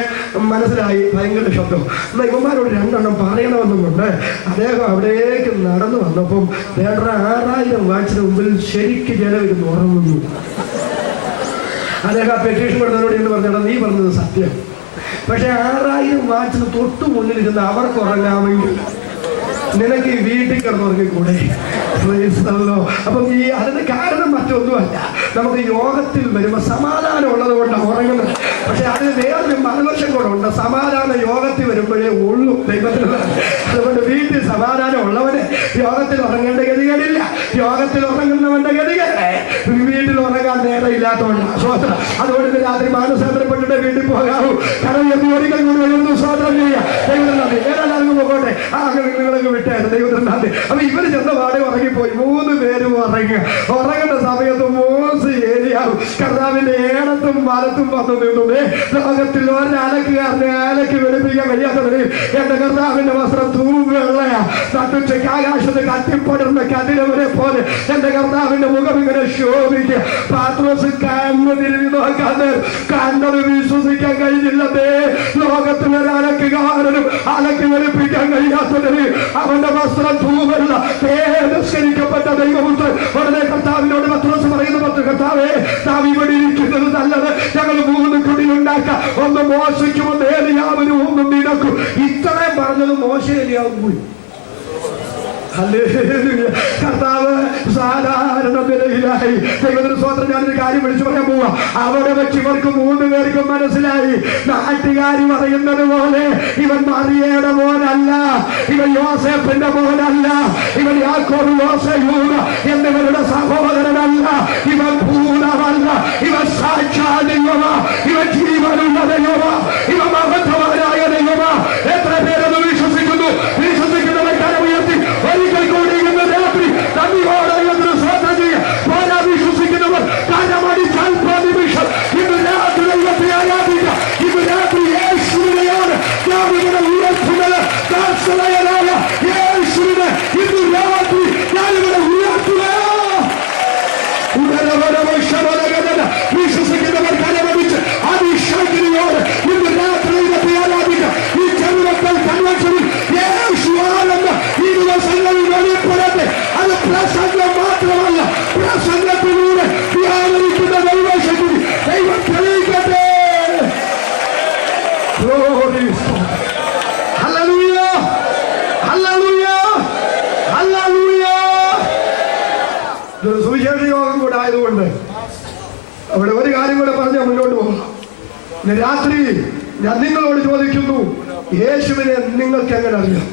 മനസ്സിലായി ഭയങ്കര ശബ്ദം. എന്നാൽ ഇവന്മാരോട് 2 എണ്ണം പറയണമെന്നും കൊണ്ട് അദ്ദേഹം അവിടേക്ക് നടന്നു വന്നപ്പം 6000 വാട്സിന് മുമ്പിൽ ശരിക്ക് ജനവിരുന്ന് ഉറങ്ങുന്നു. അദ്ദേഹം ആ പെറ്റീഷൻ കൊടുത്തവരോട് എന്ന് പറഞ്ഞാൽ നീ പറഞ്ഞത് സത്യം, പക്ഷെ 6000 വാട്സിന് തൊട്ടു മുന്നിലിരുന്ന് അവർക്ക് ഉറങ്ങാമെങ്കിൽ നിനക്ക് ഈ വീട്ടിൽ കിടന്നുറങ്ങിക്കൂടെ? അപ്പം അതിന് കാരണം മറ്റൊന്നുമല്ല, നമുക്ക് യോഗത്തിൽ വരുമ്പോൾ സമാധാനം ഉള്ളത് കൊണ്ടാണ് ഉറങ്ങുന്നത്. പക്ഷെ അതിന് വേറൊരു മറുവശം കൂടെ ഉണ്ട്. സമാധാനം യോഗത്തിൽ വരുമ്പോഴേ ഉള്ളൂ ദൈവത്തിന്. അതുകൊണ്ട് വീട്ടിൽ സമാധാനം ഉള്ളവന് യോഗത്തിൽ ഉറങ്ങേണ്ട ഗതികളില്ല. യോഗത്തിൽ ഉറങ്ങുന്നവന്റെ ഗതികളെ വീട്ടിൽ ഉറങ്ങാൻ നേരമില്ലാത്തതുകൊണ്ടാണ്. സ്വതന്ത്രം. അതുകൊണ്ട് രാത്രി മാനസാന്തരപ്പെട്ടിട്ട് വീട്ടിൽ പോകാവൂ. കാരണം ഒരിക്കൽ കൂടി സ്വതന്ത്രം ചെയ്യാം. ദൈവത്തിന് നന്ദി. ഏതായാലും പോകട്ടെ. നിങ്ങളൊക്കെ വിട്ടായിരുന്നു. ദൈവത്തിന് നന്ദി. അപ്പൊ ഇവര് ചെന്ന പാടെ ഉറങ്ങിപ്പോയി. 3 പേരും ഉറങ്ങുന്ന സമയത്ത് മോശ ഏരിയാവും കർത്താവിന്റെ ഏടത്തും വലത്തും വന്നു നിന്നേ. ലോകത്തിൽ ഒരലക്കുകാരനെ അലക്ക് വെളുപ്പിക്കാൻ കഴിയാത്തവര് എന്റെ കർത്താവിന്റെ വസ്ത്രം തൂവെള്ളയാ. നട്ടുച്ചയ്ക്ക് ആകാശത്ത് കത്തിപ്പടർന്ന കതിരവരെ പോലെ എന്റെ കർത്താവിന്റെ മുഖം ഇങ്ങനെ ശോഭിക്കുക. പാത്രോസ് കണ്ണു തിരിഞ്ഞു നോക്കാൻ കണ്ടത് വിശ്വസിക്കാൻ കഴിഞ്ഞില്ലതേ. ലോകത്തിൽ ഒരു അലക്കുകാരനും അലക്ക് വെളുപ്പിക്കാൻ കഴിയാത്തവര് അവന്റെ വസ്ത്രം തൂവെള്ള തേജസ്കരിക്കപ്പെട്ട ദൈവപുത്രൻ. ഉടനെ കർത്താവിനോട് പത്രോസ് പറയുന്നു, കർത്താവേ, നാം ഇവിടെ ഇരിക്കുന്നത് നല്ലത്. ഞങ്ങൾ 3 കുടിലുണ്ടാക്കാം. ഒന്ന് മോശയ്ക്കും ഒന്ന് ഏലിയാവിനും ഒന്നും നിനക്കും. ഇത്രയും പറഞ്ഞത് മോശ ഏലിയാവും പോയി. കർത്താവ് സാധാരണ നിലയിലായി. ദൈവത്തിന് സ്വതന്ത്രം. ഞാനൊരു കാര്യം വിളിച്ചു പറയാൻ പോവാ. അവിടെ വെച്ച് ഇവർക്ക് 3 പേർക്കും മനസ്സിലായി. നാട്ടുകാരി പറയുന്നത് പോലെ ഇവൻ മറിയയുടെ മോനല്ല, ഇവൻ യോസേഫിന്റെ മോനല്ല, ഇവൻ യാക്കോബ് യോസയൂദ എന്നിവരുടെ സഹോദരനല്ല, ഇവൻ ഭൂതമല്ല, ഇവൻ സാക്ഷാൽ ദൈവമാ, ഇവൻ ജീവനുള്ള ദൈവമാ, ഇവൻ മഹത്വവാനായ ദൈവമാ. എത്ര പേരത് വിശ്വസിക്കുന്നു? വിശ്വസിക്കുന്നവർ കരമുയർത്തി ഒരിക്കൽ കൂടി ഇന്ന് രാത്രി നന്ദിയോടെ സ്വന്തം ചെയ്യുക. Glory. Hallelujah. Hallelujah. Hallelujah. ഇതൊരു സുവിശേഷ യോഗം കൂടെ ആയതുകൊണ്ട് അവിടെ ഒരു കാര്യം കൂടെ പറഞ്ഞ് മുന്നോട്ട് പോകാം. ഇന്ന് രാത്രി ഞാൻ നിങ്ങളോട് ചോദിക്കുന്നു, യേശുവിനെ നിങ്ങൾക്ക് എങ്ങനെ അറിയാം?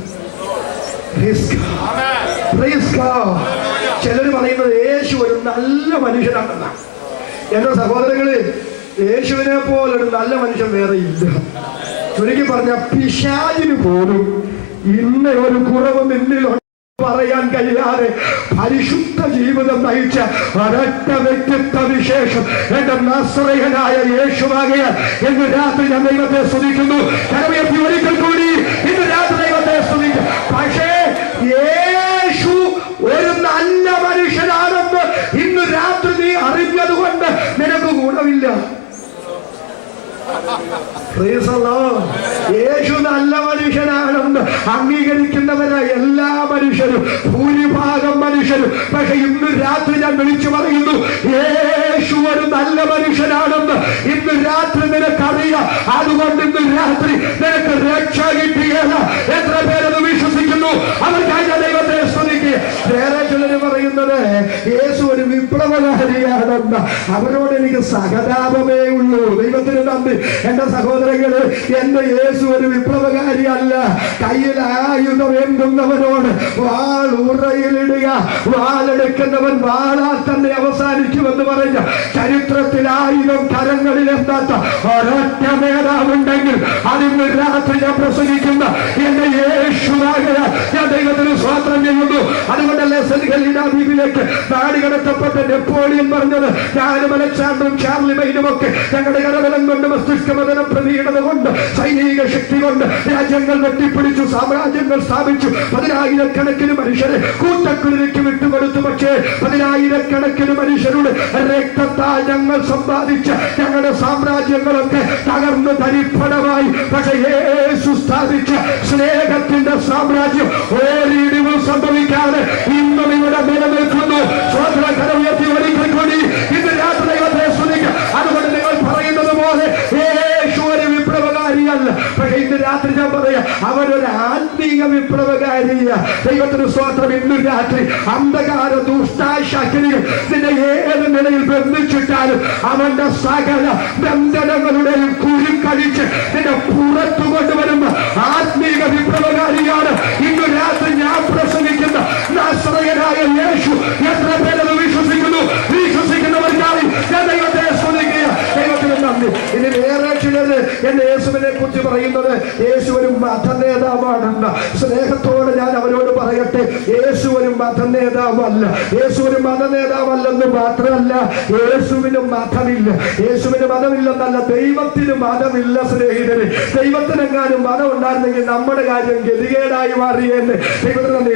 ചിലർ പറയുന്നത് യേശു ഒരു നല്ല മനുഷ്യനാണെന്നാണ്. എന്റെ സഹോദരങ്ങളെ, യേശുവിനെ പോലൊരു നല്ല മനുഷ്യൻ വേറെ ഇല്ല. ചുരുക്കി പറഞ്ഞ പിശാചിന് പോലും ഇന്ന ഒരു കുറവ് നിന്നിൽ പറയാൻ കഴിയാതെ പരിശുദ്ധ ജീവിതം നയിച്ച ഒരൊറ്റ വ്യക്തിത്വ വിശേഷം എന്റെ നസ്രയനായ യേശുവാകയാൽ ഇന്ന് രാത്രി ഞാൻ ദൈവത്തെ സ്തുതിക്കുന്നു. കരമുയർത്തി ഒരിക്കൽ കൂടി ഇന്ന് രാത്രി ദൈവത്തെ സ്തുതിക്കും. പക്ഷേ യേശു ഒരു നല്ല മനുഷ്യനാണെന്ന് ഇന്ന് രാത്രി നീ അറിഞ്ഞത് കൊണ്ട് നിനക്ക് ഗുണമില്ല. യേശു നല്ല മനുഷ്യനാണെന്ന് അംഗീകരിക്കുന്നവരായ എല്ലാ മനുഷ്യരും, ഭൂരിഭാഗം മനുഷ്യരും. പക്ഷെ ഇന്ന് രാത്രി ഞാൻ വിളിച്ചു പറയുന്നു, യേശു ഒരു നല്ല മനുഷ്യനാണെന്ന് ഇന്ന് രാത്രി നിനക്കറിയാം. അതുകൊണ്ട് ഇന്ന് രാത്രി നിനക്ക് രക്ഷ കിട്ടിയല്ല. എത്ര പേരത് വിശ്വസിക്കുന്നു? അവർക്കായി ഞാൻ ദൈവത്തെ സ്തുതിക്കുക. വേറെ ചിലര് പറയുന്നത് യേശു ഒരു വിപ്ലവകാരിയാണെന്ന്. അവരോട് എനിക്ക് സഹതാപമേ ഉള്ളൂ. ദൈവത്തിന് നന്ദി. എന്റെ സഹോദരങ്ങള്, എന്റെ യേശു ഒരു വിപ്ലവകാരിയല്ല. കയ്യിൽ ആയുധം എന്തുന്നവനോട് വാൾ ഉറയിലിടുക, വാളെടുക്കുന്നവൻ വാളാൽ തന്നെ അവസാനിക്കുമെന്ന് പറഞ്ഞ ചരിത്രത്തിൽ ആയുധം കരങ്ങളിൽ എന്താത്ത ഒരൊറ്റ നേതാവുണ്ടെങ്കിൽ അതിന് രാത്രി ഞാൻ പ്രസംഗിക്കുന്ന എന്റെ യേശുവാകയ ഞാൻ ദൈവത്തിന് സ്വാതന്ത്ര്യം ചെയ്യുന്നു. അതുകൊണ്ടല്ലേ സെൻഗലിലേക്ക് നാടുകടത്തപ്പെട്ട നെപ്പോളിയൻ പറഞ്ഞത്, ഞാനും അലക്സാണ്ടറും ചാർലി മൈനും ഒക്കെ ഞങ്ങളുടെ കരബലം കൊണ്ട് മസ്തിഷ്കമതന പ്രതീകത കൊണ്ട് സൈനിക ശക്തി കൊണ്ട് രാജ്യങ്ങൾ വെട്ടിപ്പിടിച്ചു, സാമ്രാജ്യങ്ങൾ സ്ഥാപിച്ചു, 10,000-കണക്കിന് മനുഷ്യരെ കൂട്ടക്കുരുതിക്ക് വിട്ടുകൊടുത്തു. പക്ഷേ 10,000-കണക്കിന് മനുഷ്യരുടെ രക്തത്താൽ ഞങ്ങൾ സമ്പാദിച്ച ഞങ്ങളുടെ സാമ്രാജ്യങ്ങളൊക്കെ തകർന്ന് തരിപ്പണമായി. പക്ഷെ യേശു സ്ഥാപിച്ച സ്നേഹത്തിന്റെ സാമ്രാജ്യം ഒരിടിവും സംഭവിക്കാതെ ഇന്നും ഇവിടെ നിലനിൽക്കുന്നു. സ്വതന്ത്ര കരമുയർത്തി ഒരിക്കൽ കൂടി ഇന്ന് രാത്രി ദൈവത്തെ സ്തുതിക്കുക. അതുകൊണ്ട് നിങ്ങൾ പറയുന്നത് പോലെ യേശു ഒരു വിപ്ലവകാരിയല്ല. പക്ഷെ ഇന്ന് രാത്രി ഞാൻ പറയാം, അവരൊരു ആത്മീക വിപ്ലവകാരിയ. ദൈവത്തിന് സ്തോത്രം. ഇന്ന് രാത്രി അന്ധകാര ദുഷ്ടാശക്തികൾ നിന്റെ ഏത് നിലയിൽ ബന്ധിച്ചിട്ടാലും അവന്റെ സകല ബന്ധനങ്ങളുടെയും കുരുക്കഴിച്ച് നിന്റെ പുറത്തു കൊണ്ടുവരുന്ന ആത്മീക വിപ്ലവകാരിയാണ് ഇന്ന് രാത്രി ഞാൻ പ്രസംഗിക്കുന്ന നസ്രയനായ യേശു. എത്ര പേരത് വിശ്വസിക്കുന്നു? വിശ്വസിക്കുന്നവർക്കായി ഞാൻ ദൈവത്തെ സ്തുതിക്കുക. ദൈവത്തിന് നന്ദി. ഇനി വേറെ ചിലര് എന്റെ യേശുവിനെ കുറിച്ച് പറയുന്നത് യേശു ഒരു മതനേതാവാണെന്ന്. സ്നേഹത്തോടെ ഞാൻ അവരോട് പറയട്ടെ, യേശു ഒരു മതനേതാവല്ല. യേശു ഒരു മതനേതാവല്ലെന്ന് മാത്രമല്ല, യേശുവിന് മതമില്ല. യേശുവിന് മതമില്ലെന്നല്ല, ദൈവത്തിന് മതമില്ല. സ്നേഹിതരെ, ദൈവത്തിനെങ്ങാനും മതം ഉണ്ടായിരുന്നെങ്കിൽ നമ്മുടെ കാര്യം ഗതികേടായി മാറിയെന്ന്. ദൈവത്തിന് നന്ദി.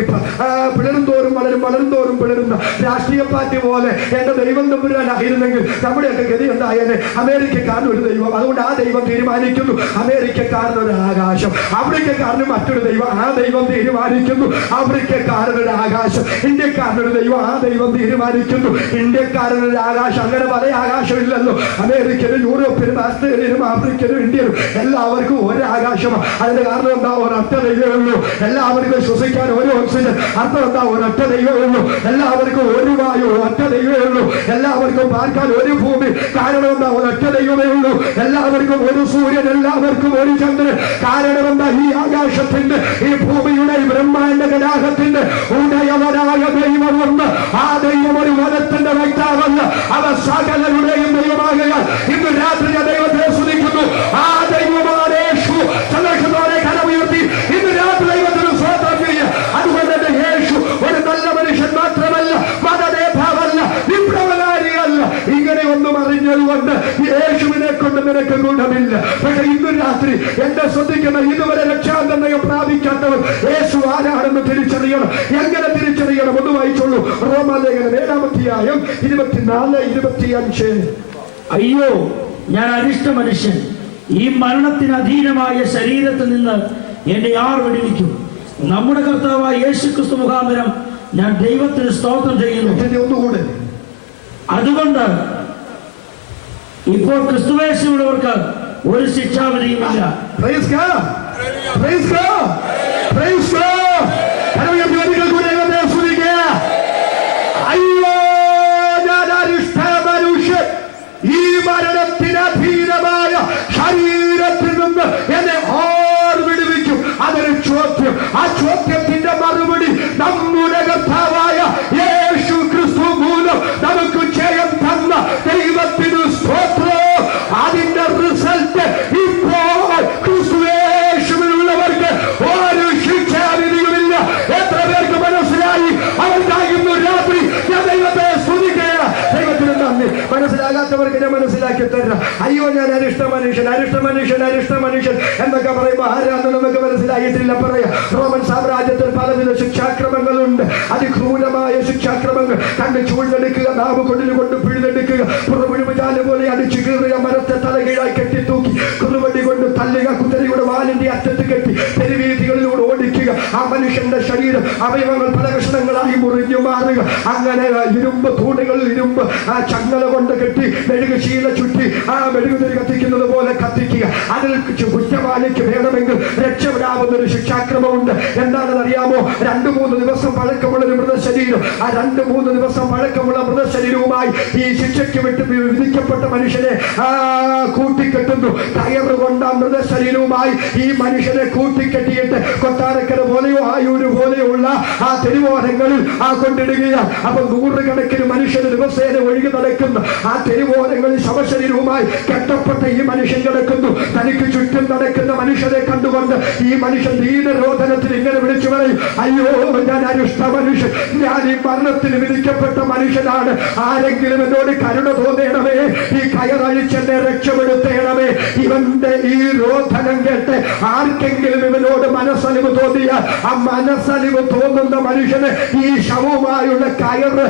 പിളരും തോറും വളരും, വളരും തോറും പിളരുന്ന രാഷ്ട്രീയ പാർട്ടി പോലെ എന്റെ ദൈവം തമ്പുരാനായിരുന്നെങ്കിൽ നമ്മുടെയൊക്കെ ഗതി ഉണ്ടായേനെ. അമേരിക്കക്കാരന് ഒരു ദൈവം, അതുകൊണ്ട് ആ ദൈവം തീരുമാനിക്കുന്നു. അമേരിക്കക്കാരനൊരു ആകാശം, ആഫ്രിക്കക്കാരന് മറ്റൊരു ദൈവം, ആ ദൈവം തീരുമാനിക്കുന്നു. ആഫ്രിക്കക്കാരനൊരു ആകാശം, ഇന്ത്യക്കാരനൊരു ദൈവം, ആ ദൈവം തീരുമാനിക്കുന്നു. ഇന്ത്യക്കാരനൊരു ആകാശം, അങ്ങനെ പല ആകാശമില്ലല്ലോ. അമേരിക്കനും യൂറോപ്പിനും ആസ്ട്രേലിയനും ആഫ്രിക്കനും ഇന്ത്യനും എല്ലാവർക്കും ഒരു ആകാശമാണ്. അതിന്റെ കാരണം എന്താ? ഒരൊറ്റ ദൈവമേ ഉള്ളൂ. എല്ലാവർക്കും ശ്വസിക്കാൻ ഒരു ഓക്സിജൻ. അർത്ഥം എന്താ? ഒരൊറ്റ ദൈവമേ ഉള്ളൂ. എല്ലാവർക്കും ഒരു വായു, ഒറ്റ ദൈവമേ ഉള്ളൂ. എല്ലാവർക്കും പാർക്കാൻ ഒരു ഭൂമി. കാരണം എന്താ? ഒരൊറ്റ ദൈവമേ ഉള്ളൂ. എല്ലാവർക്കും ഒരു സൂര്യൻ, എല്ലാവർക്കും ഒരു ചന്ദ്രൻ. കാരണം എന്താ? ഈ ആകാശത്തിന്റെ, ഈ ഭൂമിയുടെ, ഈ ബ്രഹ്മാണ്ഡ കടാഹത്തിന്റെ ഉടയവനായ ദൈവം ഒന്ന്. ആ ദൈവം ഒരു വനത്തിന്റെ വ്യക്താവല്ല, അവ സകലരുടെയും ദൈവമാകയാൽ ഇന്ന് രാത്രി ഞാൻ ദൈവത്തെ സ്തുതിക്കുന്നു. ആ ദൈവമാണ് യേശു. സന്തോഷത്തോടെ കരമുയർത്തി ഇന്ന് രാത്രി ദൈവത്തിന് സ്തോത്രം ചെയ്യുക. അതുകൊണ്ട് എന്റെ യേശു ഒരു നല്ല മനുഷ്യൻ മാത്രമല്ല, മതനേതാവല്ല, വിപ്ലവകാരിയല്ല. ഇങ്ങനെ ഒന്നും അറിഞ്ഞതുകൊണ്ട് യേശുവിനെ കൊണ്ട് നിനക്ക് ഗുണമില്ല. പക്ഷെ ഇന്ന് രാത്രി എന്നെ ശ്രദ്ധിക്കുന്ന ഇതുവരെ രക്ഷാനിർണയം പ്രാപിക്കാത്തവർ യേശു ആരാണെന്ന് തിരിച്ചറിയണം. എങ്ങനെ തിരിച്ചറിയണം? ഒന്ന് വായിച്ചോളൂ. റോമാലേഖനം 7-ാം 24-25. അയ്യോ, ഞാൻ അരിഷ്ട മനുഷ്യൻ, ഈ മരണത്തിന് അധീനമായ ശരീരത്തിൽ നിന്ന് എന്നെ ആർ വിടുവിക്കും? നമ്മുടെ കർത്താവായ യേശുക്രിസ്തു മുഖാന്തരം ഞാൻ ദൈവത്തിന് സ്തോത്രം ചെയ്യുന്നു. ഒന്നുകൂടെ, അതുകൊണ്ട് ഇപ്പോൾ ക്രിസ്തുവേശുള്ളവർക്ക് ഒരു ശിക്ഷാവിധിയുമില്ല. Praise God. Praise God. Praise God. കരമുയർത്തി ഒരിക്കൽ കൂടി ദൈവത്തെ സ്തുതിക്കുക. അയ്യോ, ഞാൻ അരിഷ്ട മനുഷ്യൻ, ഈ മരണത്തിന് അധീനമായ ശരീരത്തിൽ നിന്ന് എന്നെ ആർ വിടുവിക്കും? അതൊരു ചോദ്യം. ആ ചോദ്യത്തിന്റെ മറുപടി നമ്മുടെ കർത്താവായ യേശു ക്രിസ്തു മൂലം നമുക്ക് ജയം തന്ന ദൈവത്തിന് സ്തോത്രം. അതിന്റെ റിസൾട്ട് ഇപ്പോൾ ക്രിസ്തുയേശുവിനുള്ളവർക്ക് ഒരു ശിക്ഷാവിധിയുമില്ല. എത്ര പേർക്ക് മനസ്സിലായി? അവർക്കായിരുന്നു രാത്രി ഞാൻ ദൈവത്തെ സ്തുതിക്കുകയാണ്. ദൈവത്തിന് നന്ദി. മനസ്സിലാകാത്തവർക്ക് ഞാൻ മനസ്സിലാക്കി തരാം. അയ്യോ, ഞാൻ അരിഷ്ട മനുഷ്യൻ, അരിഷ്ട മനുഷ്യൻ, അരിഷ്ട മനുഷ്യൻ എന്നൊക്കെ പറയുമ്പോൾ ആരാന്ന് നമുക്ക് മനസ്സിലായിട്ടില്ല. പറയാം, റോമൻ സാമ്രാജ്യത്തിൽ പലവിധ ശിക്ഷാക്രമങ്ങളുണ്ട്. അതിക്രൂരമായ ശിക്ഷാക്രമങ്ങൾ. കണ്ണ് ചൂഴ്ന്നെടുക്കുക, നാവ് കൊണ്ടിലുകൊണ്ട് പിഴുതെടുക്കുക, പുറമുഴുചാല് പോലെ അടിച്ചു കീറുക, മരത്തെ തലകീഴായി കെട്ടിത്തൂക്കി കുറുവടി കൊണ്ട് തല്ലുക, കുതിരയുടെ വാലിന്റെ അറ്റത്ത് കെട്ടി തെരുവീതികളിലൂടെ ഓടിക്കുക. ആ മനുഷ്യന്റെ ശരീരം അവയവങ്ങൾ പല കഷ്ണങ്ങളായി മുറിഞ്ഞു മാറുക. അങ്ങനെ ഇരുമ്പ് തൂണുകളിൽ ഇരുമ്പ് ആ ചങ്ങല കൊണ്ട് കെട്ടി മെഴുകു ശീല ചുറ്റി ആ മെഴുകുതിരി കത്തിക്കുന്നത് പോലെ കത്തിക്കുക. അതിൽ കുറ്റവാളിക്ക് വേണമെങ്കിൽ രക്ഷപ്പെടാവുന്നൊരു ശിക്ഷാക്രമമുണ്ട്. എന്താണെന്ന് അറിയാമോ? 2-3 ദിവസം പഴക്കമുള്ള ഒരു മൃതശരീരം, ആ 2-3 ദിവസം പഴക്കമുള്ള മൃതശരീരവുമായി ഈ ശിക്ഷയ്ക്ക് വിധിക്കപ്പെട്ട മനുഷ്യനെ കൂട്ടിക്കെട്ടുന്നു. കയറുകൊണ്ട് ആ മൃതശരീരവുമായി ഈ മനുഷ്യനെ കൂട്ടിക്കെട്ടിയിട്ട് കൊട്ടാരക്കര പോലെയോ ആയൂര് പോലെയോ ഉള്ള ആ തെരുവോരങ്ങളിൽ കൊണ്ടിടുകയാണ്. അപ്പൊ 100 കണക്കിന് മനുഷ്യന് ദിവസേന ഒഴുകി നടക്കുന്ന ആ തെരുവോരങ്ങളിൽ ശവശരീരവുമായി കെട്ടപ്പെട്ട ഈ മനുഷ്യൻ കിടക്കുന്നു. തനിക്ക് ചുറ്റും നടക്കുന്ന മനുഷ്യരെ കണ്ടുകൊണ്ട് ഈ മനുഷ്യൻ ദീനരോധനത്തിൽ ഇങ്ങനെ വിളിച്ചു പറയും, അയ്യോ, ഞാൻ അരിഷ്ട മനുഷ്യൻ, ഞാൻ ഈ മരണത്തിന് വിധിക്കപ്പെട്ട മനുഷ്യനാണ്. ആരെങ്കിലും എന്നോട് കരുണ തോന്നണമേ, ഈ കയറഴിച്ചെന്നെ രക്ഷപ്പെടുത്തേണമേ. ഇവന്റെ ഈ രോധനം കേട്ട് ആർക്കെങ്കിലും ഇവനോട് മനസ്സലിവ് തോന്നിയാൽ ആ മനസ്സലിവ് തോന്നുന്ന മനുഷ്യന് ഈ ശവവുമായുള്ള കയറ്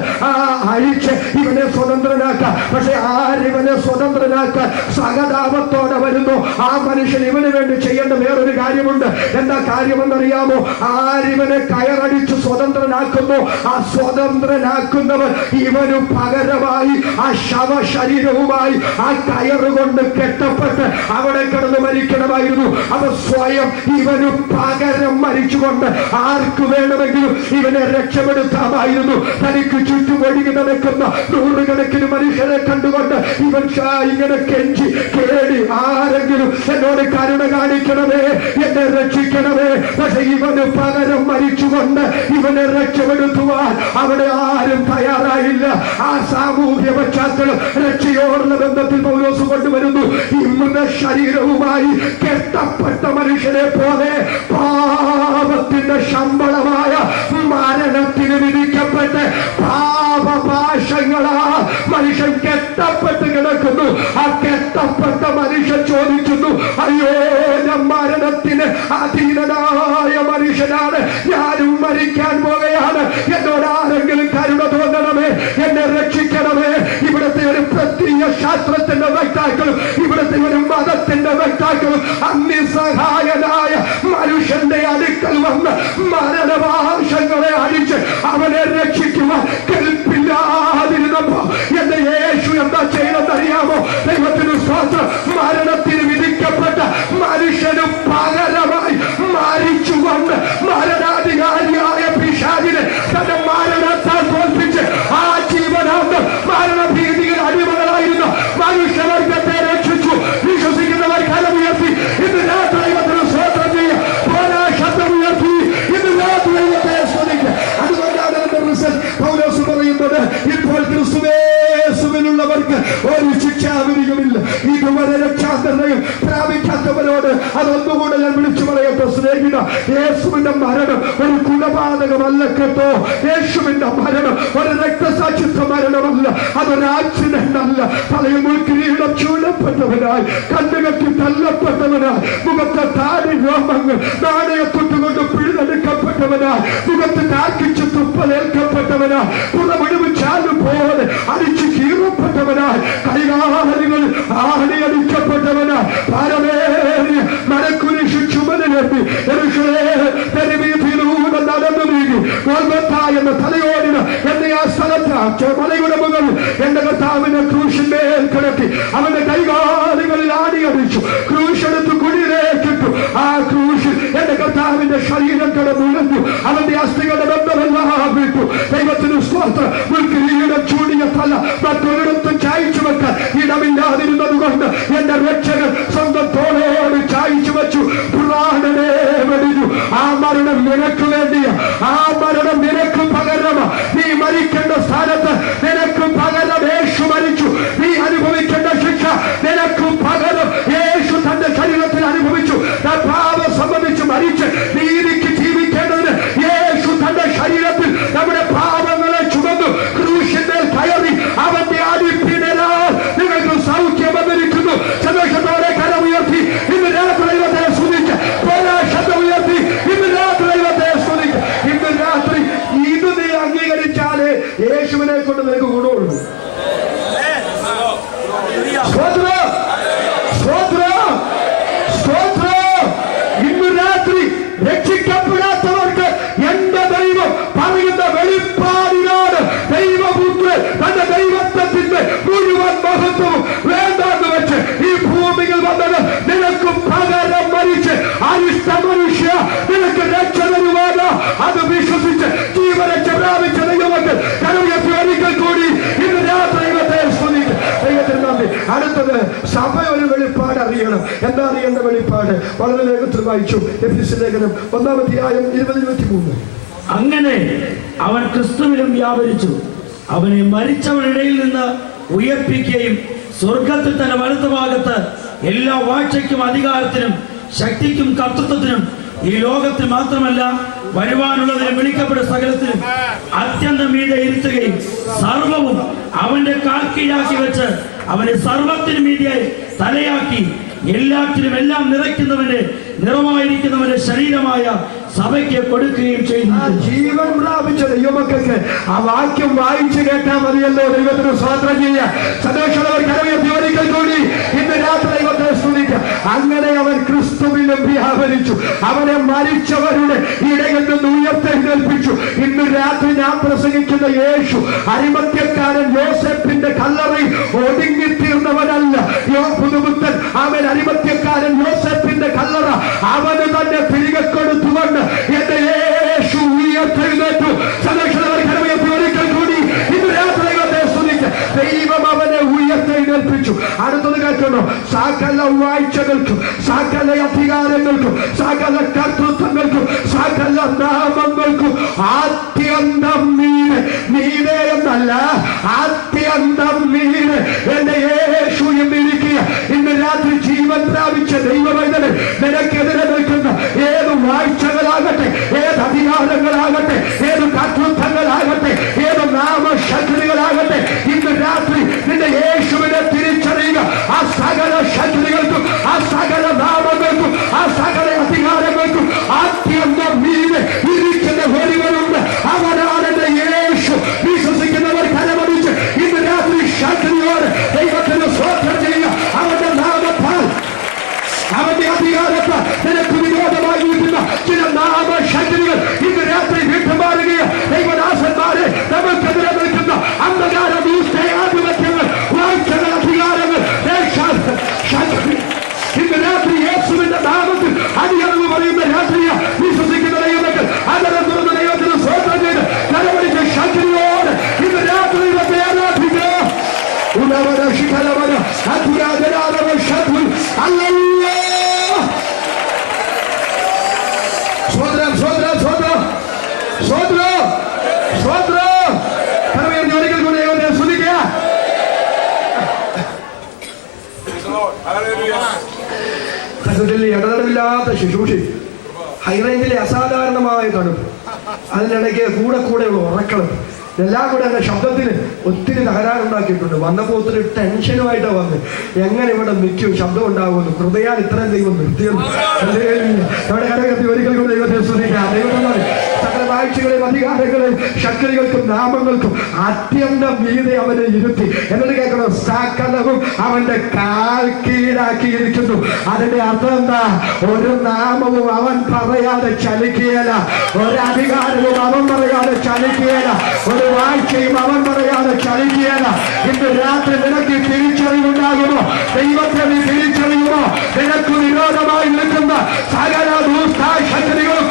അഴിച്ച് ഇവനെ സ്വതന്ത്രനാക്കാം. പക്ഷെ ആരിവനെ സ്വതന്ത്രനാക്കാൻ സഹതാപത്തോടെ വരുന്നു ആ മനുഷ്യൻ ഇവന് വേണ്ടി ചെയ്യേണ്ട വേറൊരു കാര്യമുണ്ട്. എന്താ കാര്യമെന്നറിയാമോ? ആരിവനെ കയറടിച്ച് സ്വതന്ത്രനാക്കുന്നു, ആ സ്വതന്ത്രനാക്കുന്നവർ ഇവനു പകരമായി ആ ശവശരീരവുമായി ആ കയറുകൊണ്ട് കെട്ടപ്പെട്ട് അവിടെ കിടന്ന് മരിക്കണമായിരുന്നു. അവ സ്വയം ഇവനു പകരം മരിച്ചുകൊണ്ട് ആർക്ക് വേണമെങ്കിലും ഇവനെ രക്ഷപ്പെടുത്താമായിരുന്നു. തനിക്ക് ചുറ്റും ഒഴുകി നടക്കുന്ന 100 കണക്കിന് മനുഷ്യരെ കണ്ടുകൊണ്ട് ഇവൻ ഇങ്ങനെ കെഞ്ചി കേടി, ആരെങ്കിലും എന്നോട് കരുണ കാണിക്കണമേ, എന്നെ രക്ഷിക്കണമേ. പക്ഷെ ഇവന് പകരം മരിച്ചുകൊണ്ട് ഇവനെ രക്ഷപ്പെടുത്തുവാൻ അവിടെ ആരും തയ്യാറായില്ല. ആ സാമൂഹ്യ പശ്ചാത്തലം രക്ഷയോടുള്ള ബന്ധത്തിൽ പൗലോസ് കൊണ്ടുവരുന്നു. ഈ മൃതശരീരവുമായി കെട്ടപ്പെട്ട മനുഷ്യനെ പോലെ പാപത്തിന്റെ ശമ്പളമായ മരണത്തിന് വിധിക്കപ്പെട്ട് പാപപാശങ്ങളാ മനുഷ്യൻ കെട്ടപ്പെട്ട് കിടക്കുന്നു. ആ കെട്ടപ്പെട്ട മനുഷ്യൻ ചോദിക്കുന്നു, അയ്യോ, ഞാൻ മരണത്തിന് അധീനനായ മനുഷ്യനാണ്, ഞാനും മരിക്കാൻ പോകുകയാണ്, എന്നോട് ആരെങ്കിലും കരുണ തോന്നണമേ, എന്നെ രക്ഷിക്കണമേ. ഇവിടുത്തെ ഒരു പ്രത്യയ ശാസ്ത്രത്തിന്റെ വക്താക്കളും ഇവിടുത്തെ ഒരു മതത്തിന്റെ വക്താക്കളും അന്യസഹായനായ മനുഷ്യന്റെ അടുക്കൽ വന്ന് മരണവാശങ്ങളെ അടിച്ച് അവനെ രക്ഷിക്കുവാൻ കെൽപ്പില്ലാതിരുന്നപ്പോ എന്റെ യേശു എന്താ ചെയ്തെന്നറിയാമോ? ദൈവത്തിന് സ്തോത്രം. മരണത്തിന് വിധിക്കപ്പെട്ട മനുഷ്യന് പകരമായി മരിച്ചുകൊണ്ട് മരണാധികാരിയായ പിശാചിനെ തന്റെ മരണത്താൽ തോൽപ്പിച്ച് ആ ജീവനാന്തം മരണഭീതിയിൽ അടിമകളായിരുന്ന മനുഷ്യവർഗത്തെ രക്ഷിച്ചു. വിശ്വസിക്കുന്നവർ കരമുയർത്തി ഇന്ന് രാത്രി ദൈവത്തിന് സ്തോത്രം ചെയ്യുക. ശബ്ദം ഉയർത്തി ഇന്ന് രാത്രി ദൈവത്തെ സ്തുതിക്കുക. അതുകൊണ്ടാണ് പൗലോസ് പറയുന്നത്, ഇപ്പോൾ ക്രിസ്തുവേശുവിനുള്ളവർക്ക് ഒരു ശിക്ഷാവിധിയുമില്ല. ഇതുവരെ രക്ഷാനിർണയം പ്രാപിക്കാത്തവരോട് അതൊന്നുകൂടെ ഞാൻ വിളിച്ചു പറയട്ടെ. സ്നേഹിത, യേശുവിന്റെ മരണം ഒരു കുലപാതകമല്ല കേട്ടോ. യേശുവിന്റെ മരണം ഒരു രക്തസാക്ഷിത്വ മരണമല്ല, അതൊരു ആക്സിഡന്റ് അല്ല. തലയിൽ മുൾക്കിരീടം ചൂടപ്പെട്ടവനായി, കണ്ണുകൾക്ക് തല്ലപ്പെട്ടവനായി, മുഖത്തെ താടി രോമങ്ങൾ നാണയത്തൊട്ടുകൊണ്ട് പിഴുതെടുക്കപ്പെട്ടവനായി, മുഖത്ത് കാക്കിച്ച് തുപ്പലേൽക്കപ്പെട്ടവനായി, പുറമെഴുവ് ചാലു പോലെ അടിച്ചു കീറപ്പെട്ടവനായി, കൈകാലുകൾ ആണിയടിക്കപ്പെട്ടവനായി, പാരമേറിയ മരക്കുരിശു ചുമലിലെത്തി തെരുവീതിയിലൂടെ നടന്നു നീങ്ങി ഗോൽഗോഥാ എന്ന തലയോടിന് എന്നെ ആ സ്ഥലത്ത് മലയുടെ മുകളിൽ എന്റെ കർത്താവിനെ ക്രൂശിന്മേൽ കിടത്തി അവന്റെ കൈകാലുകളിൽ ആണിയടിച്ചു. അവന്റെ ശരീരം കിടന്നുഴഞ്ഞു, അവന്റെ അസ്ഥികളുടെ ബന്ധമെല്ലാം വിട്ടു. ദൈവത്തിന് സ്തോത്രം. കിരീടം ചൂടിയ തല മറ്റൊരിടത്തും ചായച്ചു വെക്കാൻ ഇടമില്ലാതിരുന്നത് കൊണ്ട് എന്റെ രക്ഷകൻ സ്വന്തം തോളോട് ചായച്ചു വെച്ചു. പ്രാണനെ വെടിഞ്ഞു. ആ മരണം നിനക്ക് വേണ്ടിയ, ആ മരണം നിനക്ക് പകരം. നീ മരിക്കേണ്ട സ്ഥാനത്ത് നിനക്ക് പകരം യേശു മരിച്ചു. നീ അനുഭവിക്കേണ്ട ശിക്ഷ നിനക്ക് പകരം യേശു തന്റെ ശരീരത്തിൽ അനുഭവിച്ചു. പാപം സംബന്ധിച്ച് മരിച്ച് നീതിക്ക് ജീവിക്കേണ്ടതിന് യേശു തന്റെ ശരീരത്തിൽ നമ്മുടെ പാപങ്ങളെ ചുമന്നു ക്രൂശിന്മേൽ കയറി. അവന്റെ അടിപ്പിണരാൽ നിങ്ങൾക്ക് സൗഖ്യം വന്നിരിക്കുന്നു. സന്തോഷത്തോടെ കരമുയർത്തി ഇന്ന് രാത്രി ദൈവത്തെ സ്തുതിച്ച്, ശബ്ദം ഉയർത്തി ഇന്ന് രാത്രി ദൈവത്തെ സ്തുതിച്ച്. ഇന്ന് രാത്രി ഇത് നീ അംഗീകരിച്ചാലേ യേശുവിനെ കൊണ്ട് നിനക്ക് ഗുണമുള്ളൂ. സ്തോത്രം, സ്തോത്രം, സ്തോത്രം. ഇന്ന് രാത്രി രക്ഷിക്കപ്പെടാത്തവർക്ക് എന്റെ ദൈവം പറയുന്ന വെളിപ്പാടിനാണ് ദൈവപുത്രൻ തന്റെ ദൈവത്വത്തിന്റെ മുഴുവൻ മഹത്വവും വേണ്ടെന്ന് വെച്ച് ഈ ഭൂമിയിൽ വന്നത് നിനക്ക് പകരം മരിച്ച് അരിഷ്ട മനുഷ്യ നിനക്ക് രക്ഷ തരുവാനോ അത് വിശ്വസിച്ച് ജീവരക്ഷ പ്രാപിച്ച ദൈവമക്കൾ കരമുയർത്തി ഒരിക്കൽ കൂടി ഇന്ന് രാത്രി ദൈവത്തെ സ്തുതിക്കും. ദൈവത്തിന് നന്ദി. അടുത്തത് സഭ ഒരു വെളിപ്പാട് അറിയണം. എന്താ അറിയേണ്ട വെളിപ്പാട്? വളരെ വേഗത്തിൽ വായിച്ചു. എഫെസ്യ ലേഖനം 1-23. അങ്ങനെ അവൻ ക്രിസ്തുവിലും വ്യാപരിച്ചു, അവനെ മരിച്ചവരിടയിൽ നിന്ന് ഉയർപ്പിക്കുകയും സ്വർഗത്തിൽ തന്റെ വലതുഭാഗത്ത് എല്ലാ വാഴ്ചയ്ക്കും അധികാരത്തിനും ശക്തിക്കും കർത്തൃത്വത്തിനും ഈ ലോകത്തിൽ മാത്രമല്ല വരുവാനുള്ളതിനും വിളിക്കപ്പെട്ട സകലത്തിനും അത്യന്തം മീതെ ഇരുത്തുകയും സർവവും അവന്റെ കാൽ കീഴാക്കി വെച്ച് അവനെ സർവത്തിനും മീതിയായി തലയാക്കി എല്ലാറ്റിനും എല്ലാം നിറയ്ക്കുന്നവന്റെ നിറമായിരിക്കുന്നവന്റെ ശരീരമായ സഭയ്ക്ക് കൊടുക്കുകയും ചെയ്യുന്നു. ജീവൻ പ്രാപിച്ച ദൈവമക്കൾക്ക് ആ വാക്യം വായിച്ചു കേട്ടാൽ മതിയല്ലോ. ദൈവത്തിന് സ്തോത്രം ചെയ്യാം. സന്തോഷമുള്ളവർ കരമുയർത്തി ഒരിക്കൽ കൂടി ഇന്ന് രാത്രി ദൈവത്തെ സ്തുതിക്കാം. അങ്ങനെ അവൻ ക്രിസ്തുവിലും വ്യാപരിച്ചു, അവനെ മരിച്ചവരുടെ ഇടയിൽ നിന്ന് ഉയർത്തെഴുന്നേൽപ്പിച്ചു. ഇന്ന് രാത്രി ഞാൻ പ്രസംഗിക്കുന്ന യേശു അരിമത്യക്കാരൻ യോസേപ്പിന്റെ കല്ലറയിൽ ഒതുങ്ങിത്തീർന്നവനല്ല. പുതുപുത്തൻ അവൻ അരിമത്യക്കാരൻ യോസേപ്പിന്റെ കല്ലറ അവന് തന്നെ തിരികെ കൊടുത്തുകൊണ്ട് എന്റെ യേശു ഉയർത്തെഴുന്നേറ്റു. സന്തോഷമുള്ളവർ കരമുയർത്തി ഒരിക്കൽ കൂടി ഇന്ന് രാത്രി ദൈവത്തെ സ്തുതിക്കുക. ദൈവം അവനെ ഉയർത്തെഴുന്നേൽപ്പിച്ചു. അടുത്തത് കേൾക്കണോ? സകല വാഴ്ചകൾക്കും സകല അധികാരങ്ങൾക്കും സകല കർത്തൃത്വങ്ങൾക്കും സകല നാമങ്ങൾക്കും ആദ്യന്തം മീതെ, മീതെ എന്നല്ല ആദ്യന്തം മീതെ എന്റെ യേശു എന്നിരിക്കുക. ഇന്ന് രാത്രി ജീവൻ പ്രാപിച്ച ദൈവമൈതനെ നിനക്കെതിരെ നിൽക്കുന്ന ഏത് വാഴ്ചകളാകട്ടെ, ഏത് അധികാരങ്ങളാകട്ടെ, ഏത് കർത്തൃത്വങ്ങളാകട്ടെ, ഏത് നാമശക്തികളാകട്ടെ, ഇന്ന് രാത്രി നിന്റെ യേശുവിനെ തിരിച്ചറിയുക. ആ സകല ശക്തികൾക്കും ആ സകല നാമങ്ങൾക്കും ആ സകല അധികാരങ്ങൾക്കും ആദ്യന്തം മീതെ ഇരിക്കുന്ന ഒരുവനുണ്ട്. അവനാണ് എന്റെ യേശു. വിശ്വസിക്കുന്നവർ കരമടിച്ച് ഇന്ന് രാത്രി ശക്തിയോട് ദൈവത്തിന് സ്തോത്രം ചെയ്യുക. അവന്റെ നാമത്താൽ അവന്റെ അധികാരത്താൽ നിനക്ക് വിരോധമായി നിൽക്കുന്ന ചില നാമശക്തികൾ ഇന്ന് രാത്രി വിട്ടുമാറുകയും ദൈവദാസന്മാരെ നമുക്കെതിരെ നിൽക്കുന്ന അന്ധകാര ദൂഷ്ടാധിപത്യങ്ങൾ, വാഴ്ചകൾ, അധികാരങ്ങൾ, ഇന്ന് രാത്രി യേശുവിന്റെ നാമത്തിൽ അധികാരങ്ങൾ പറയുന്ന രാത്രിയ വിശ്വസിക്കുന്ന ദൈവങ്ങൾ അതരം തുറന്ന ദൈവത്തിന് സ്തോത്രം ചെയ്ത് കരമടിച്ച ശക്തിയോട് ഇന്ന് രാത്രി ദൈവത്തെ ആരാധിക്കുക. സ്വോത്രം, സ്വോത്രം, സ്വോത്രം, സ്വോത്രം, സ്വോത്രം. കരമുയർത്തി ഒരിക്കൽ കൂടി ദൈവത്തെ സ്തുതിക്കുക. ഇടതടവില്ലാത്ത ശുശ്രൂഷ, ഹൈറേഞ്ചിലെ അസാധാരണമായ തണുപ്പ്, അതിനിടയ്ക്ക് കൂടെയുള്ള ഉറക്കളും എല്ലാം കൂടെ എന്റെ ശബ്ദത്തിന് ഒത്തിരി തകരാറുണ്ടാക്കിയിട്ടുണ്ട്. വന്നപ്പോ ഒത്തിരി ടെൻഷനുമായിട്ടാണ് വന്ന് എങ്ങനെ ഇവിടെ നിൽക്കും, ശബ്ദം ഉണ്ടാകുമെന്ന്. ഹൃദയാൽ ഇത്രയും ദൈവം നിർത്തിയത്. നമ്മുടെ കരകത്തി ഒരിക്കൽ കൂടെ ദൈവത്തെ സ്തുതിക്കാം. ദൈവം സകല വാഴ്ചകളെയും അധികാരങ്ങളെയും ശക്തികൾക്കും നാമങ്ങൾക്കും അത്യന്തം മീതെ അവനെ ഇരുത്തി. എന്നിട്ട് കേൾക്കണം, സകലവും അവന്റെ കാൽ കീഴാക്കിയിരിക്കുന്നു. അതിന്റെ അർത്ഥം എന്താ? ഒരു നാമവും അവൻ പറയാതെ ചലിക്കുകയില്ല, ഒരധികാരവും അവൻ പറയാതെ ചലിക്കുകയില്ല, ഒരു വാഴ്ചയും അവൻ പറയാതെ ചലിക്കുകയില്ല. ഇന്ന് രാത്രി നിനക്ക് തിരിച്ചറിവുണ്ടാകുമോ? ദൈവത്തെ നീ തിരിച്ചറിയുമോ? നിനക്ക് വിരോധമായി നിൽക്കുന്ന സകല ദൂഷ്ടാശക്തികളും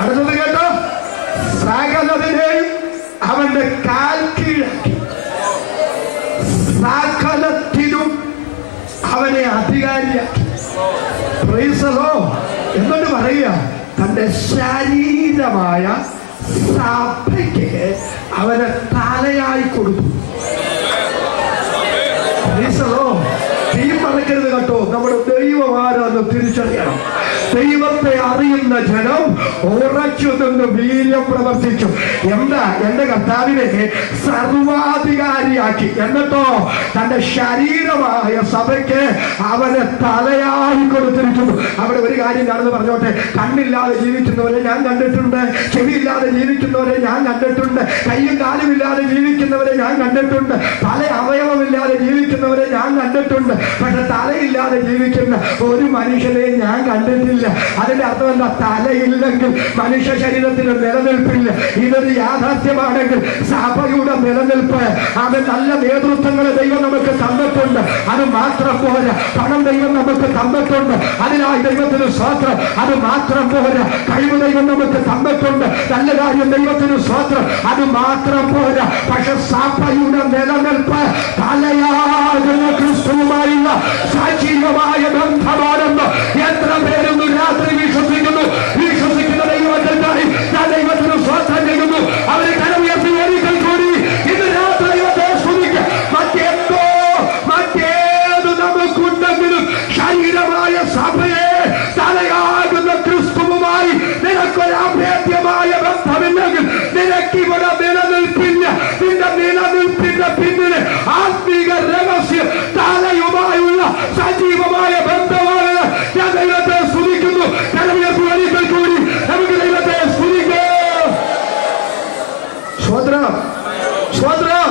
അടുത്തത് കേട്ടോ, സകലതിനെയും അവന്റെ കാൽ കീഴാക്കി, സകലത്തിനും അവനെ അധികാരിയാക്കി. Praise the Lord. എന്നിട്ട് പറയുക, തന്റെ ശരീരമായ സഭയ്ക്ക് അവനെ തലയായി കൊടുത്തു. Praise the Lord. തീ മറക്കരുത് കേട്ടോ. നമ്മുടെ ദൈവം ആരാന്ന് തിരിച്ചറിയണം. ദൈവത്തെ അറിയുന്ന ജനം ഉറച്ചു നിന്ന് വീര്യം പ്രവർത്തിച്ചു. എന്താ? എന്റെ കർത്താവിനെ സർവാധികാരിയാക്കി. എന്നിട്ടോ തന്റെ ശരീരമായ സഭയ്ക്ക് അവനെ തലയായി കൊടുത്തിരിക്കുന്നു. അവിടെ ഒരു കാര്യം ഞാനെന്ന് പറഞ്ഞോട്ടെ. കണ്ണില്ലാതെ ജീവിക്കുന്നവരെ ഞാൻ കണ്ടിട്ടുണ്ട്, ചെവിയില്ലാതെ ജീവിക്കുന്നവരെ ഞാൻ കണ്ടിട്ടുണ്ട്, കയ്യും കാലുമില്ലാതെ ജീവിക്കുന്നവരെ ഞാൻ കണ്ടിട്ടുണ്ട്, പല അവയവമില്ലാതെ ജീവിക്കുന്നവരെ ഞാൻ കണ്ടിട്ടുണ്ട്. പക്ഷെ തലയില്ലാതെ ജീവിക്കുന്ന ഒരു മനുഷ്യനെ ഞാൻ കണ്ടിട്ടില്ല. അതിന്റെ അർത്ഥം എന്താ? തലയില്ലെങ്കിൽ മനുഷ്യ ശരീരത്തിന് നിലനിൽപ്പില്ല. ഇതൊരു യാഥാർത്ഥ്യമാണെങ്കിൽ സഭയുടെ നിലനിൽപ്പ്, അത് നല്ല നേതൃത്വങ്ങളെ ദൈവം നമുക്ക് തന്നിട്ടുണ്ട്. അത് മാത്രം പോരാ, പണം ദൈവം നമുക്ക് തന്നിട്ടുണ്ട്, അതിനായി ദൈവത്തിന് സ്തോത്രം. അത് മാത്രം പോരാ, കഴിവ് ദൈവം നമുക്ക് തന്നിട്ടുണ്ട്, നല്ല കാര്യം ദൈവത്തിന് സ്തോത്രം. അത് മാത്രം പോരാ, പക്ഷെ സഭയുടെ നിലനിൽപ്പ് തലയാകുന്ന ക്രിസ്തുവുമായുള്ള സജീവമായ ബന്ധമാണെന്ന് എത്ര പേരൊന്ന് രാത്രി വിശ്വസിക്കുന്നു? വിശ്വസിക്കുന്ന ദൈവത്തിനായി ഞാൻ ദൈവത്തിന് സ്തോത്രം ചെയ്യുന്നു. അവരെ കരമുയർത്തി ഒരിക്കൽ കൂടി ഇന്ന് രാത്രി ദൈവത്തെ സ്തുതിക്കുക. മറ്റേത് നമുക്കുണ്ടെങ്കിലും ശരീരമായ സഭയെ തലയാകുന്ന ക്രിസ്തുവുമായി നിനക്കൊരഭേദ്യമായ ബന്ധമില്ലെങ്കിൽ നിനക്കിവിടെ നിലനിൽപ്പില്ല. നിന്റെ നിലനിൽപ്പിന്റെ പിന്നില് ആത്മീക രഹസ്യം തലയുമായുള്ള സജീവമായ ബന്ധമാണ്. ഞാൻ ദൈവത്തെ സ്തുതിക്കുന്നു. കരമുയർത്തി ഒരിക്കൽ കൂടി നമുക്ക് ദൈവത്തെ സ്തുതിക്കാം. സ്വോത്രം, സ്വോത്രം,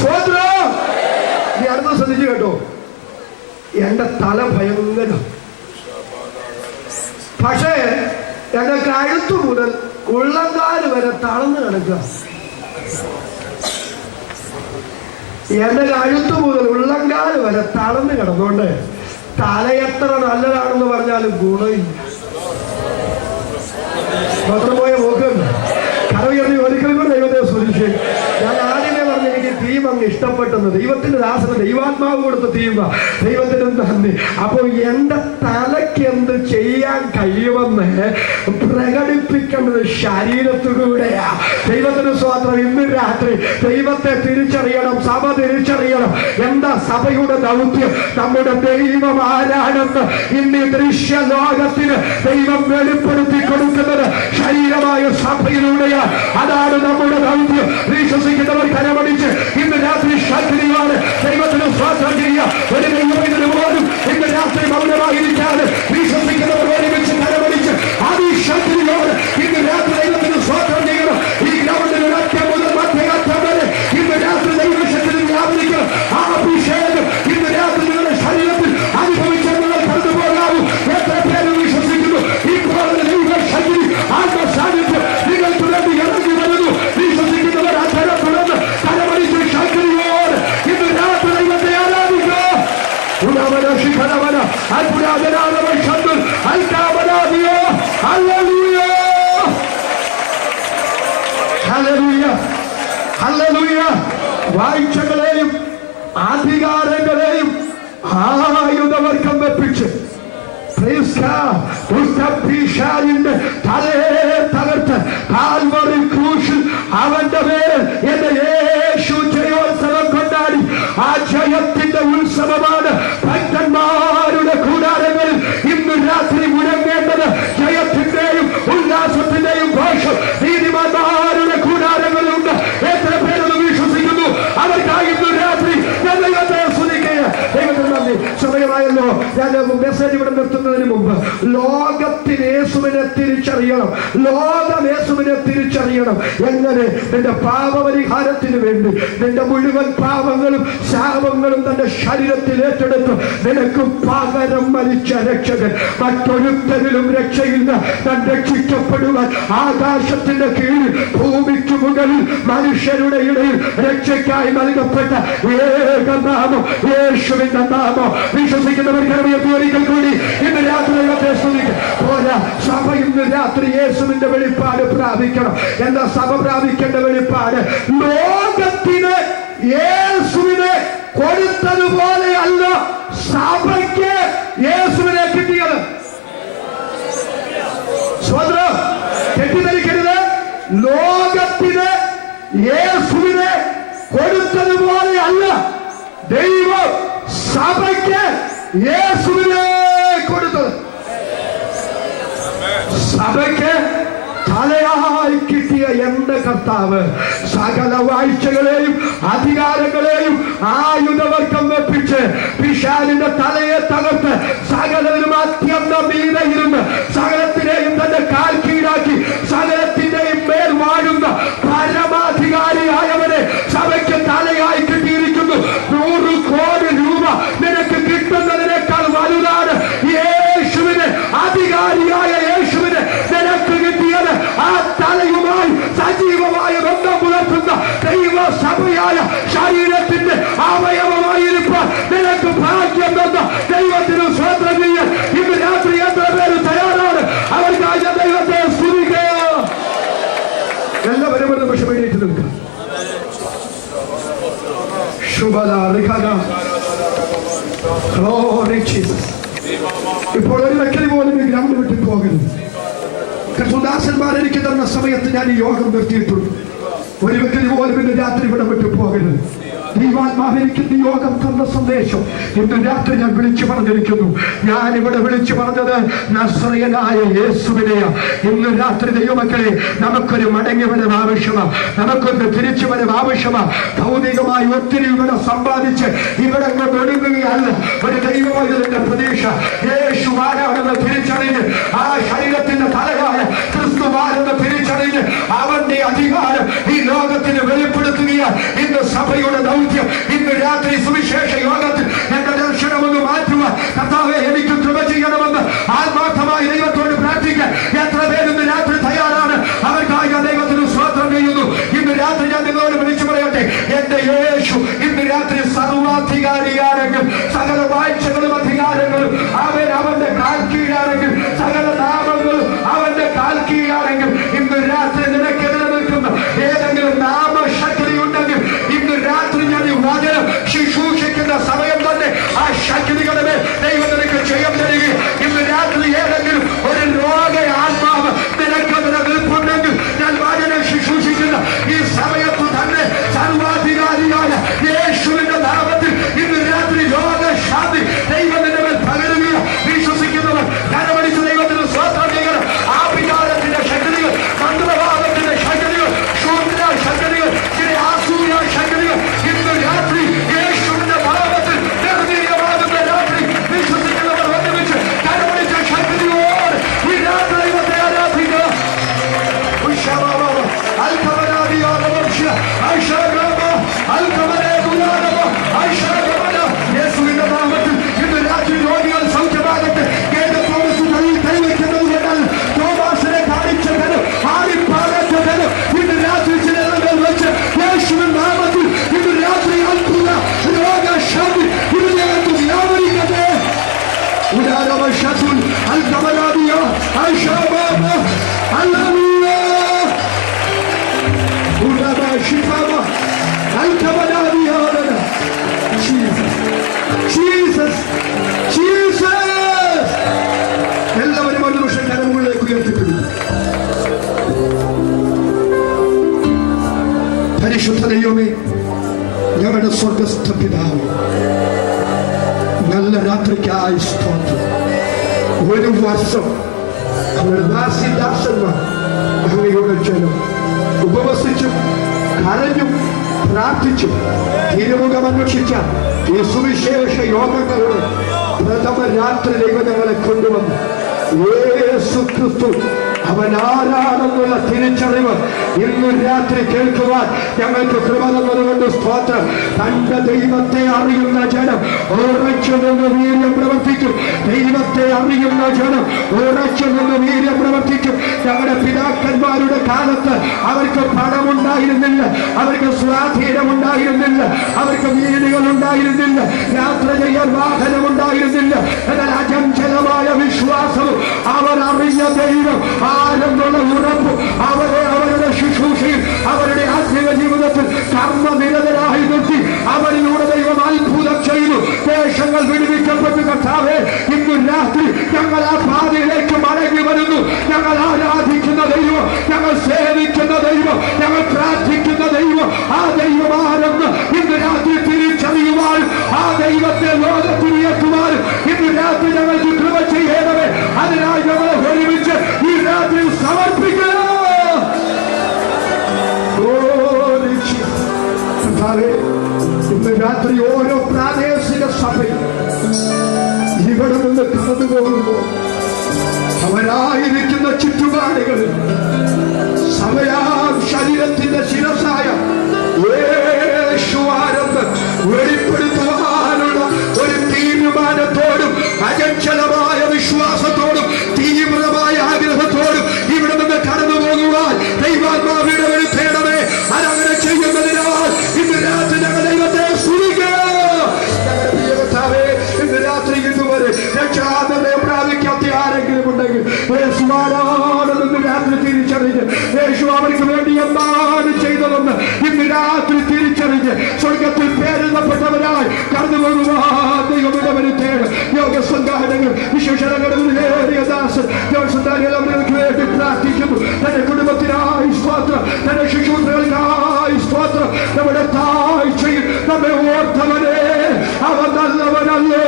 സ്വോത്രം. നീ അടുത്ത ശ്രദ്ധിച്ചു കേട്ടോ. എന്റെ തല ഭയങ്കര, പക്ഷേ എന്റെ കഴുത്തു മുതൽ ഉള്ളങ്കാല് വരെ തളർന്നു കിടക്കുക. എന്റെ കഴുത്തു മുതൽ ഉള്ളങ്കാല് വരെ തളർന്നു കിടന്നുകൊണ്ട് തല എത്ര നല്ലതാണെന്ന് പറഞ്ഞാലും ഗുണമില്ല. മാത്രം പോയ പോക്കുണ്ട്. കരവുയർത്തി ഒരിക്കലും കൂടെ ദൈവത്തെ സ്തുതിച്ച്. ഞാൻ ആദ്യമേ പറഞ്ഞ എനിക്ക് തീം അങ്ങ് ഇഷ്ടപ്പെട്ടെന്ന്. ദൈവത്തിന്റെ ദാസന് ദൈവാത്മാവ് കൊടുത്ത തീമ. ദൈവത്തിന് നന്ദി. അപ്പൊ എന്റെ തലയ്ക്ക് എന്ത് ചെയ്യാൻ കഴിയുമെന്ന് പ്രകടിപ്പിക്കേണ്ടത് ശരീരത്തിലൂടെയാ. ദൈവത്തിന് സ്തോത്രം. ഇന്ന് രാത്രി ദൈവത്തെ തിരിച്ചറിയണം, സഭ തിരിച്ചറിയണം. എന്താ സഭയുടെ ദൗത്യം? നമ്മുടെ ദൈവം ആരാണെന്ന് ഇന്ന് ദൃശ്യ ലോകത്തിന് ദൈവം വെളിപ്പെടുത്തി കൊടുക്കുന്നത് ശരീരമായ സഭയിലൂടെയാണ്. അതാണ് നമ്മുടെ ദൗത്യം. വിശ്വസിക്കുന്നവർ കരമടിച്ച് ഇന്ന് രാത്രി ശക്തിയാണ് ദൈവത്തിന് സ്തോത്രം ചെയ്യുക. ഒരു ദൈവത്തിന് പോലും ഇന്ന് രാത്രി മൗനമായിരിക്കാതെ വിശ്വസിക്കുന്നവർ ഒരുമിച്ച് കരമടിച്ച് അതിശക്തിയോട് ഇന്ന് രാത്രി ദൈവത്തിന് സ്തോത്രം ചെയ്യണം. ഈ ഗ്രൗണ്ടിൽ ഒരറ്റം മുതൽ മധ്യഘട്ടം വരെ ഇന്ന് രാത്രി ദൈവശക്തി വ്യാപരിക്കണം. ആ അഭിഷേകം ഇന്ന് രാത്രി നിങ്ങളുടെ ശരീരത്തിൽ അനുഭവിച്ചാൽ നിങ്ങൾ കടന്നു പോകാവൂ. എത്ര പേര് വിശ്വസിക്കുന്നു ഇപ്പോൾ ദൈവശക്തി ആത്മസാന്നിധ്യം നിങ്ങൾക്ക് വേണ്ടി ഇറങ്ങി വരുന്നു? വിശ്വസിക്കുന്നവർ അധരം തുറന്ന് കരമടിച്ച് ശക്തിയോട് ഇന്ന് രാത്രി ദൈവത്തെ ആരാധിക്കുക. വാഴ്ചകളെയും അധികാരങ്ങളെയും ആയുധവർക്കം വെപ്പിച്ച് ദുഷ്ടപിശാചിന്റെ തലയെ തകർത്ത് കാൽവറി ക്രൂശിൽ അവന്റെ മേൽ എന്റെ യേശു ജയോത്സവം കൊണ്ടാടി. ആ ജയത്തിന്റെ ഉത്സവമാണ് ഭക്തന്മാരുടെ കൂടാരങ്ങളിൽ ഇന്ന് രാത്രി മുഴങ്ങേണ്ടത്. ജയത്തിന്റെയും ഉല്ലാസത്തിന്റെയും ഘോഷം നീതിമാന്മാരുടെ കൂടാരങ്ങളിലുണ്ട്. എത്ര പേരൊന്ന് വിശ്വസിക്കുന്നു? അവർക്കായി ഇന്ന് രാത്രി ഞാൻ ദൈവത്തെ സ്തുതിക്കുക. ദൈവത്തിന് നന്ദി. സമയമായല്ലോ. ഞാൻ മെസ്സേജ് ഇവിടെ നിർത്തുന്നതിന് മുമ്പ് ലോകത്തിന് യേശുവിനെ തിരിച്ചറിയണം. ലോകം യേശുവിനെ തിരിച്ചറിയണം. എങ്ങനെ? നിന്റെ പാപപരിഹാരത്തിന് വേണ്ടി നിന്റെ മുഴുവൻ പാപങ്ങളും ശാപങ്ങളും തന്റെ ശരീരത്തിൽ ഏറ്റെടുത്ത് നിനക്ക് പകരം മരിച്ച രക്ഷകൻ. മറ്റൊരുത്തരിലും രക്ഷയില്ല. താൻ രക്ഷിക്കപ്പെടുവാൻ ആകാശത്തിന്റെ കീഴിൽ ഭൂമിക്ക് മുകളിൽ മനുഷ്യരുടെ ഇടയിൽ രക്ഷയ്ക്കായി നൽകപ്പെട്ട ഏക നാമം യേശുവിന്റെ നാമം. വിശ്വസിക്കുന്നവർ ഒരിക്കൽ കൂടി ഇന്ന് രാത്രി ദൈവത്തെ സ്തുതിക്കും. പോരാ, സഭ ഇന്ന് രാത്രി യേശുവിന്റെ വെളിപ്പാട് പ്രാപിക്കണം. എന്താ സഭ പ്രാപിക്കേണ്ട വെളിപ്പാട്? ലോകത്തിന് യേശുവിനെ കൊടുത്തതുപോലെയല്ല സഭയ്ക്ക് യേശുവിനെ കിട്ടിയത്. സ്വതന്ത്രം തെറ്റിദ്ധരിക്കരുത്. ലോകത്തിന് യേശുവിനെ കൊടുത്തതുപോലെയല്ല ദൈവം സഭയ്ക്ക് യേശുവിനെ കൊടുത്തത്. സഭയ്ക്ക് തലയായി കിട്ടിയ എന്റെ കർത്താവ് സകല വാഴ്ചകളെയും അധികാരങ്ങളെയും ആയുധവർക്കം വെപ്പിച്ച് പിശാചിന്റെ തലയെ തകർത്ത് സകലത്തിനും അത്യന്തം മീതെയിരുന്ന് സകലത്തിനെയും തന്റെ കാൽ കീഴാക്കി സകലത്തിന്റെയും മേൽ വാഴുന്ന പരമാധികാരിയായവനെ സഭയ്ക്ക് തലയായി കിട്ടിയിരിക്കുന്നു. 100 കോടി രൂപ നിനക്ക് കിട്ടുന്നതിനേക്കാൾ വലുതാണ് യേശുവിന്, അധികാരിയായ യേശുവിന് നിനക്ക് കിട്ടിയത്. ആ തലയുമായി സജീവമായ ബന്ധം പുലർത്തുന്ന ദൈവസഭയായ ശരീരത്തിന്റെ അവയവമായിരിക്കാൻ നിനക്ക് ഭാഗ്യം തന്ന ദൈവത്തിന് സ്വതന്ത്രം ചെയ്യാൻ ഇന്ന് രാത്രി എത്ര പേര് തയ്യാറാണ്? അവർക്കായി ദൈവത്തെ സ്തുതിക്കുക. എല്ലാവരും ഒരു നിമിഷം എഴുന്നേറ്റ് നിൽക്കുക. ഇപ്പോൾ ഒരു വ്യക്തി പോലും ഈ ഗ്രൗണ്ട് വിട്ട് പോകരുത്. കർത്തൃദാസന്മാർ എനിക്ക് തന്ന സമയത്ത് ഞാൻ ഈ യോഗം നിർത്തിയിട്ടുണ്ട്. ഒരു വ്യക്തി പോലും ഇന്ന് രാത്രി ഇവിടെ വിട്ട് പോകരുത്. ദൈവാത്മാവ് എനിക്ക് ഈ യോഗം തന്ന സന്ദേശം ഇന്ന് രാത്രി ഞാൻ വിളിച്ചു പറഞ്ഞിരിക്കുന്നു. ഞാൻ ഇവിടെ വിളിച്ചു പറഞ്ഞത് നസ്രയനായ യേശുവിനെയാ. ഇന്ന് രാത്രി ദൈവമക്കളെ, നമുക്കൊരു മടങ്ങി വരവ് ആവശ്യമാണ്, നമുക്കൊന്ന് തിരിച്ചു വരവ് ആവശ്യമാണ്. ഭൗതികമായി ഒത്തിരി ഇവിടെ സമ്പാദിച്ച് ഇവിടെ ഒടുങ്ങുകയല്ല ഒരു ദൈവവൈദ്യന്റെ പ്രതീക്ഷ. യേശുവാനാണെന്ന് തിരിച്ചറിഞ്ഞ് ആ ശരീരത്തിന്റെ തലയായ ക്രിസ്തുവാനെന്ന് തിരിച്ചറിഞ്ഞ് അവന്റെ അധികാരം ഈ ലോകത്തിന് വെളിപ്പെടുത്തുകയാണ് ഇന്ന് സഭയുടെ ദൗത്യം. ഇന്ന് രാത്രി സുവിശേഷ യോഗത്തിൽ എന്റെ ദർശനമൊന്ന് മാറ്റുവാൻ കർത്താവേ എനിക്ക് കൃപ ചെയ്യണമെന്ന് ആത്മാർത്ഥമായി ദൈവത്തോട് പ്രാർത്ഥിക്കാൻ എത്ര പേര് ഇന്ന് രാത്രി തയ്യാറാണ്? അവർക്കായി ഞാൻ ദൈവത്തിന് സ്തോത്രം ചെയ്യുന്നു. ഇന്ന് രാത്രി ഞാൻ നിങ്ങളോട് വിളിച്ചു പറയട്ടെ, എന്റെ യേശു ഇന്ന് രാത്രി സർവാധികാരിയാണെങ്കിൽ, സകല വാഴ്ചകളും അധികാരങ്ങളും അവന്റെ കാൽ കീഴാണെങ്കിൽ, സകല നാമങ്ങളും അവന്റെ കാൽ കീഴാണെങ്കിൽ, ഇന്ന് രാത്രി നിനക്കെതിരെ നിൽക്കുന്ന ഏതെങ്കിലും നാമശക്തി ഉണ്ടെങ്കിൽ ഇന്ന് രാത്രി ഞാൻ ഈ വചനം ശുശ്രൂഷിക്കുന്ന സമയം തന്നെ ആ ശക്തികളുടെ മേൽ ദൈവം നിനക്ക് ജയം തരികയും ഇന്ന് രാത്രി ഏതെങ്കിലും ഒരു രോഗ ആത്മാവ് നിനക്കെതിരെ നിൽപ്പുണ്ടെങ്കിൽ ഞാൻ വചനം ശുശ്രൂഷിക്കുന്ന ഈ സമയത്ത് തന്നെ സർവാധികാരിയായ യേശുവിന്റെ നാമത്തിൽ ഇന്ന് രാത്രി രോഗശാന്തി ദൈവം നിന്റെ മേൽ പകരുകയും വിശ്വസിക്കുന്നവർ കരമടിച്ച് ദൈവത്തിന് സ്തോത്രം ചെയ്യണം. ആ വികാരത്തിന്റെ ശക്തികൾ, മന്ത്രവാദത്തിന്റെ ശക്തികൾ, ശൂദ്ര ശക്തികൾ, ആസൂയ ശക്തികൾ ഇന്ന് രാത്രി യേശുവിന്റെ നാമത്തിൽ നിർവീര്യമാകുന്ന രാത്രി വിശ്വസിക്കുന്നവർ ഒന്നിച്ച് കരമടിച്ച ശക്തിയോട് ഈ രാത്രി ദൈവത്തെ ആരാധിക്കുക. യേശുവിന്റെ നാമത്തിൽ ഇന്ന് രാത്രി രോഗികൾ സൗഖ്യമാകട്ടെ. കൈവയ്ക്കുന്നത് കൊണ്ടാൽ തോമാസിനെ കാണിച്ചത് ആടിപ്പാകത്തത് ഇന്ന് രാത്രി ചിലരുടെ വെച്ച് യേശുവിന്റെ നാമത്തിൽ ഇന്ന് രാത്രി അത്ഭുത രോഗശാന്തി ഇതിനകത്ത് വ്യാപരിക്കട്ടെ. ഉദാരവശത്തുൽ അൽകമലാദിയ അൽഷബാബ അല്ലമിയ ഉദാരശിഫാബ അൽകമലാദിയ. Jesus Jesus. എല്ലാവരും ഒരു നിമിഷം കരമുകളിലേക്ക് ഉയർത്തിപ്പിടിക്കും. പരിശുദ്ധ ദൈവമേ, ഞങ്ങളുടെ സ്വർഗസ്ഥ പിതാവേ, നല്ല രാത്രിക്കായി സ്തോത്രം. ഒരു വർഷം അവരുടെ ദാസിദാസന്മാർ അങ്ങയുടെ ജനം ഉപവസിച്ചും കരഞ്ഞും പ്രാർത്ഥിച്ചും തിരുമുഖം അന്വേഷിച്ച ഈ സുവിശേഷ യോഗങ്ങളുടെ പ്രഥമ രാത്രി ദൈവം ഞങ്ങളെ കൊണ്ടുവന്നു. യേശു ക്രിസ്തു അവൻ ആരാണെന്നുള്ള തിരിച്ചറിവ് ഇന്ന് രാത്രി കേൾക്കുവാൻ ഞങ്ങൾക്ക് കൃപ തന്നതുകൊണ്ട് സ്തോത്രം. തന്റെ ദൈവത്തെ അറിയുന്ന ജനം ഉറച്ചു നിന്ന് വീര്യം പ്രവർത്തിക്കും. ദൈവത്തെ അറിയുന്ന ജനം ഉറച്ചു നിന്ന് വീര്യം പ്രവർത്തിക്കും. ഞങ്ങളുടെ പിതാക്കന്മാരുടെ കാലത്ത് അവർക്ക് പണമുണ്ടായിരുന്നില്ല, അവർക്ക് സ്വാധീനമുണ്ടായിരുന്നില്ല, അവർക്ക് വീടുകൾ ഉണ്ടായിരുന്നില്ല, യാത്ര ചെയ്യാൻ വാഹനമുണ്ടായിരുന്നില്ല. എന്നാൽ അചഞ്ചലമായ വിശ്വാസവും അവർ അറിഞ്ഞ ദൈവം ആരെന്നുള്ള ഉറപ്പും അവരുടെ ശുശ്രൂഷയിൽ അവരുടെ ആത്മീയ ജീവിതത്തിൽ കർമ്മനിരതരായി നിർത്തി അവരിലൂടെ ദൈവം അത്ഭുതം ചെയ്തു. ദേശങ്ങൾ വിടുവിക്കപ്പെട്ടു. കർത്താവേ, ഇന്ന് രാത്രി ഞങ്ങൾ ആ പാതയിലേക്ക് മടങ്ങി വരുന്നു. ഞങ്ങൾ ആരാധിക്കുന്ന ദൈവം, ഞങ്ങൾ സേവിക്കുന്ന ദൈവം, ഞങ്ങൾ പ്രാർത്ഥിക്കുന്ന ദൈവം, ആ ദൈവം ആരെന്ന് ഇന്ന് രാത്രി തിരിച്ചറിയുവാൻ, ആ ദൈവത്തെ ലോകത്തിന് എത്തുവാൻ ഇന്ന് രാത്രി ഞങ്ങൾക്ക് കൃപ ചെയ്യണമേ. അതിനായി ഞങ്ങളെ ഒരുമിച്ച് ഈ രാത്രി സമർപ്പിക്കുക. ഇന്ന് രാത്രി ഓരോ പ്രാദേശിക സഭയും ഇവിടെ നിന്ന് കടന്നു പോകുമ്പോൾ അവരായിരിക്കുന്ന ചുറ്റുപാടുകളിൽ സഭയാം ശരീരത്തിന്റെ ശിരസായ യേശുവാരെന്ന് വെളിപ്പെടുത്തുവാനുള്ള ഒരു തീരുമാനത്തോടും അചഞ്ചലമായ വിശ്വാസത്തോടും തീവ്രമായ ആഗ്രഹത്തോടും ഇവിടെ നിന്ന് കടന്നു പോകുവാൻ ദൈവാത്മാവിയുടെ വരുത്തേണമേ. അതങ്ങനെ ചെയ്യുന്നതിനാൽ ഇന്ന് രാത്രി ഞങ്ങൾ ദൈവത്തെ സ്തുതിക്കുക. ഇന്ന് രാത്രി ഇതുവരെ രക്ഷാതനെ പ്രാപിക്കാത്ത ആരെങ്കിലും ഉണ്ടെങ്കിൽ യേശുവാണെന്ന് രാത്രി തിരിച്ചറിഞ്ഞ് യേശു അവർക്ക് വേണ്ടി എന്താണ് ചെയ്തതെന്ന് ഇന്ന് രാത്രി തിരിച്ചറിഞ്ഞ് സ്വർഗത്തിൽ പേരെഴുതപ്പെട്ടവരായി കടന്നു പോകുവാൻ ദൈവയുടെ വരുത്തേണ്. യോഗസംഘാടകർ വിശേഷണദാസൻ അവർക്ക് വേണ്ടി പ്രാർത്ഥിക്കുന്നു. തന്റെ കുടുംബത്തിനായി സ്തോത്രം, തന്റെ ശുശ്രൂഷകൾക്കായി സ്തോത്രം. നമ്മുടെ താഴ്ചയിൽ നമ്മെ ഓർത്തവനെ അവൻ നല്ലവനല്ലോ,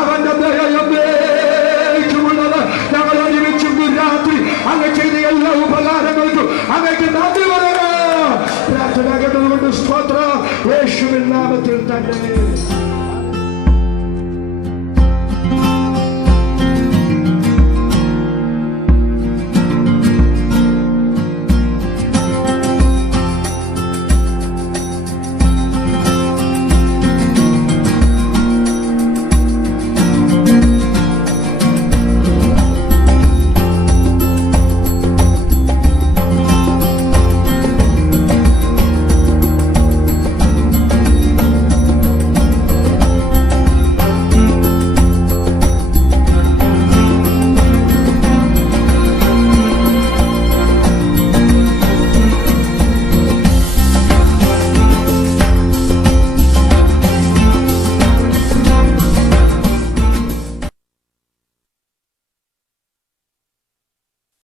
അവന്റെ ദയയുള്ളത് ഞങ്ങൾ ഒരുമിച്ച് രാത്രി അങ്ങ് ചെയ്ത എല്ലാ ഉപകാരങ്ങൾക്കും അങ്ങക്ക് നന്ദി പറയാം. പ്രാർത്ഥന കേട്ടതുകൊണ്ട് സ്തോത്രം. യേശുവിൻ നാമത്തിൽ തന്നെ.